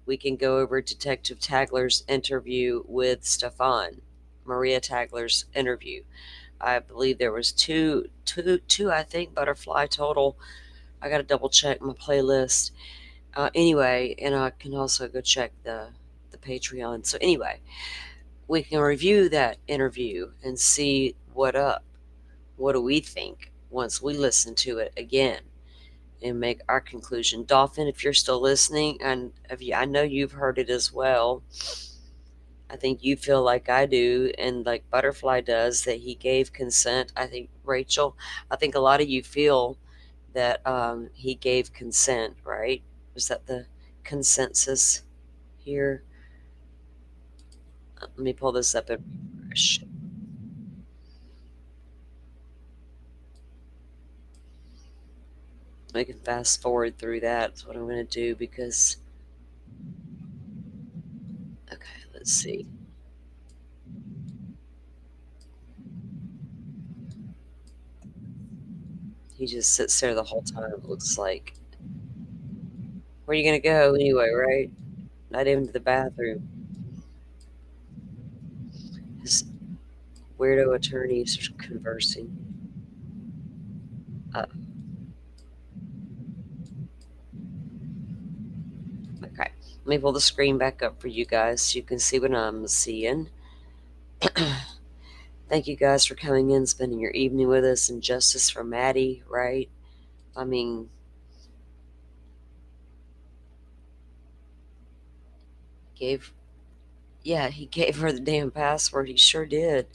we can go over Detective Tagler's interview with Stefan. Maria Tagler's interview. I believe there was two, I think, butterfly total. I got to double check my playlist. Anyway, and I can also go check the Patreon. So anyway, we can review that interview and see what up. What do we think once we listen to it again and make our conclusion? Dolphin, if you're still listening, and if you, I know you've heard it as well. I think you feel like I do, and like Butterfly does, that he gave consent. I think Rachel, I think a lot of you feel that he gave consent, right? Is that the consensus here? Let me pull this up and refresh. I can fast forward through that. That's what I'm going to do because. Okay, let's see. He just sits there the whole time, it looks like. Where are you going to go anyway, right? Not even to the bathroom. His weirdo attorneys are conversing. Okay, let me pull the screen back up for you guys so you can see what I'm seeing. Thank you guys for coming in, spending your evening with us, and justice for Maddie, right? I mean, he gave her the damn password. He sure did.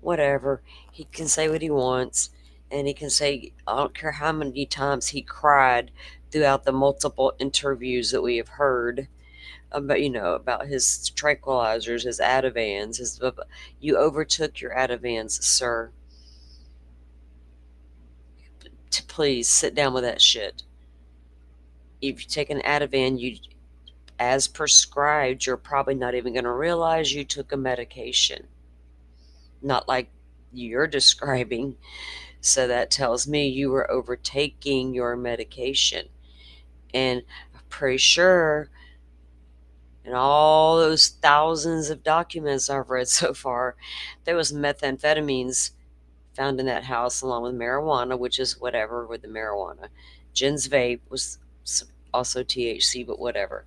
Whatever. He can say what he wants, and he can say, I don't care how many times he cried throughout the multiple interviews that we have heard about, about his tranquilizers, his Ativans, you overtook your Ativans, sir. Please sit down with that shit. If you take an Ativan, as prescribed, you're probably not even going to realize you took a medication. Not like you're describing. So that tells me you were overtaking your medication. And I'm pretty sure in all those thousands of documents I've read so far, there was methamphetamines found in that house along with marijuana, which is whatever with the marijuana. Jen's vape was also THC, but whatever.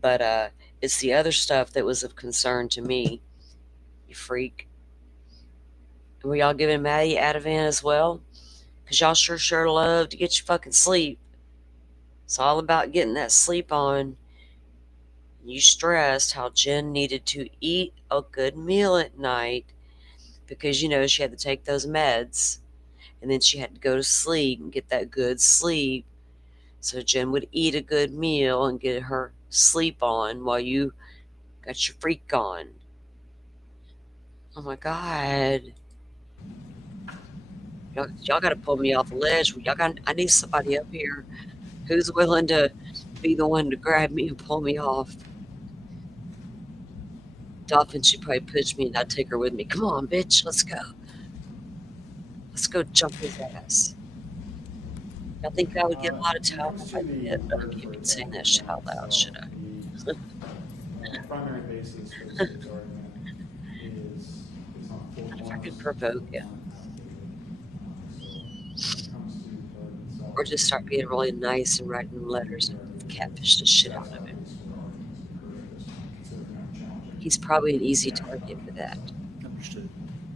But it's the other stuff that was of concern to me, you freak. Were y'all giving Maddie Ativan as well? Because y'all sure love to get your fucking sleep. It's all about getting that sleep on. You stressed how Jen needed to eat a good meal at night because, she had to take those meds. And then she had to go to sleep and get that good sleep. So Jen would eat a good meal and get her sleep on while you got your freak on. Oh my God. Y'all got to pull me off the ledge. I need somebody up here who's willing to be the one to grab me and pull me off. Dolphin should probably push me and I'd take her with me. Come on, bitch, let's go. Let's go jump his ass. I think I would get a lot of time if I did, but I can't be saying that shit out loud, should I? The primary basis for the state's argument is on full What if I forms. could provoke him? Or just start being really nice and writing letters and catfish the shit out of him. He's probably an easy target for that. Understood.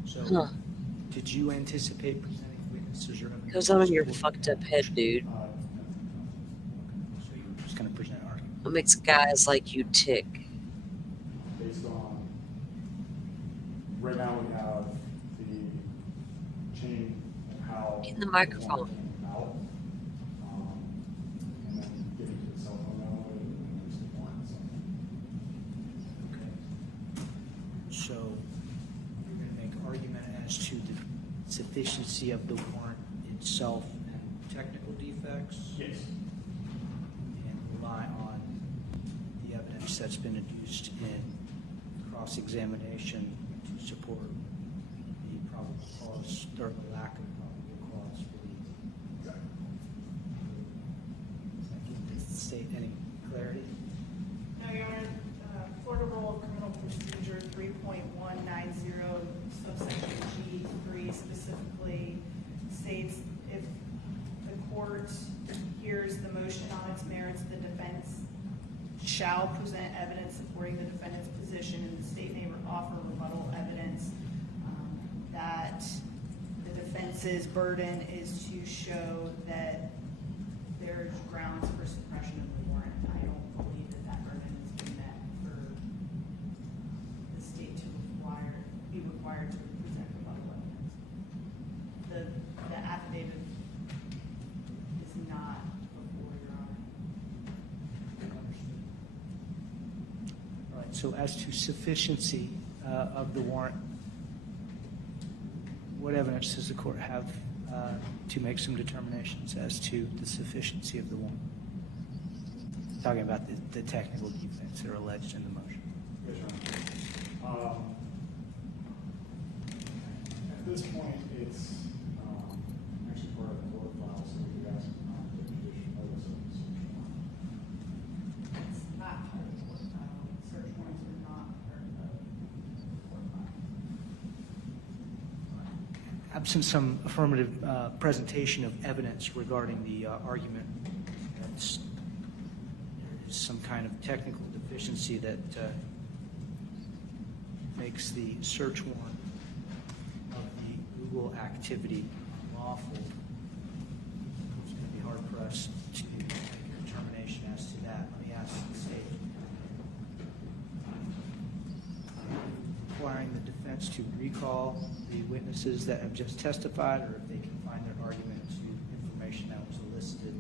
So, Huh. did you anticipate presenting witnesses or evidence? Goes on in your fucked up head, dude. So you're just going to present an argument? What makes guys like you tick? Based on, right now we have the chain of how. Get in the microphone. Out, and then getting to the cell phone network, and then there's the warrant. So you're going to make argument as to the sufficiency of the warrant itself and technical defects? Yes. And rely on the evidence that's been adduced in cross-examination to support the probable cause, or the lack of probable cause for the... Does the state any clarity? No, Your Honor, Florida Rule of Criminal Procedure 3.190, subsection G3 specifically states if the court hears the motion on its merits, the defense shall present evidence supporting the defendant's position, and the state may offer rebuttal evidence that the defense's burden is to show that there's grounds for suppression of the warrant. I don't believe that that burden has been met for the state to be required to present rebuttal evidence. The affidavit is not before Your Honor. All right, so as to sufficiency of the warrant, what evidence does the court have to make some determinations as to the sufficiency of the warrant? Talking about the technical defects that are alleged in the motion. Yes, Your Honor. At this point, it's actually part of the court file, so we ask the judicial notice of the search warrant. It's not part of the court file. Search warrants are not part of the court file. Absent some affirmative presentation of evidence regarding the argument, that's some kind of technical deficiency that makes the search warrant of the Google activity unlawful. It's going to be hard pressed to make a determination as to that. Let me ask the state. Requiring the defense to recall the witnesses that have just testified, or if they can find their argument to information that was elicited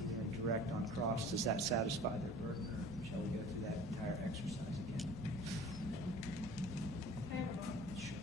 either in direct on cross, does that satisfy their burden, or shall we go through that entire exercise again? Sure.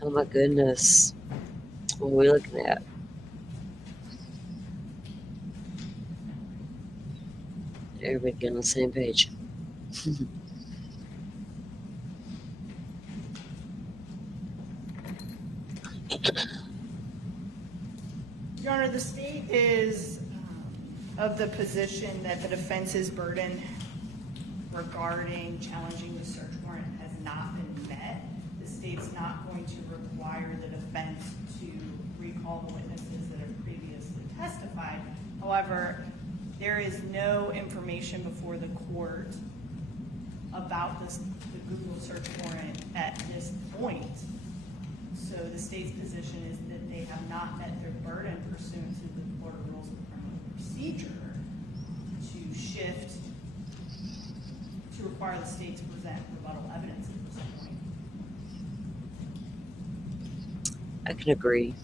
Oh my goodness. What are we looking at? Everybody get on the same page. Your Honor, the state is of the position that the defense's burden regarding challenging the search warrant has not been met. The state's not going to require the defense to recall the witnesses that have previously testified. However, there is no information before the court about the Google search warrant at this point. So the state's position is that they have not met their burden pursuant to the Florida Rules of Criminal Procedure to shift, to require the state to present rebuttal evidence at this point. I can agree.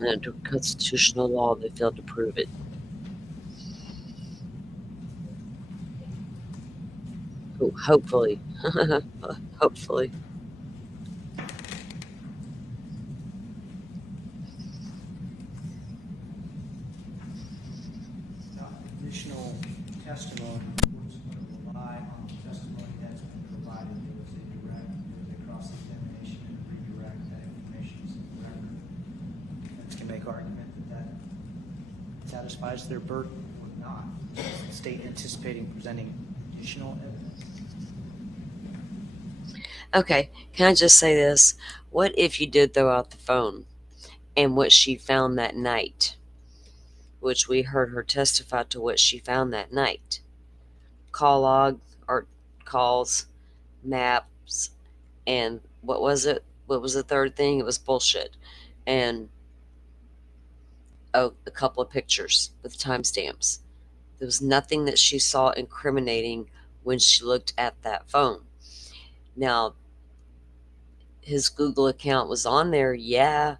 And under constitutional law, they failed to prove it. Oh, hopefully. Hopefully. Additional testimony, was going to rely on the testimony that's been provided. There was a direct, there was a cross-examination and a redirect. That information is in the record. Defense can make argument that that satisfies their burden or not? Is the state anticipating presenting additional evidence? Okay, can I just say this? What if you did throw out the phone and what she found that night, which we heard her testify to what she found that night? Call log or calls, maps, and what was it? What was the third thing? It was bullshit. And oh, a couple of pictures with timestamps. There was nothing that she saw incriminating when she looked at that phone. Now, his Google account was on there, yeah,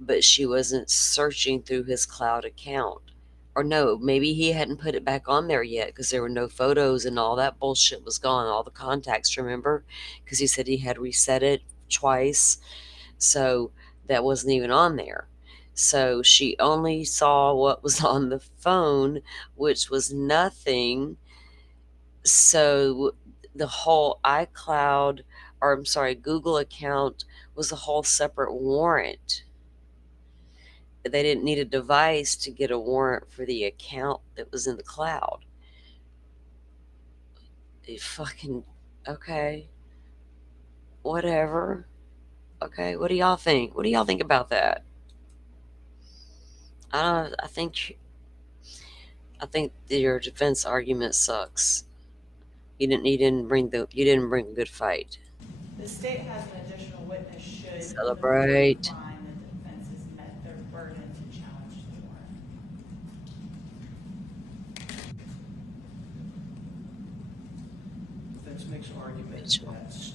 but she wasn't searching through his cloud account. Or no, maybe he hadn't put it back on there yet because there were no photos and all that bullshit was gone. All the contacts, remember? Because he said he had reset it twice. So that wasn't even on there. So she only saw what was on the phone, which was nothing. So the whole iCloud, or I'm sorry, Google account was a whole separate warrant. They didn't need a device to get a warrant for the account that was in the cloud. They fucking, okay, whatever. Okay, what do y'all think? What do y'all think about that? I think your defense argument sucks. You didn't bring a good fight. The state has an additional witness should the court Celebrate. find that the defense has met their burden to challenge the warrant. Defense makes an argument that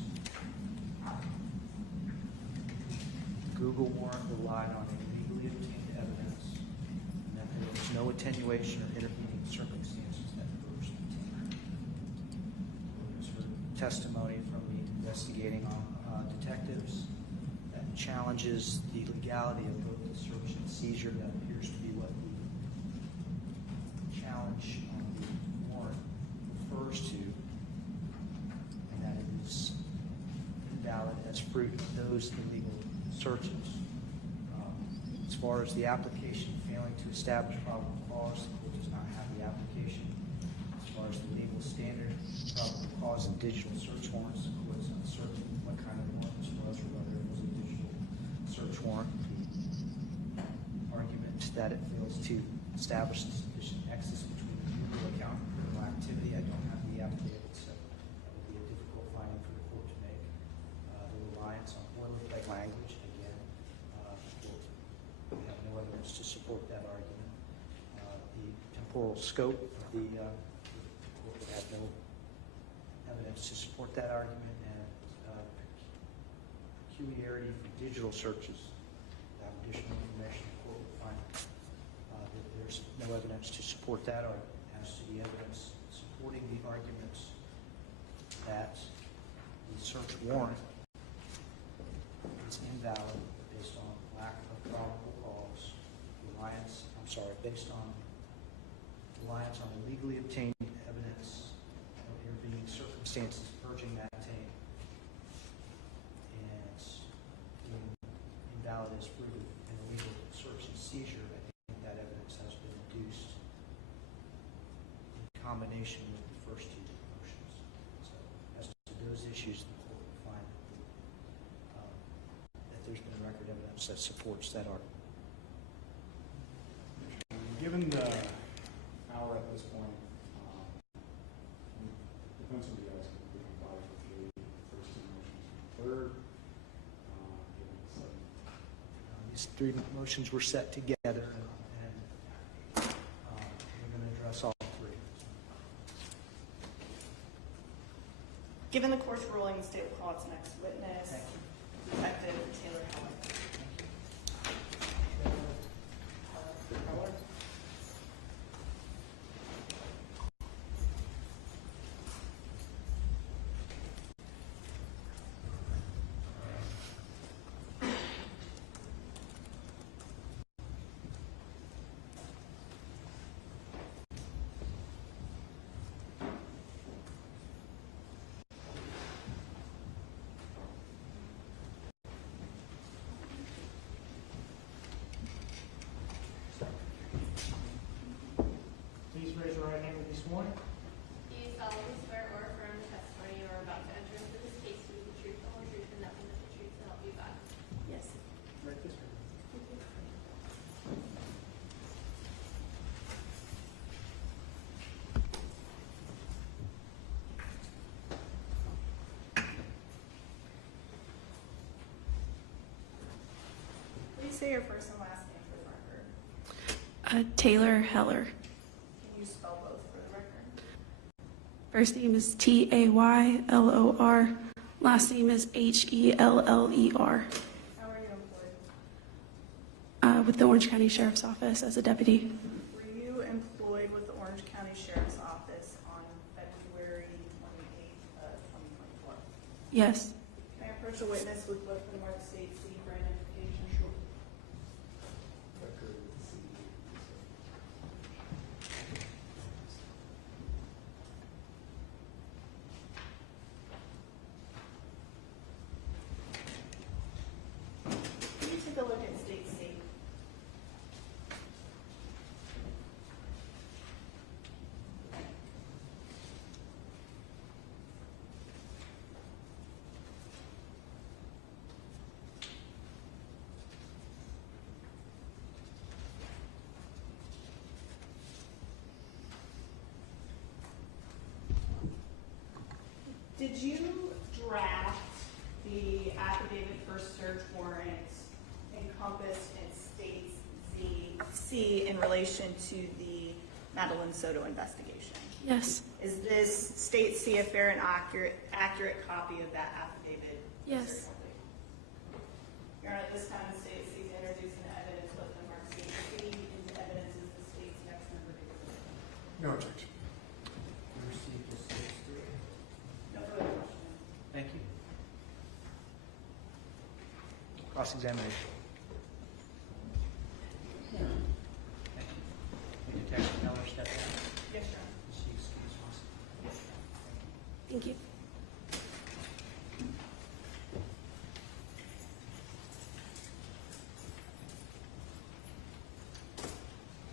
Google warrant relied on illegally obtained evidence, and that there was no attenuation or intervening circumstances that urged obtainment. There's her testimony from the investigating detectives that challenges the legality of both the search and seizure. That appears to be what the challenge on the warrant refers to, and that it is invalid as fruit of those illegal searches. As far as the application failing to establish probable cause, the court does not have the application. As far as the legal standard, probable cause in digital search warrants, the court is uncertain what kind of warrant this was or whether it was a digital search warrant. The argument that it fails to establish the sufficient nexus between the Google account and criminal activity, I don't have the affidavit, so that would be a difficult finding for the court to make. The reliance on boilerplate language, again, we have no evidence to support that argument. The temporal scope of the court would have no evidence to support that argument, and peculiarity for digital searches. Without additional information, the court would find that there's no evidence to support that argument. As to the evidence supporting the arguments that the search warrant is invalid based on lack of probable cause, based on reliance on illegally obtained evidence of intervening circumstances purging that taint, and being invalid as fruit of an illegal search and seizure. I think that evidence has been reduced in combination with the first two motions. So as to those issues, the court will find that there's been record evidence that supports that argument. Given the hour at this point, defense will be asking if we can buy for three, first two motions, third. These three motions were set together, and we're going to address all three. Given the court's ruling, the state will call its next witness, Detective Taylor Heller. Heller? say your first and last name for the record? Taylor Heller. Can you spell both for the record? First name is Taylor. Last name is Heller. How are you employed? With the Orange County Sheriff's Office as a deputy. Were you employed with the Orange County Sheriff's Office on February 28th of 2024? Yes. Can I approach a witness with both the Mark State C for identification? Sure. Can you take a look at State C? Did you draft the affidavit for search warrant encompassed in State C in relation to the Madeline Soto investigation? Yes. Is this State C a fair and accurate copy of that affidavit? Yes. Your Honor, at this time, the State C is introducing the evidence with the Mark State C into evidence is the State's next member. No objection. You received this statement. No further questions. Thank you. Cross-examination. Thank you. Will Detective Heller step down? Yes, Your Honor. Is she excused, Miss? Thank you.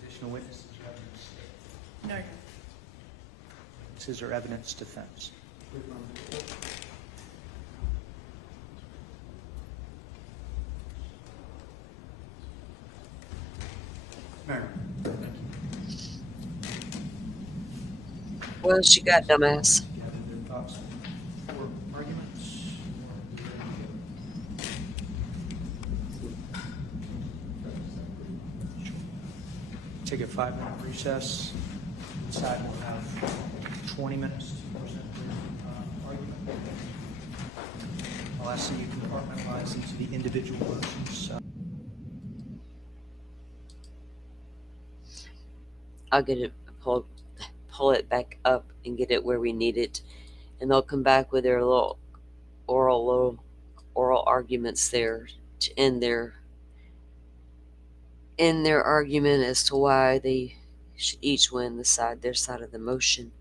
Additional witnesses or evidence? No, Your Honor. Witnesses or evidence defense? Mary. What else you got, dumbass? Gather their thoughts for arguments. Take a 5-minute recess. Inside we'll have 20 minutes to present their argument. I'll ask that you compartmentalize into the individual motions. I'll get it, pull it back up and get it where we need it. And they'll come back with their little oral arguments there to end their argument as to why they should each win their side of the motion.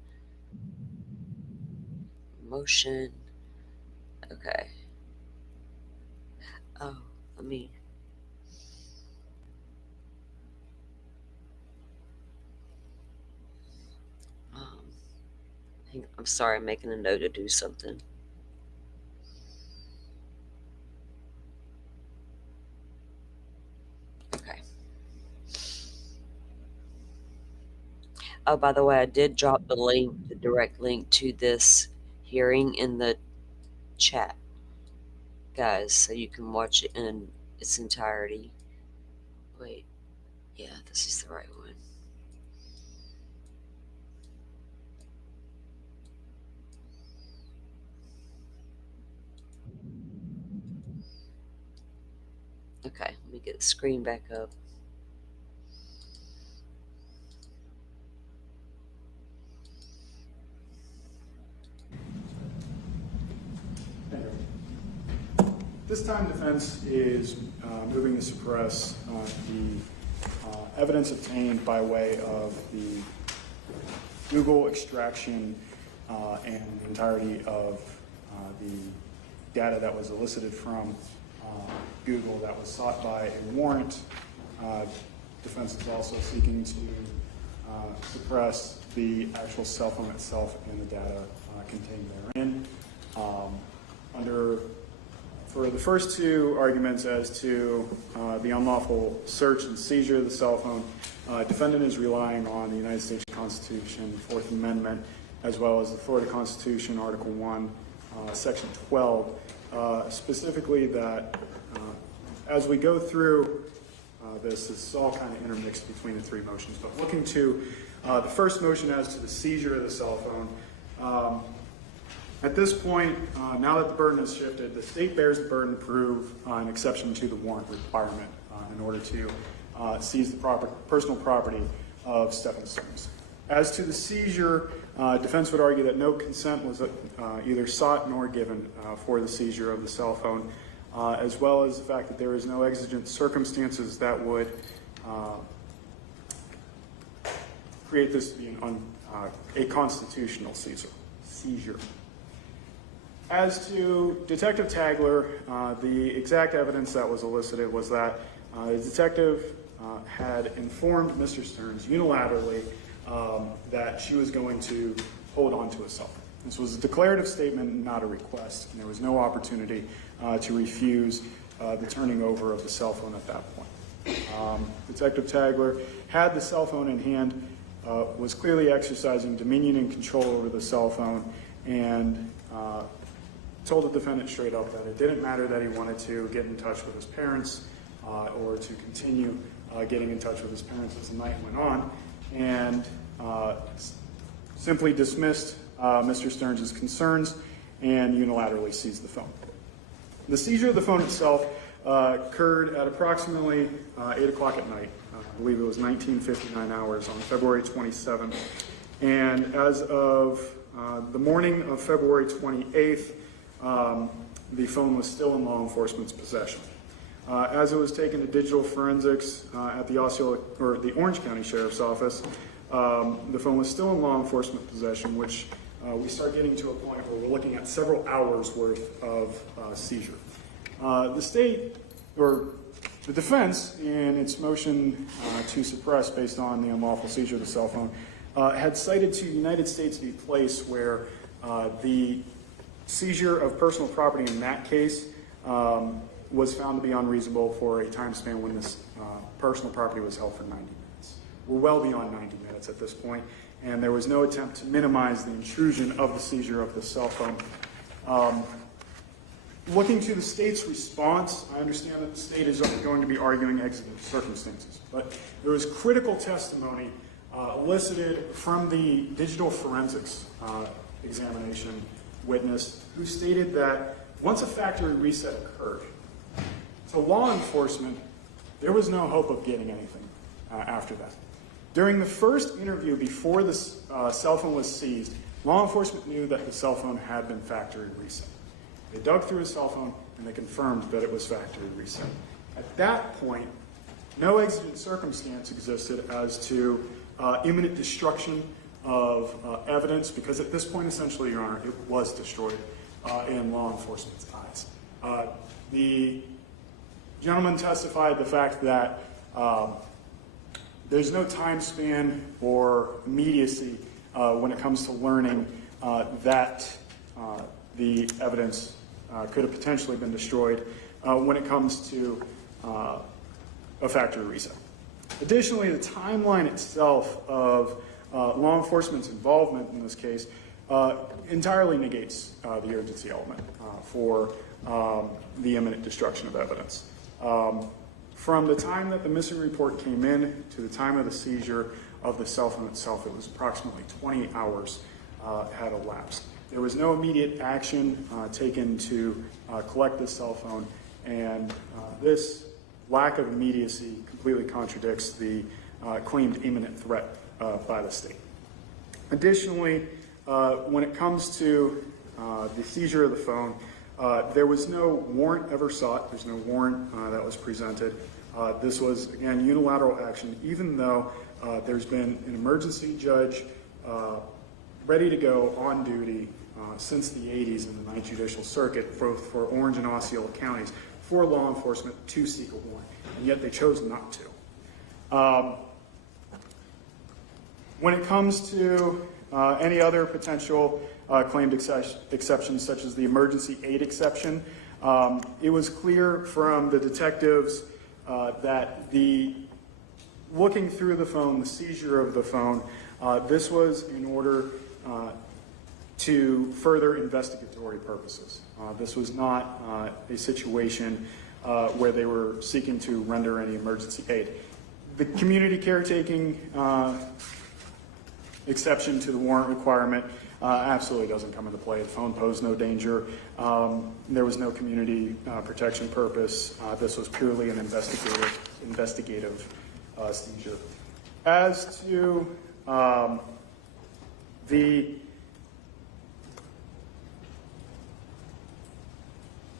Okay. Oh, let me. I'm sorry, I'm making a note to do something. Okay. Oh, by the way, I did drop the direct link to this hearing in the chat, guys, so you can watch it in its entirety. Wait, yeah, this is the right one. Okay, let me get the screen back up. This time defense is moving to suppress the evidence obtained by way of the Google extraction and the entirety of the data that was elicited from Google that was sought by a warrant. Defense is also seeking to suppress the actual cell phone itself and the data contained therein. For the first two arguments as to the unlawful search and seizure of the cell phone, defendant is relying on the United States Constitution, Fourth Amendment, as well as the Florida Constitution, Article 1, Section 12, specifically that as we go through this is all kind of intermixed between the three motions, but looking to the first motion as to the seizure of the cell phone. At this point, now that the burden has shifted, the state bears the burden to prove an exception to the warrant requirement in order to seize the personal property of Stephen Stearns. As to the seizure, defense would argue that no consent was either sought nor given for the seizure of the cell phone, as well as the fact that there is no exigent circumstances that would create this to be a constitutional seizure. As to Detective Tagler, the exact evidence that was elicited was that the detective had informed Mr. Stearns unilaterally that she was going to hold on to a cell phone. This was a declarative statement, not a request, and there was no opportunity to refuse the turning over of the cell phone at that point. Detective Tagler had the cell phone in hand, was clearly exercising dominion and control over the cell phone, and told the defendant straight up that it didn't matter that he wanted to get in touch with his parents or to continue getting in touch with his parents as the night went on, and simply dismissed Mr. Stearns' concerns and unilaterally seized the phone. The seizure of the phone itself occurred at approximately 8 o'clock at night. I believe it was 1959 hours on February 27th. And as of the morning of February 28th, the phone was still in law enforcement's possession. As it was taken to digital forensics at the Orange County Sheriff's Office, the phone was still in law enforcement possession, which we start getting to a point where we're looking at several hours worth of seizure. The state, or the defense, in its motion to suppress based on the unlawful seizure of the cell phone, had cited to United States v. Place where the seizure of personal property in that case was found to be unreasonable for a time span when this personal property was held for 90 minutes. We're well beyond 90 minutes at this point, and there was no attempt to minimize the intrusion of the seizure of the cell phone. Looking to the state's response, I understand that the state is going to be arguing exigent circumstances, but there was critical testimony elicited from the digital forensics examination witness who stated that once a factory reset occurred, to law enforcement, there was no hope of getting anything after that. During the first interview before the cell phone was seized, law enforcement knew that the cell phone had been factory reset. They dug through his cell phone and they confirmed that it was factory reset. At that point, no exigent circumstance existed as to imminent destruction of evidence, because at this point, essentially, Your Honor, it was destroyed in law enforcement's eyes. The gentleman testified the fact that there's no time span or immediacy when it comes to learning that the evidence could have potentially been destroyed when it comes to a factory reset. Additionally, the timeline itself of law enforcement's involvement in this case entirely negates the urgency element for the imminent destruction of evidence. From the time that the missing report came in to the time of the seizure of the cell phone itself, it was approximately 20 hours had elapsed. There was no immediate action taken to collect the cell phone, and this lack of immediacy completely contradicts the claimed imminent threat by the state. Additionally, when it comes to the seizure of the phone, there was no warrant ever sought. There's no warrant that was presented. This was, again, unilateral action, even though there's been an emergency judge ready to go on duty since the 80s in the 9th Judicial Circuit, both for Orange and Osceola counties, for law enforcement to seek a warrant, and yet they chose not to. When it comes to any other potential claimed exceptions, such as the emergency aid exception, it was clear from the detectives that looking through the phone, the seizure of the phone, this was in order to further investigatory purposes. This was not a situation where they were seeking to render any emergency aid. The community caretaking exception to the warrant requirement absolutely doesn't come into play. The phone posed no danger. There was no community protection purpose. This was purely an investigative seizure. As to the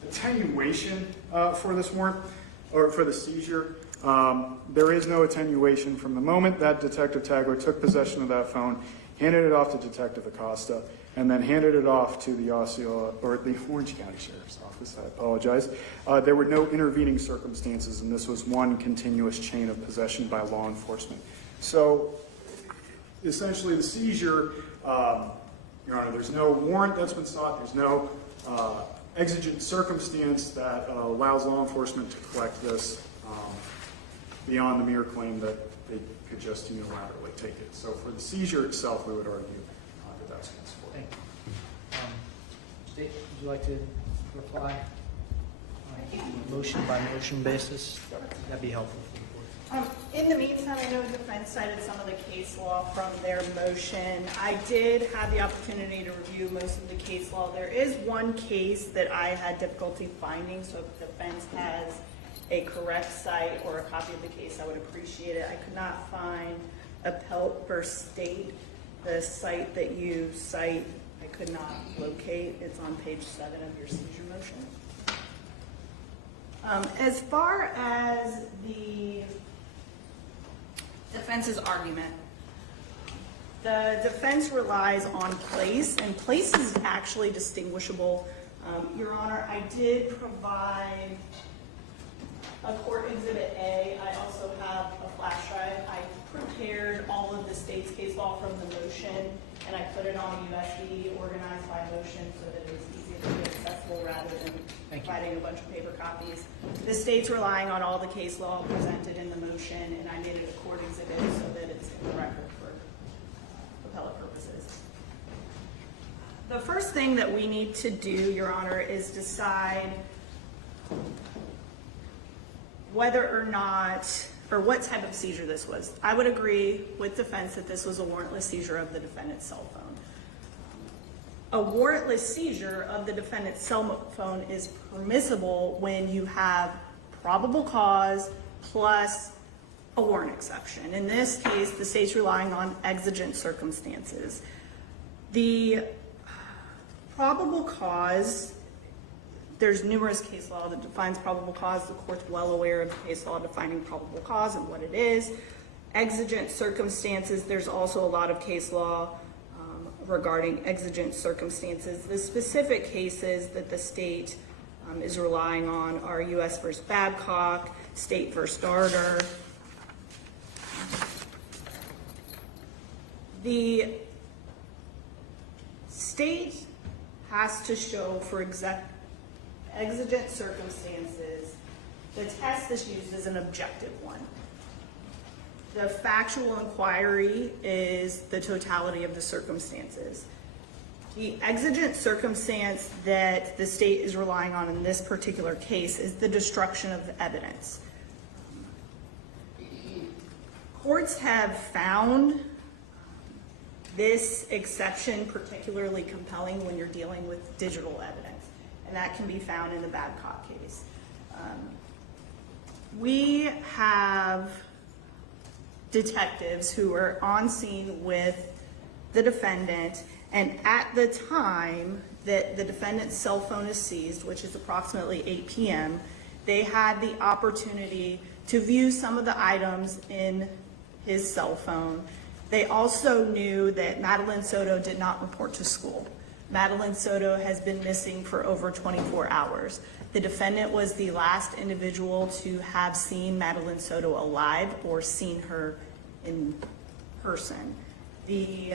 attenuation for this warrant, or for the seizure, there is no attenuation from the moment that Detective Tagler took possession of that phone, handed it off to Detective Acosta, and then handed it off to the Osceola, or the Orange County Sheriff's Office. I apologize. There were no intervening circumstances, and this was one continuous chain of possession by law enforcement. So, essentially, the seizure, Your Honor, there's no warrant that's been sought. There's no exigent circumstance that allows law enforcement to collect this beyond the mere claim that they could just unilaterally take it. So for the seizure itself, we would argue that that's against Thank you. State, would you like to reply on a motion by motion basis? That'd be helpful for the board. In the meantime, I know the defense cited some of the case law from their motion. I did have the opportunity to review most of the case law. There is one case that I had difficulty finding, so if the defense has a correct site or a copy of the case, I would appreciate it. I could not find Appellate v. State, the site that you cite. I could not locate. It's on page 7 of your seizure motion. As far as the defense's argument, the defense relies on place, and place is actually distinguishable. Your Honor, I did provide a court exhibit A. I also have a flash drive. I prepared all of the state's case law from the motion, and I put it on a USB organized by motion so that it was easier to be accessible rather than providing a bunch of paper copies. The state's relying on all the case law presented in the motion, and I made it a court exhibit so that it's in the record for appellate purposes. The first thing that we need to do, Your Honor, is decide whether or not, or what type of seizure this was. I would agree with defense that this was a warrantless seizure of the defendant's cell phone. A warrantless seizure of the defendant's cell phone is permissible when you have probable cause plus a warrant exception. In this case, the state's relying on exigent circumstances. The probable cause, there's numerous case law that defines probable cause. The court's well aware of the case law defining probable cause and what it is. Exigent circumstances, there's also a lot of case law regarding exigent circumstances. The specific cases that the state is relying on are U.S. v. Babcock, State v. Darter. The state has to show for exigent circumstances. The test that's used is an objective one. The factual inquiry is the totality of the circumstances. The exigent circumstance that the state is relying on in this particular case is the destruction of the evidence. Courts have found this exception particularly compelling when you're dealing with digital evidence, and that can be found in the Babcock case. We have detectives who are on scene with the defendant, and at the time that the defendant's cell phone is seized, which is approximately 8 p.m., they had the opportunity to view some of the items in his cell phone. They also knew that Madeline Soto did not report to school. Madeline Soto has been missing for over 24 hours. The defendant was the last individual to have seen Madeline Soto alive or seen her in person. The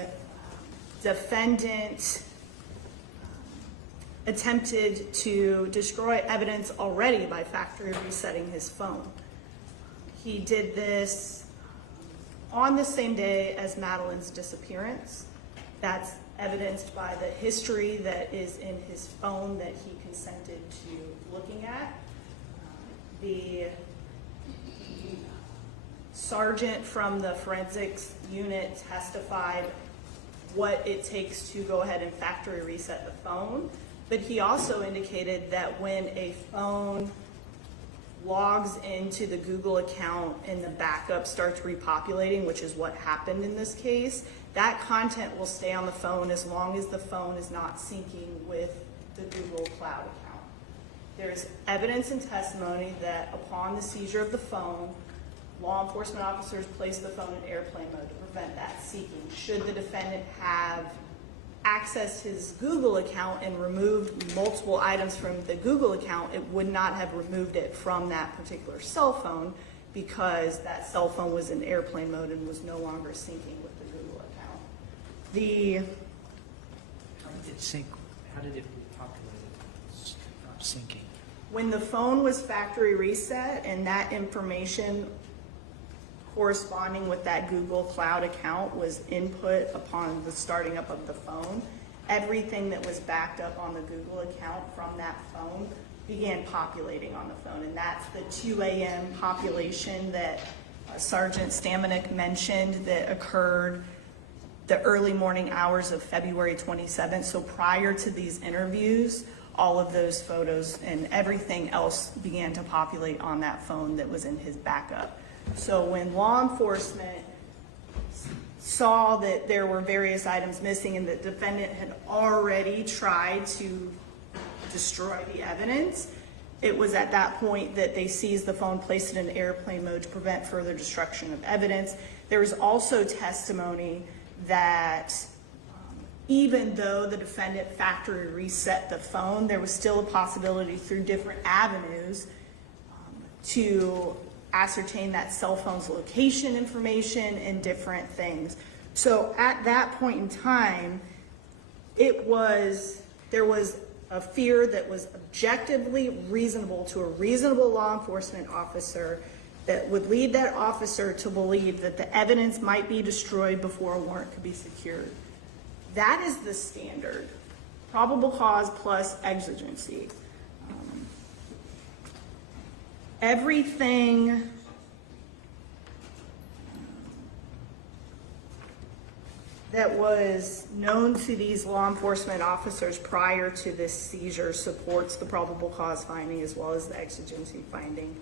defendant attempted to destroy evidence already by factory resetting his phone. He did this on the same day as Madeline's disappearance. That's evidenced by the history that is in his phone that he consented to looking at. The sergeant from the forensics unit testified what it takes to go ahead and factory reset the phone, but he also indicated that when a phone logs into the Google account and the backup starts repopulating, which is what happened in this case, that content will stay on the phone as long as the phone is not syncing with the Google Cloud account. There's evidence and testimony that upon the seizure of the phone, law enforcement officers placed the phone in airplane mode to prevent that seeking. Should the defendant have accessed his Google account and removed multiple items from the Google account, it would not have removed it from that particular cell phone because that cell phone was in airplane mode and was no longer syncing with the Google account. How did it sync? How did it repopulate it? Not syncing. When the phone was factory reset and that information corresponding with that Google Cloud account was input upon the starting up of the phone, everything that was backed up on the Google account from that phone began populating on the phone. And that's the 2 a.m. population that Sergeant Stamanik mentioned that occurred the early morning hours of February 27th. So prior to these interviews, all of those photos and everything else began to populate on that phone that was in his backup. So when law enforcement saw that there were various items missing and the defendant had already tried to destroy the evidence, it was at that point that they seized the phone, placed it in airplane mode to prevent further destruction of evidence. There was also testimony that even though the defendant factory reset the phone, there was still a possibility through different avenues to ascertain that cell phone's location information and different things. So at that point in time, there was a fear that was objectively reasonable to a reasonable law enforcement officer that would lead that officer to believe that the evidence might be destroyed before a warrant could be secured. That is the standard. Probable cause plus exigency. Everything that was known to these law enforcement officers prior to this seizure supports the probable cause finding as well as the exigency finding.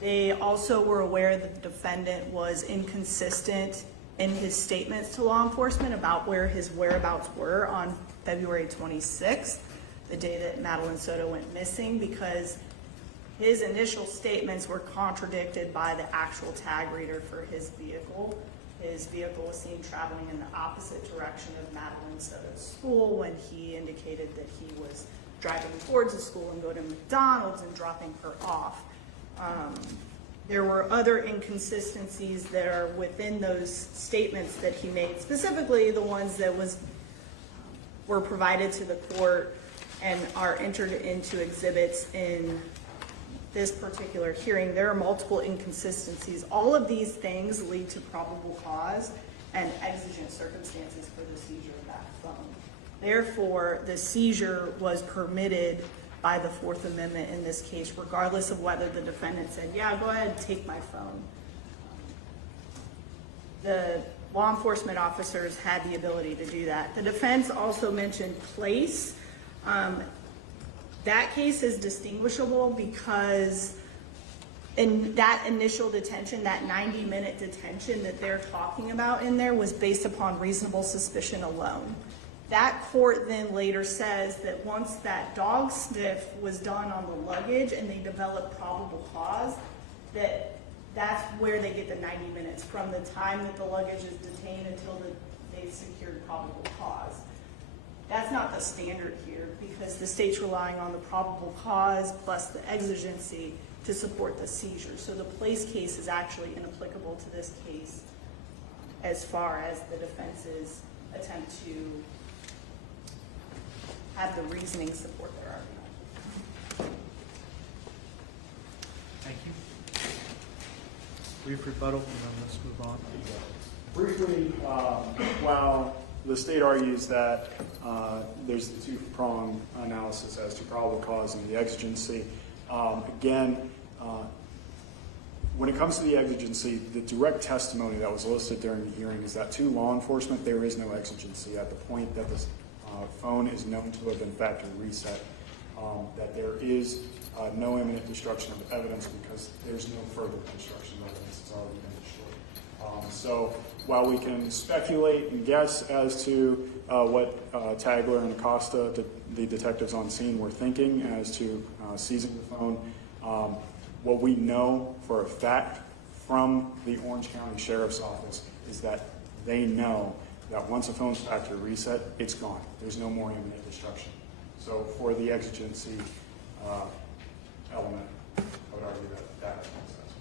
They also were aware that the defendant was inconsistent in his statements to law enforcement about where his whereabouts were on February 26th, the day that Madeline Soto went missing, because his initial statements were contradicted by the actual tag reader for his vehicle. His vehicle was seen traveling in the opposite direction of Madeline Soto's school when he indicated that he was driving towards the school and going to McDonald's and dropping her off. There were other inconsistencies that are within those statements that he made, specifically the ones that were provided to the court and are entered into exhibits in this particular hearing. There are multiple inconsistencies. All of these things lead to probable cause and exigent circumstances for the seizure of that phone. Therefore, the seizure was permitted by the Fourth Amendment in this case, regardless of whether the defendant said, yeah, go ahead and take my phone. The law enforcement officers had the ability to do that. The defense also mentioned place. That case is distinguishable because in that initial detention, that 90-minute detention that they're talking about in there was based upon reasonable suspicion alone. That court then later says that once that dog sniff was done on the luggage and they developed probable cause, that's where they get the 90 minutes from the time that the luggage is detained until they've secured probable cause. That's not the standard here because the state's relying on the probable cause plus the exigency to support the seizure. So the place case is actually inapplicable to this case as far as the defense's attempt to have the reasoning support their argument. Thank you. Brief rebuttal, and then let's move on. Briefly, while the state argues that there's the two-prong analysis as to probable cause and the exigency, Again, when it comes to the exigency, the direct testimony that was listed during the hearing is that to law enforcement, there is no exigency at the point that the phone is known to have been factory reset, that there is no imminent destruction of evidence because there's no further destruction of evidence. It's already been destroyed. So while we can speculate and guess as to what Tagler and Acosta, the detectives on scene, were thinking as to seizing the phone, what we know for a fact from the Orange County Sheriff's Office is that they know that once a phone's factory reset, it's gone. There's no more imminent destruction. So for the exigency element, I would argue that makes sense.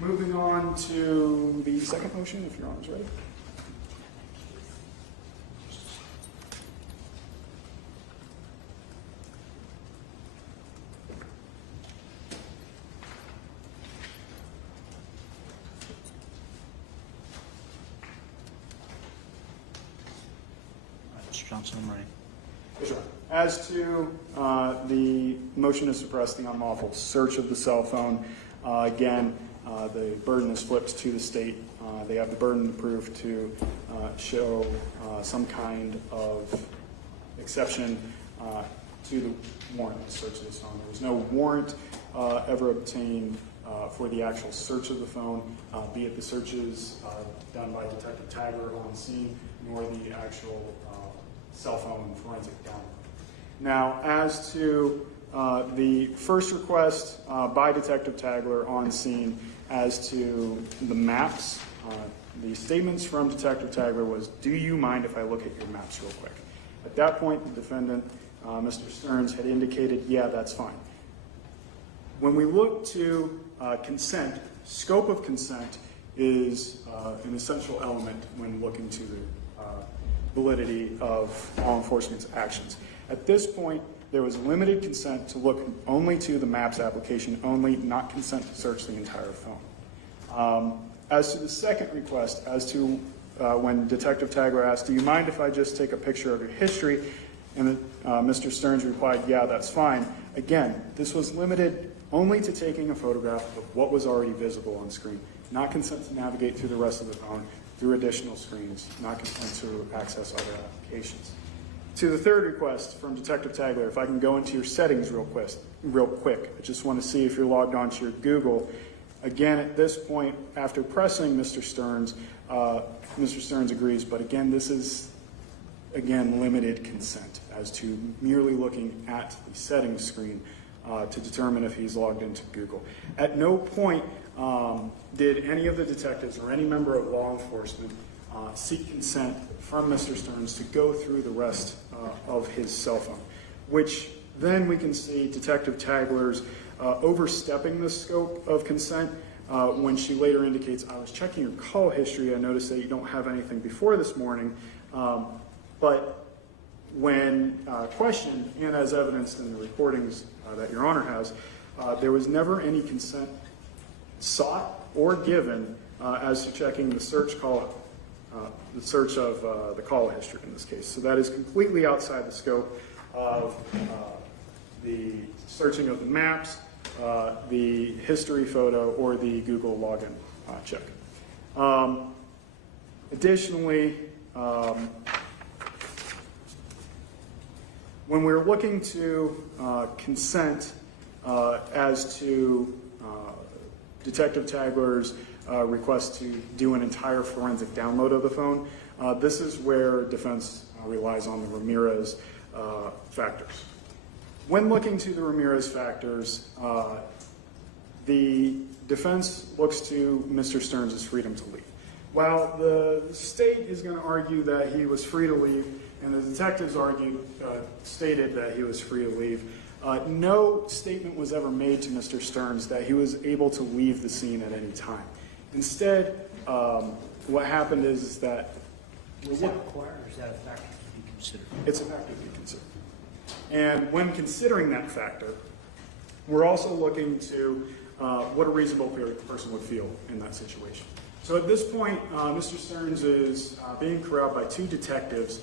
Moving on to the second motion, if Your Honor's ready. Mr. Johnson, I'm ready. Yes, Your Honor. As to the motion to suppress the unlawful search of the cell phone, again, the burden is flipped to the state. They have the burden of proof to show some kind of exception to the warrant to search this phone. There was no warrant ever obtained for the actual search of the phone, be it the searches done by Detective Tagler on scene, nor the actual cell phone forensic download. Now, as to the first request by Detective Tagler on scene as to the maps, the statements from Detective Tagler was, "Do you mind if I look at your maps real quick?" At that point, the defendant, Mr. Stearns, had indicated, "Yeah, that's fine." When we look to consent, scope of consent is an essential element when looking to the validity of law enforcement's actions. At this point, there was limited consent to look only to the maps application only, not consent to search the entire phone. As to the second request, as to when Detective Tagler asked, "Do you mind if I just take a picture of your history?" and Mr. Stearns replied, "Yeah, that's fine." Again, this was limited only to taking a photograph of what was already visible on screen, not consent to navigate through the rest of the phone, through additional screens, not consent to access other applications. To the third request from Detective Tagler, if I can go into your settings real quick. I just want to see if you're logged onto your Google. Again, at this point, after pressing Mr. Stearns agrees, but again, this is, limited consent as to merely looking at the settings screen to determine if he's logged into Google. At no point did any of the detectives or any member of law enforcement seek consent from Mr. Stearns to go through the rest of his cell phone, which then we can see Detective Tagler's overstepping the scope of consent when she later indicates, "I was checking your call history. I noticed that you don't have anything before this morning." But when questioned, and as evidenced in the recordings that Your Honor has, there was never any consent sought or given as to checking the search of the call history in this case. So that is completely outside the scope of the searching of the maps, the history photo, or the Google login check. Additionally, when we're looking to consent as to Detective Tagler's request to do an entire forensic download of the phone, this is where defense relies on the Ramirez factors. When looking to the Ramirez factors, the defense looks to Mr. Stearns' freedom to leave. While the state is going to argue that he was free to leave, and the detectives stated that he was free to leave, no statement was ever made to Mr. Stearns that he was able to leave the scene at any time. Instead, what happened is that... Is that required, or is that a factor to be considered? It's a factor to be considered. And when considering that factor, we're also looking to what a reasonable person would feel in that situation. So at this point, Mr. Stearns is being corralled by two detectives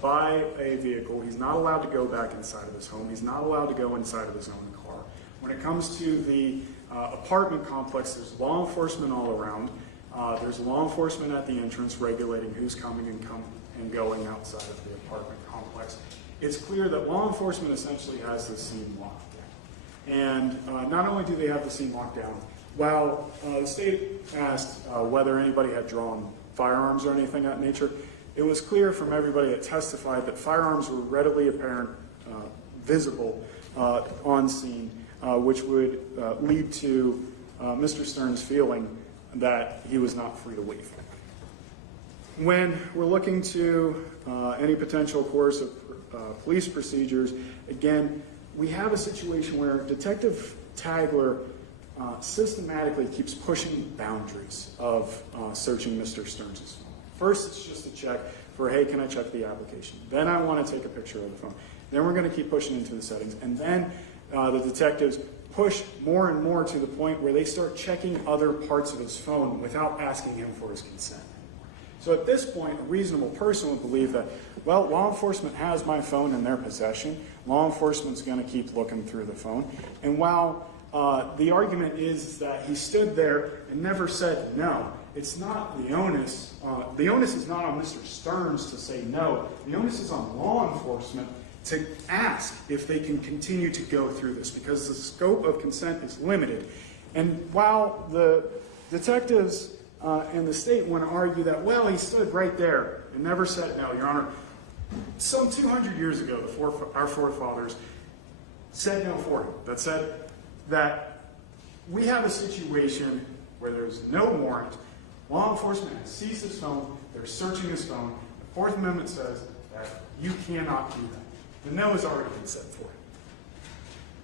by a vehicle. He's not allowed to go back inside of his home. He's not allowed to go inside of his own car. When it comes to the apartment complex, there's law enforcement all around. There's law enforcement at the entrance regulating who's coming and going outside of the apartment complex. It's clear that law enforcement essentially has the scene locked down. And not only do they have the scene locked down, while the state asked whether anybody had drawn firearms or anything of that nature, it was clear from everybody that testified that firearms were readily apparent, visible on scene, which would lead to Mr. Stearns feeling that he was not free to leave. When we're looking to any potential course of police procedures, again, we have a situation where Detective Tagler systematically keeps pushing boundaries of searching Mr. Stearns' phone. First, it's just a check for, hey, can I check the application? Then I want to take a picture of the phone. Then we're going to keep pushing into the settings. And then the detectives push more and more to the point where they start checking other parts of his phone without asking him for his consent. So at this point, a reasonable person would believe that, well, law enforcement has my phone in their possession. Law enforcement's going to keep looking through the phone. And while the argument is that he stood there and never said no, it's not the onus. The onus is not on Mr. Stearns to say no. The onus is on law enforcement to ask if they can continue to go through this, because the scope of consent is limited. And while the detectives and the state want to argue that, well, he stood right there and never said no, Your Honor, some 200 years ago, our forefathers said no for him. That said that we have a situation where there's no warrant. Law enforcement has seized his phone. They're searching his phone. The Fourth Amendment says that you cannot do that. The no has already been said for him.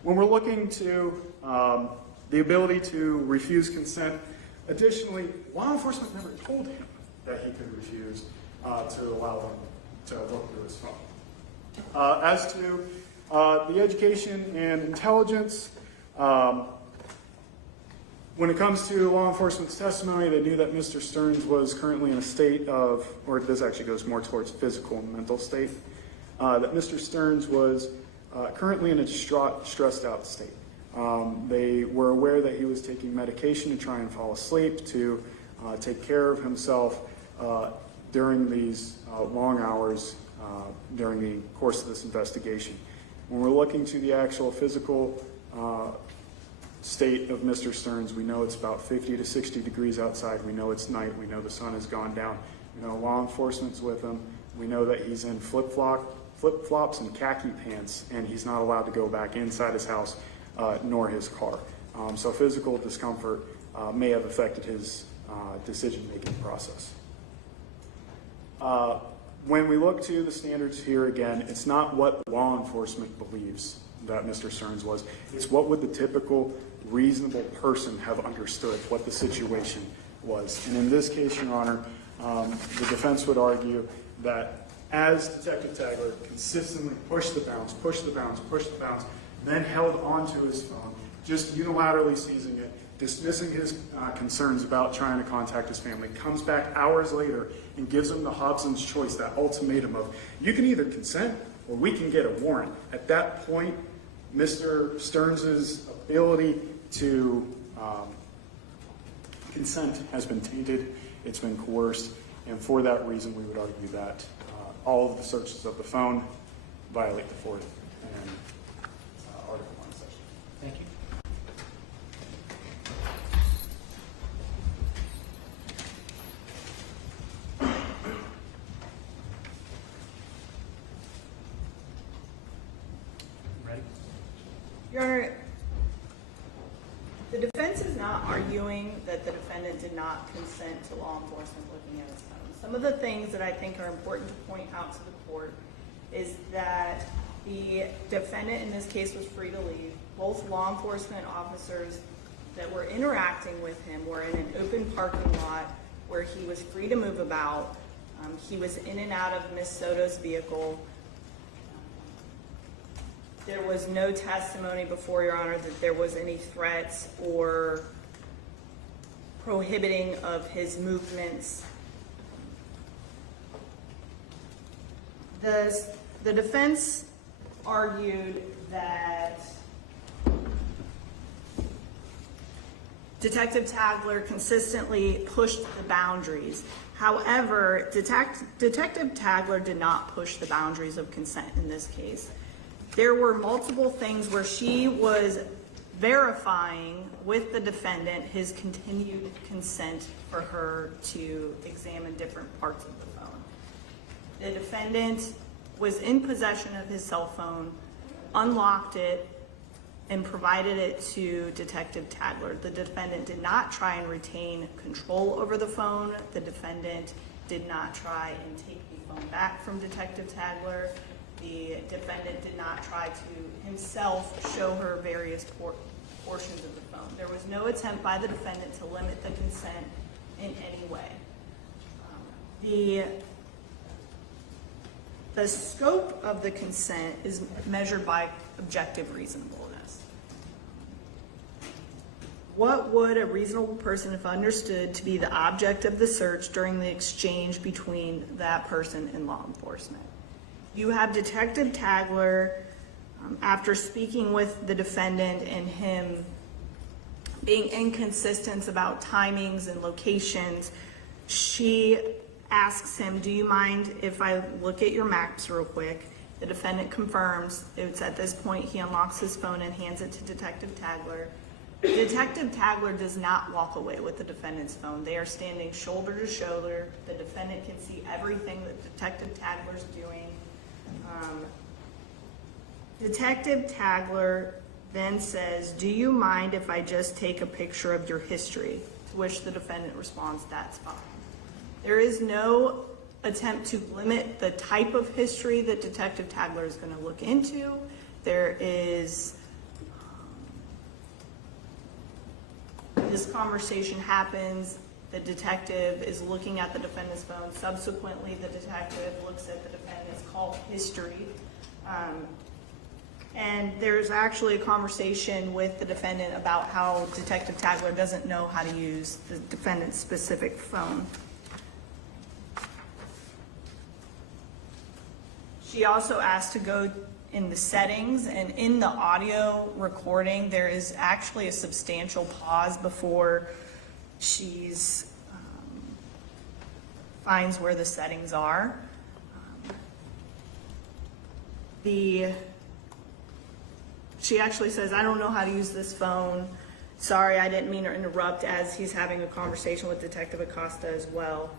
When we're looking to the ability to refuse consent, additionally, law enforcement never told him that he could refuse to allow them to look through his phone. As to the education and intelligence, when it comes to law enforcement's testimony, they knew that Mr. Stearns was currently in a state of, or this actually goes more towards physical and mental state, that Mr. Stearns was currently in a distraught, stressed out state. They were aware that he was taking medication to try and fall asleep, to take care of himself during these long hours during the course of this investigation. When we're looking to the actual physical state of Mr. Stearns, we know it's about 50 to 60 degrees outside. We know it's night. We know the sun has gone down. We know law enforcement's with him. We know that he's in flip-flops and khaki pants, and he's not allowed to go back inside his house nor his car. So physical discomfort may have affected his decision-making process. When we look to the standards here again, it's not what law enforcement believes that Mr. Stearns was. It's what would the typical reasonable person have understood what the situation was. And in this case, Your Honor, the defense would argue that as Detective Tagler consistently pushed the bounds, then held onto his phone, just unilaterally seizing it, dismissing his concerns about trying to contact his family, comes back hours later and gives him the Hobson's choice, that ultimatum of, you can either consent or we can get a warrant. At that point, Mr. Stearns' ability to consent has been tainted, it's been coerced, and for that reason we would argue that all of the searches of the phone violate the Fourth and Article 1 section. Thank you. Ready? Your Honor, the defense is not arguing that the defendant did not consent to law enforcement looking at his phone. Some of the things that I think are important to point out to the court is that the defendant in this case was free to leave. Both law enforcement officers that were interacting with him were in an open parking lot where he was free to move about. He was in and out of Ms. Soto's vehicle. There was no testimony before, Your Honor, that there was any threats or prohibiting of his movements. The defense argued that Detective Tagler consistently pushed the boundaries. However, Detective Tagler did not push the boundaries of consent in this case. There were multiple things where she was verifying with the defendant his continued consent for her to examine different parts of the phone. The defendant was in possession of his cell phone, unlocked it, and provided it to Detective Tagler. The defendant did not try and retain control over the phone. The defendant did not try and take the phone back from Detective Tagler. The defendant did not try to himself show her various portions of the phone. There was no attempt by the defendant to limit the consent in any way. The scope of the consent is measured by objective reasonableness. What would a reasonable person have understood to be the object of the search during the exchange between that person and law enforcement? You have Detective Tagler, after speaking with the defendant and him being inconsistent about timings and locations, she asks him, do you mind if I look at your maps real quick? The defendant confirms. It's at this point he unlocks his phone and hands it to Detective Tagler. Detective Tagler does not walk away with the defendant's phone. They are standing shoulder to shoulder. The defendant can see everything that Detective Tagler's doing. Detective Tagler then says, do you mind if I just take a picture of your history? To which the defendant responds, that's fine. There is no attempt to limit the type of history that Detective Tagler is going to look into. There is, this conversation happens, the detective is looking at the defendant's phone. Subsequently, the detective looks at the defendant's call history. And there's actually a conversation with the defendant about how Detective Tagler doesn't know how to use the defendant's specific phone. She also asked to go in the settings, and in the audio recording, there is actually a substantial pause before she's finds where the settings are. She actually says, I don't know how to use this phone. Sorry, I didn't mean to interrupt, as he's having a conversation with Detective Acosta as well.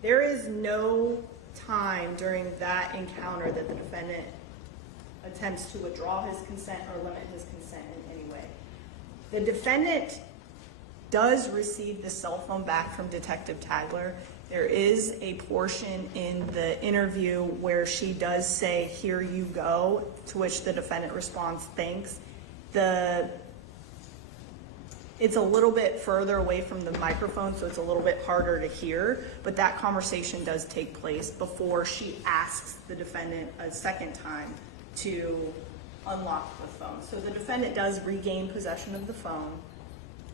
There is no time during that encounter that the defendant attempts to withdraw his consent or limit his consent in any way. The defendant does receive the cell phone back from Detective Tagler. There is a portion in the interview where she does say, here you go, to which the defendant responds, thanks. It's a little bit further away from the microphone, so it's a little bit harder to hear, but that conversation does take place before she asks the defendant a second time to unlock the phone. So the defendant does regain possession of the phone.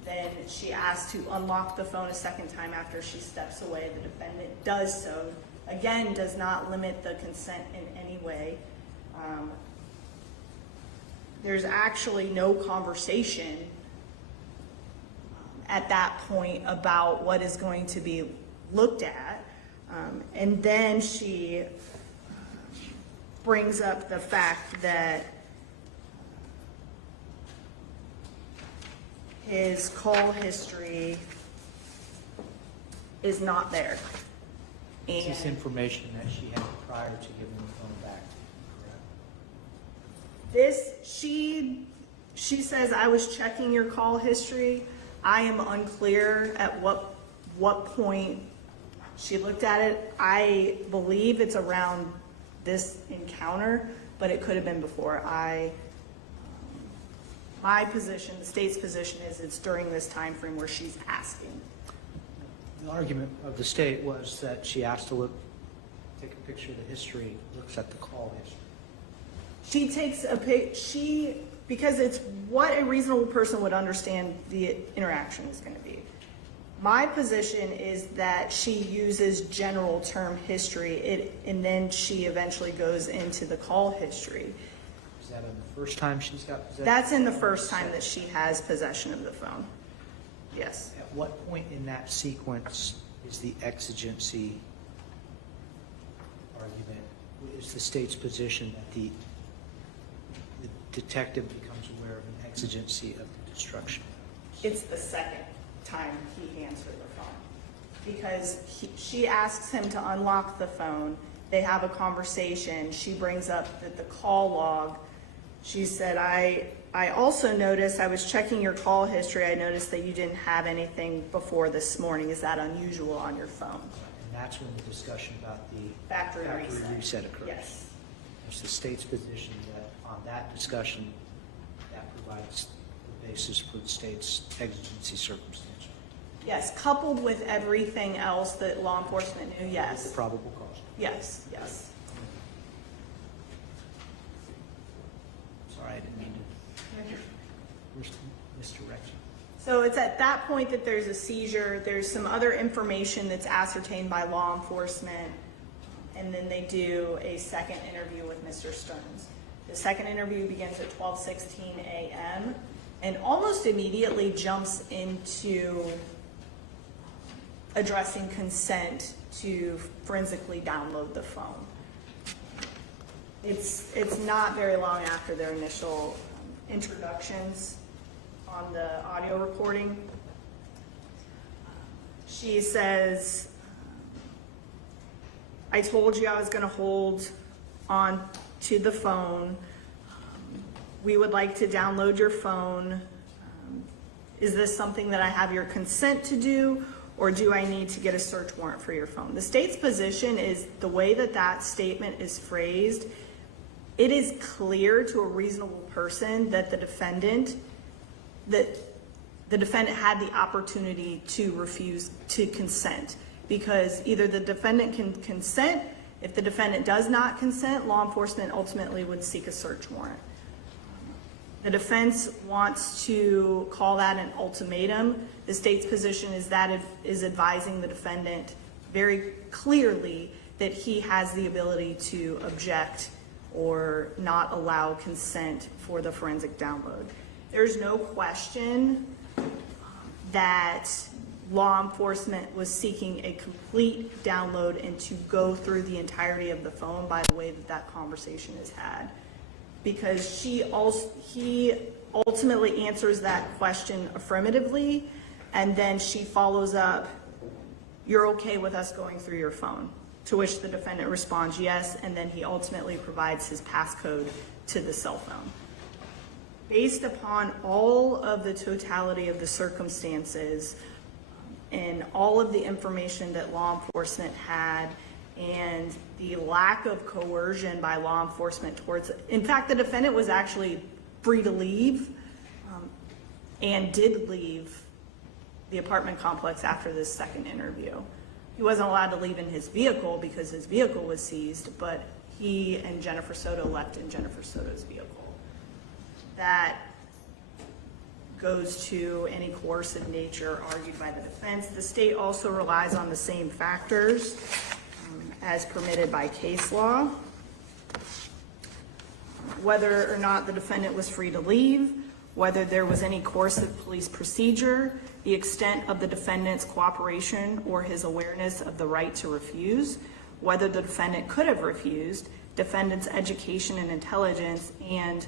Then she asks to unlock the phone a second time after she steps away. The defendant does so. Again, does not limit the consent in any way. There's actually no conversation at that point about what is going to be looked at. And then she brings up the fact that his call history is not there. Is this information that she had prior to giving the phone back to you, correct? She says, I was checking your call history. I am unclear at what point she looked at it. I believe it's around this encounter, but it could have been before. My position, the state's position, is it's during this time frame where she's asking. The argument of the state was that she asked to take a picture of the history, looks at the call history. She takes a because it's what a reasonable person would understand the interaction is going to be. My position is that she uses general term history, and then she eventually goes into the call history. Is that on the first time she's got possession? That's in the first time that she has possession of the phone. Yes. At what point in that sequence is the exigency argument, is the state's position that the detective becomes aware of an exigency of the destruction? It's the second time he hands her the phone. Because she asks him to unlock the phone. They have a conversation. She brings up that the call log, she said, I also noticed, I was checking your call history, I noticed that you didn't have anything before this morning. Is that unusual on your phone? And that's when the discussion about the Factory reset occurs. Yes. It's the state's position that on that discussion, that provides the basis for the state's exigency circumstance. Yes, coupled with everything else that law enforcement knew, yes. Probable cause. Yes, yes. Sorry, I didn't mean to misdirect you. So it's at that point that there's a seizure. There's some other information that's ascertained by law enforcement, and then they do a second interview with Mr. Stearns. The second interview begins at 12:16 a.m. and almost immediately jumps into addressing consent to forensically download the phone. It's not very long after their initial introductions on the audio recording. She says, I told you I was going to hold on to the phone. We would like to download your phone. Is this something that I have your consent to do, or do I need to get a search warrant for your phone? The state's position is the way that that statement is phrased, it is clear to a reasonable person that the defendant had the opportunity to refuse to consent, because either the defendant can consent. If the defendant does not consent, law enforcement ultimately would seek a search warrant. The defense wants to call that an ultimatum. The state's position is that it is advising the defendant very clearly that he has the ability to object or not allow consent for the forensic download. There's no question that law enforcement was seeking a complete download and to go through the entirety of the phone by the way that that conversation is had. Because he ultimately answers that question affirmatively, and then she follows up, you're okay with us going through your phone? To which the defendant responds yes, and then he ultimately provides his passcode to the cell phone. Based upon all of the totality of the circumstances and all of the information that law enforcement had, and the lack of coercion by law enforcement towards it. In fact, the defendant was actually free to leave and did leave the apartment complex after this second interview. He wasn't allowed to leave in his vehicle because his vehicle was seized, but he and Jennifer Soto left in Jennifer Soto's vehicle. That goes to any coercive nature argued by the defense. The state also relies on the same factors as permitted by case law. Whether or not the defendant was free to leave, whether there was any coercive police procedure, the extent of the defendant's cooperation or his awareness of the right to refuse, whether the defendant could have refused, defendant's education and intelligence, and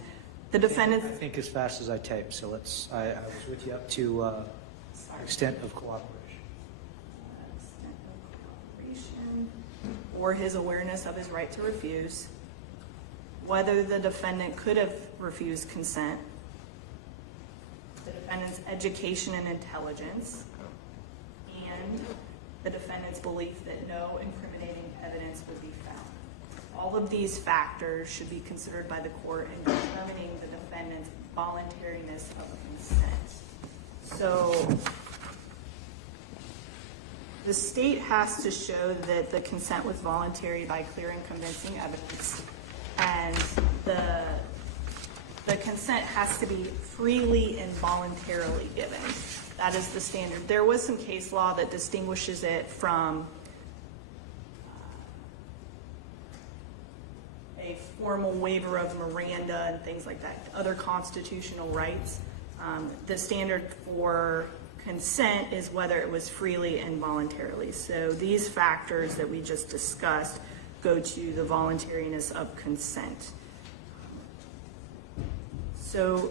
the defendant's... I think as fast as I type, so I was with you up to extent of cooperation. Or his awareness of his right to refuse, whether the defendant could have refused consent, the defendant's education and intelligence, and the defendant's belief that no incriminating evidence would be found. All of these factors should be considered by the court in determining the defendant's voluntariness of consent. So the state has to show that the consent was voluntary by clear and convincing evidence, and the consent has to be freely and voluntarily given. That is the standard. There was some case law that distinguishes it from a formal waiver of Miranda and things like that, other constitutional rights. The standard for consent is whether it was freely and voluntarily. So these factors that we just discussed go to the voluntariness of consent. So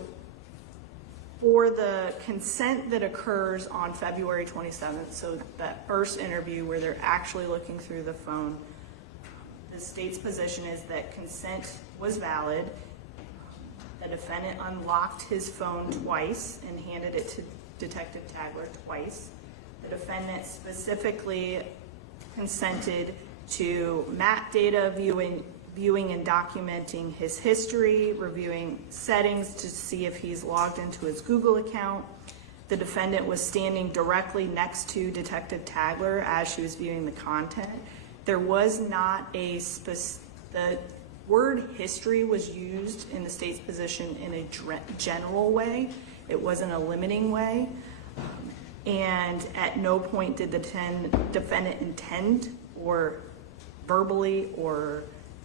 for the consent that occurs on February 27th, so that first interview where they're actually looking through the phone, the state's position is that consent was valid. The defendant unlocked his phone twice and handed it to Detective Tagler twice. The defendant specifically consented to map data viewing and documenting his history, reviewing settings to see if he's logged into his Google account. The defendant was standing directly next to Detective Tagler as she was viewing the content. There was not the word history was used in the state's position in a general way. It wasn't a limiting way. And at no point did the defendant intend or verbally or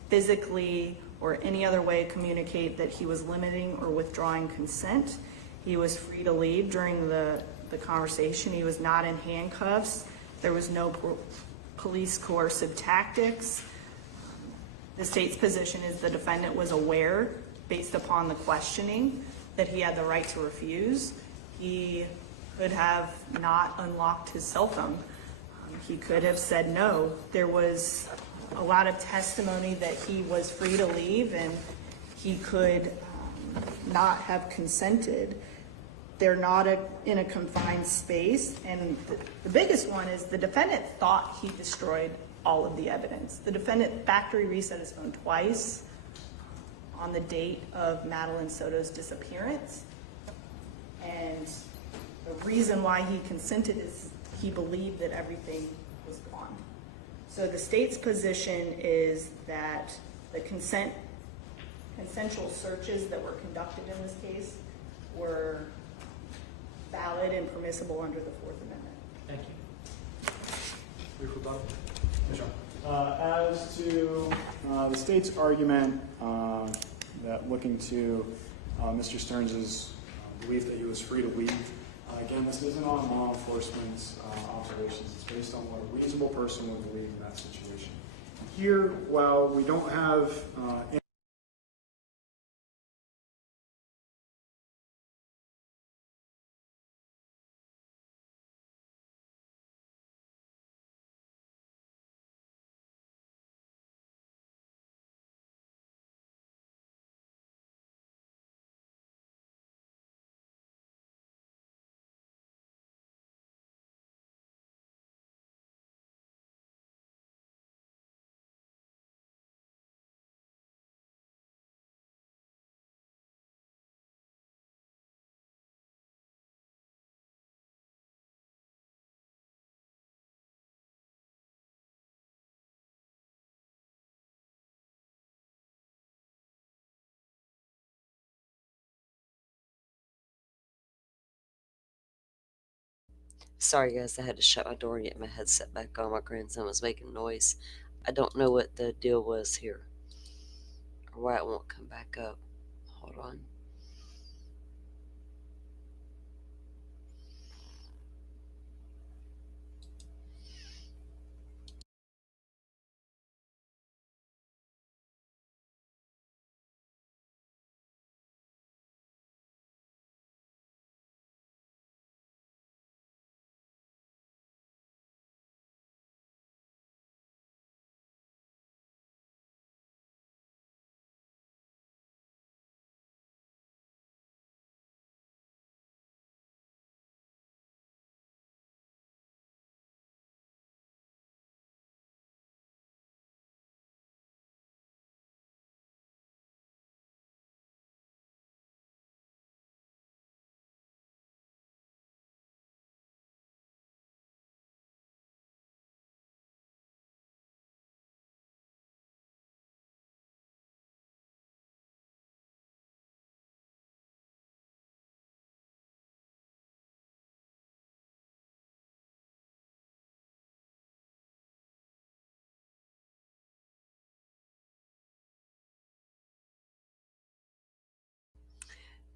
physically or any other way communicate that he was limiting or withdrawing consent. He was free to leave during the conversation. He was not in handcuffs. There was no police coercive tactics. The state's position is the defendant was aware, based upon the questioning, that he had the right to refuse. He could have not unlocked his cell phone. He could have said no. There was a lot of testimony that he was free to leave and he could not have consented. They're not in a confined space. And the biggest one is the defendant thought he destroyed all of the evidence. The defendant factory reset his phone twice on the date of Madeline Soto's disappearance. And the reason why he consented is he believed that everything was gone. So the state's position is that the consensual searches that were conducted in this case were valid and permissible under the Fourth Amendment. Thank you. Brief rebuttal. As to the state's argument that looking to Mr. Stearns' belief that he was free to leave, again, this isn't on law enforcement's observations. It's based on what a reasonable person would believe in that situation. Here, while we don't have Sorry, guys, I had to shut my door and get my headset back on. My grandson was making noise. I don't know what the deal was here or why it won't come back up. Hold on.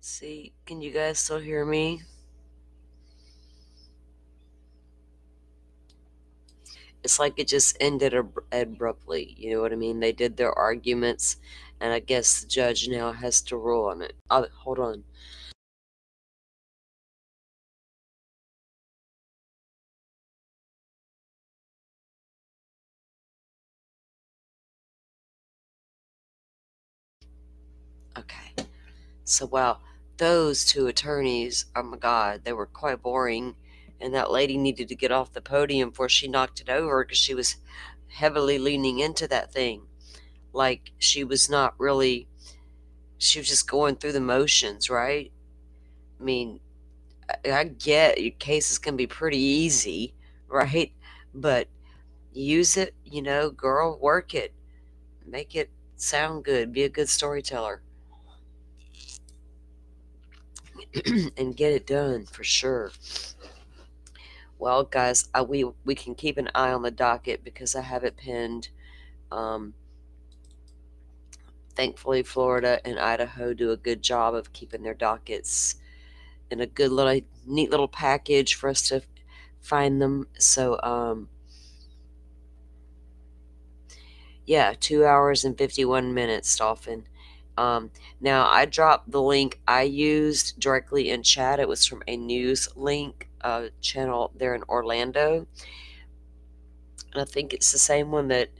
See, can you guys still hear me? It's like it just ended abruptly. You know what I mean? They did their arguments, and I guess the judge now has to rule on it. Hold on. Okay. So, wow, those two attorneys, oh my God, they were quite boring. And that lady needed to get off the podium before she knocked it over because she was heavily leaning into that thing. Like she was not really, she was just going through the motions, right? I mean, I get your cases can be pretty easy, right? But use it, girl, work it, make it sound good, be a good storyteller, and get it done for sure. Well, guys, we can keep an eye on the docket because I have it pinned. Um, Thankfully, Florida and Idaho do a good job of keeping their dockets in a good little, neat little package for us to find them. So, yeah, 2 hours and 51 minutes, Dolphin. Now, I dropped the link I used directly in chat. It was from a news link channel there in Orlando. And I think it's the same one that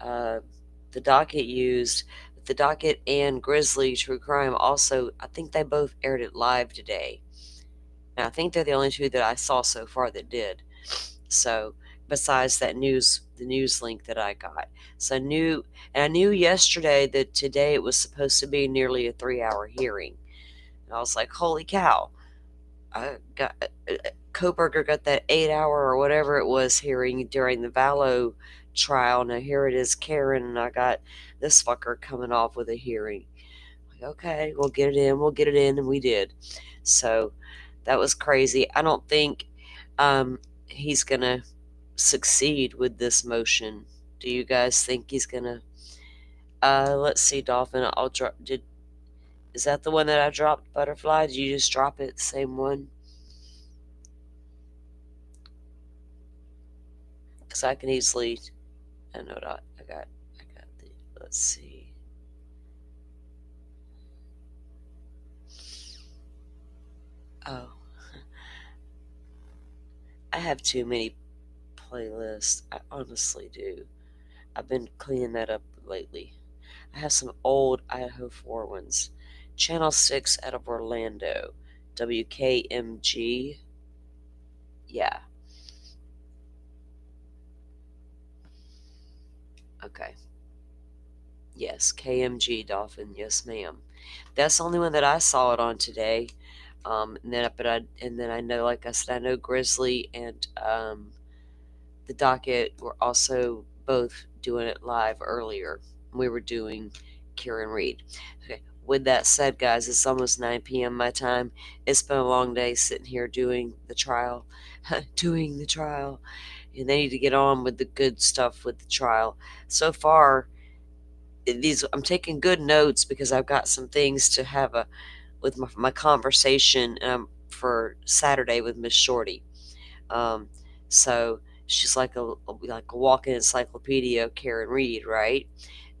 the docket used. The docket and Grizzly True Crime also, I think they both aired it live today. And I think they're the only two that I saw so far that did. So, besides that the news link that I got. So I knew yesterday that today it was supposed to be nearly a 3-hour hearing. And I was like, holy cow. I got Koberger got that 8-hour or whatever it was hearing during the Vallow trial. Now here it is, Karen, and I got this fucker coming off with a hearing. Like, okay, we'll get it in, and we did. So that was crazy. I don't think he's gonna succeed with this motion. Do you guys think he's gonna? Let's see, Dolphin. I'll drop. Is that the one that I dropped, Butterfly? Did you just drop it? Same one? Because I can easily. I know that I got the. Let's see. Oh, I have too many playlists. I honestly do. I've been cleaning that up lately. I have some old Idaho 4 ones. Channel 6 out of Orlando. WKMG. Yeah. Okay. Yes, KMG Dolphin. Yes, ma'am. That's the only one that I saw it on today. And then I know, like I said, I know Grizzly and the docket were also both doing it live earlier. We were doing Kieran Reed. Okay. With that said, guys, it's almost 9 p.m. my time. It's been a long day sitting here doing the trial, doing the trial, and they need to get on with the good stuff with the trial. So far, I'm taking good notes because I've got some things to have with my conversation for Saturday with Miss Shorty. Um, so she's like a walking encyclopedia of Karen Reed, right?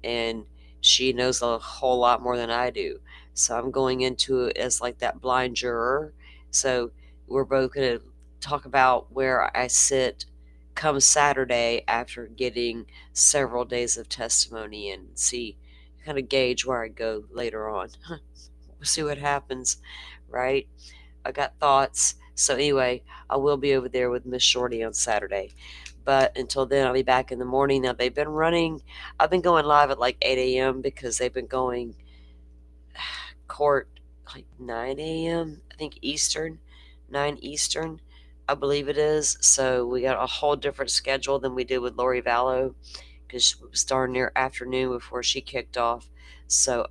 And she knows a whole lot more than I do. So I'm going into it as like that blind juror. So we're both going to talk about where I sit come Saturday after getting several days of testimony and see, kind of gauge where I go later on. We'll see what happens, right? I got thoughts. So anyway, I will be over there with Miss Shorty on Saturday. But until then, I'll be back in the morning. Now, they've been running. I've been going live at like 8 a.m. because they've been going court like 9 a.m. I think Eastern, 9 Eastern, I believe it is. So we got a whole different schedule than we did with Lori Vallow because it was darn near afternoon before she kicked off. So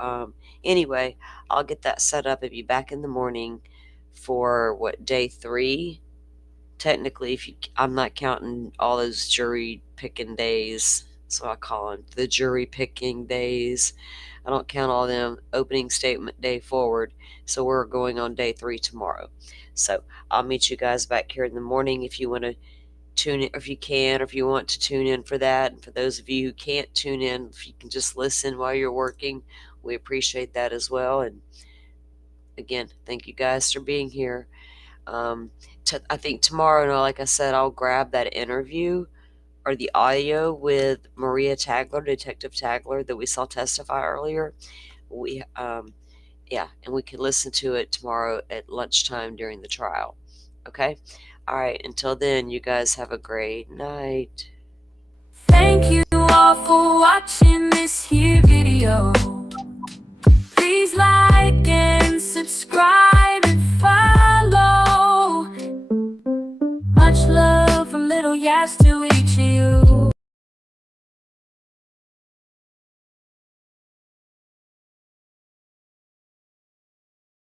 anyway, I'll get that set up and be back in the morning for day 3. Technically, I'm not counting all those jury picking days So I call them the jury picking days. I don't count all them opening statement day forward. So we're going on day 3 tomorrow. So I'll meet you guys back here in the morning if you want to tune in, if you can, or if you want to tune in for that. And for those of you who can't tune in, if you can just listen while you're working, we appreciate that as well. And again, thank you guys for being here. I think tomorrow, like I said, I'll grab that interview or the audio with Maria Tagler, Detective Tagler, that we saw testify earlier. Yeah, and we can listen to it tomorrow at lunchtime during the trial. Okay? All right, until then, you guys have a great night. Thank you all for watching this here video. Please like and subscribe and follow. Much love from Little Yas to each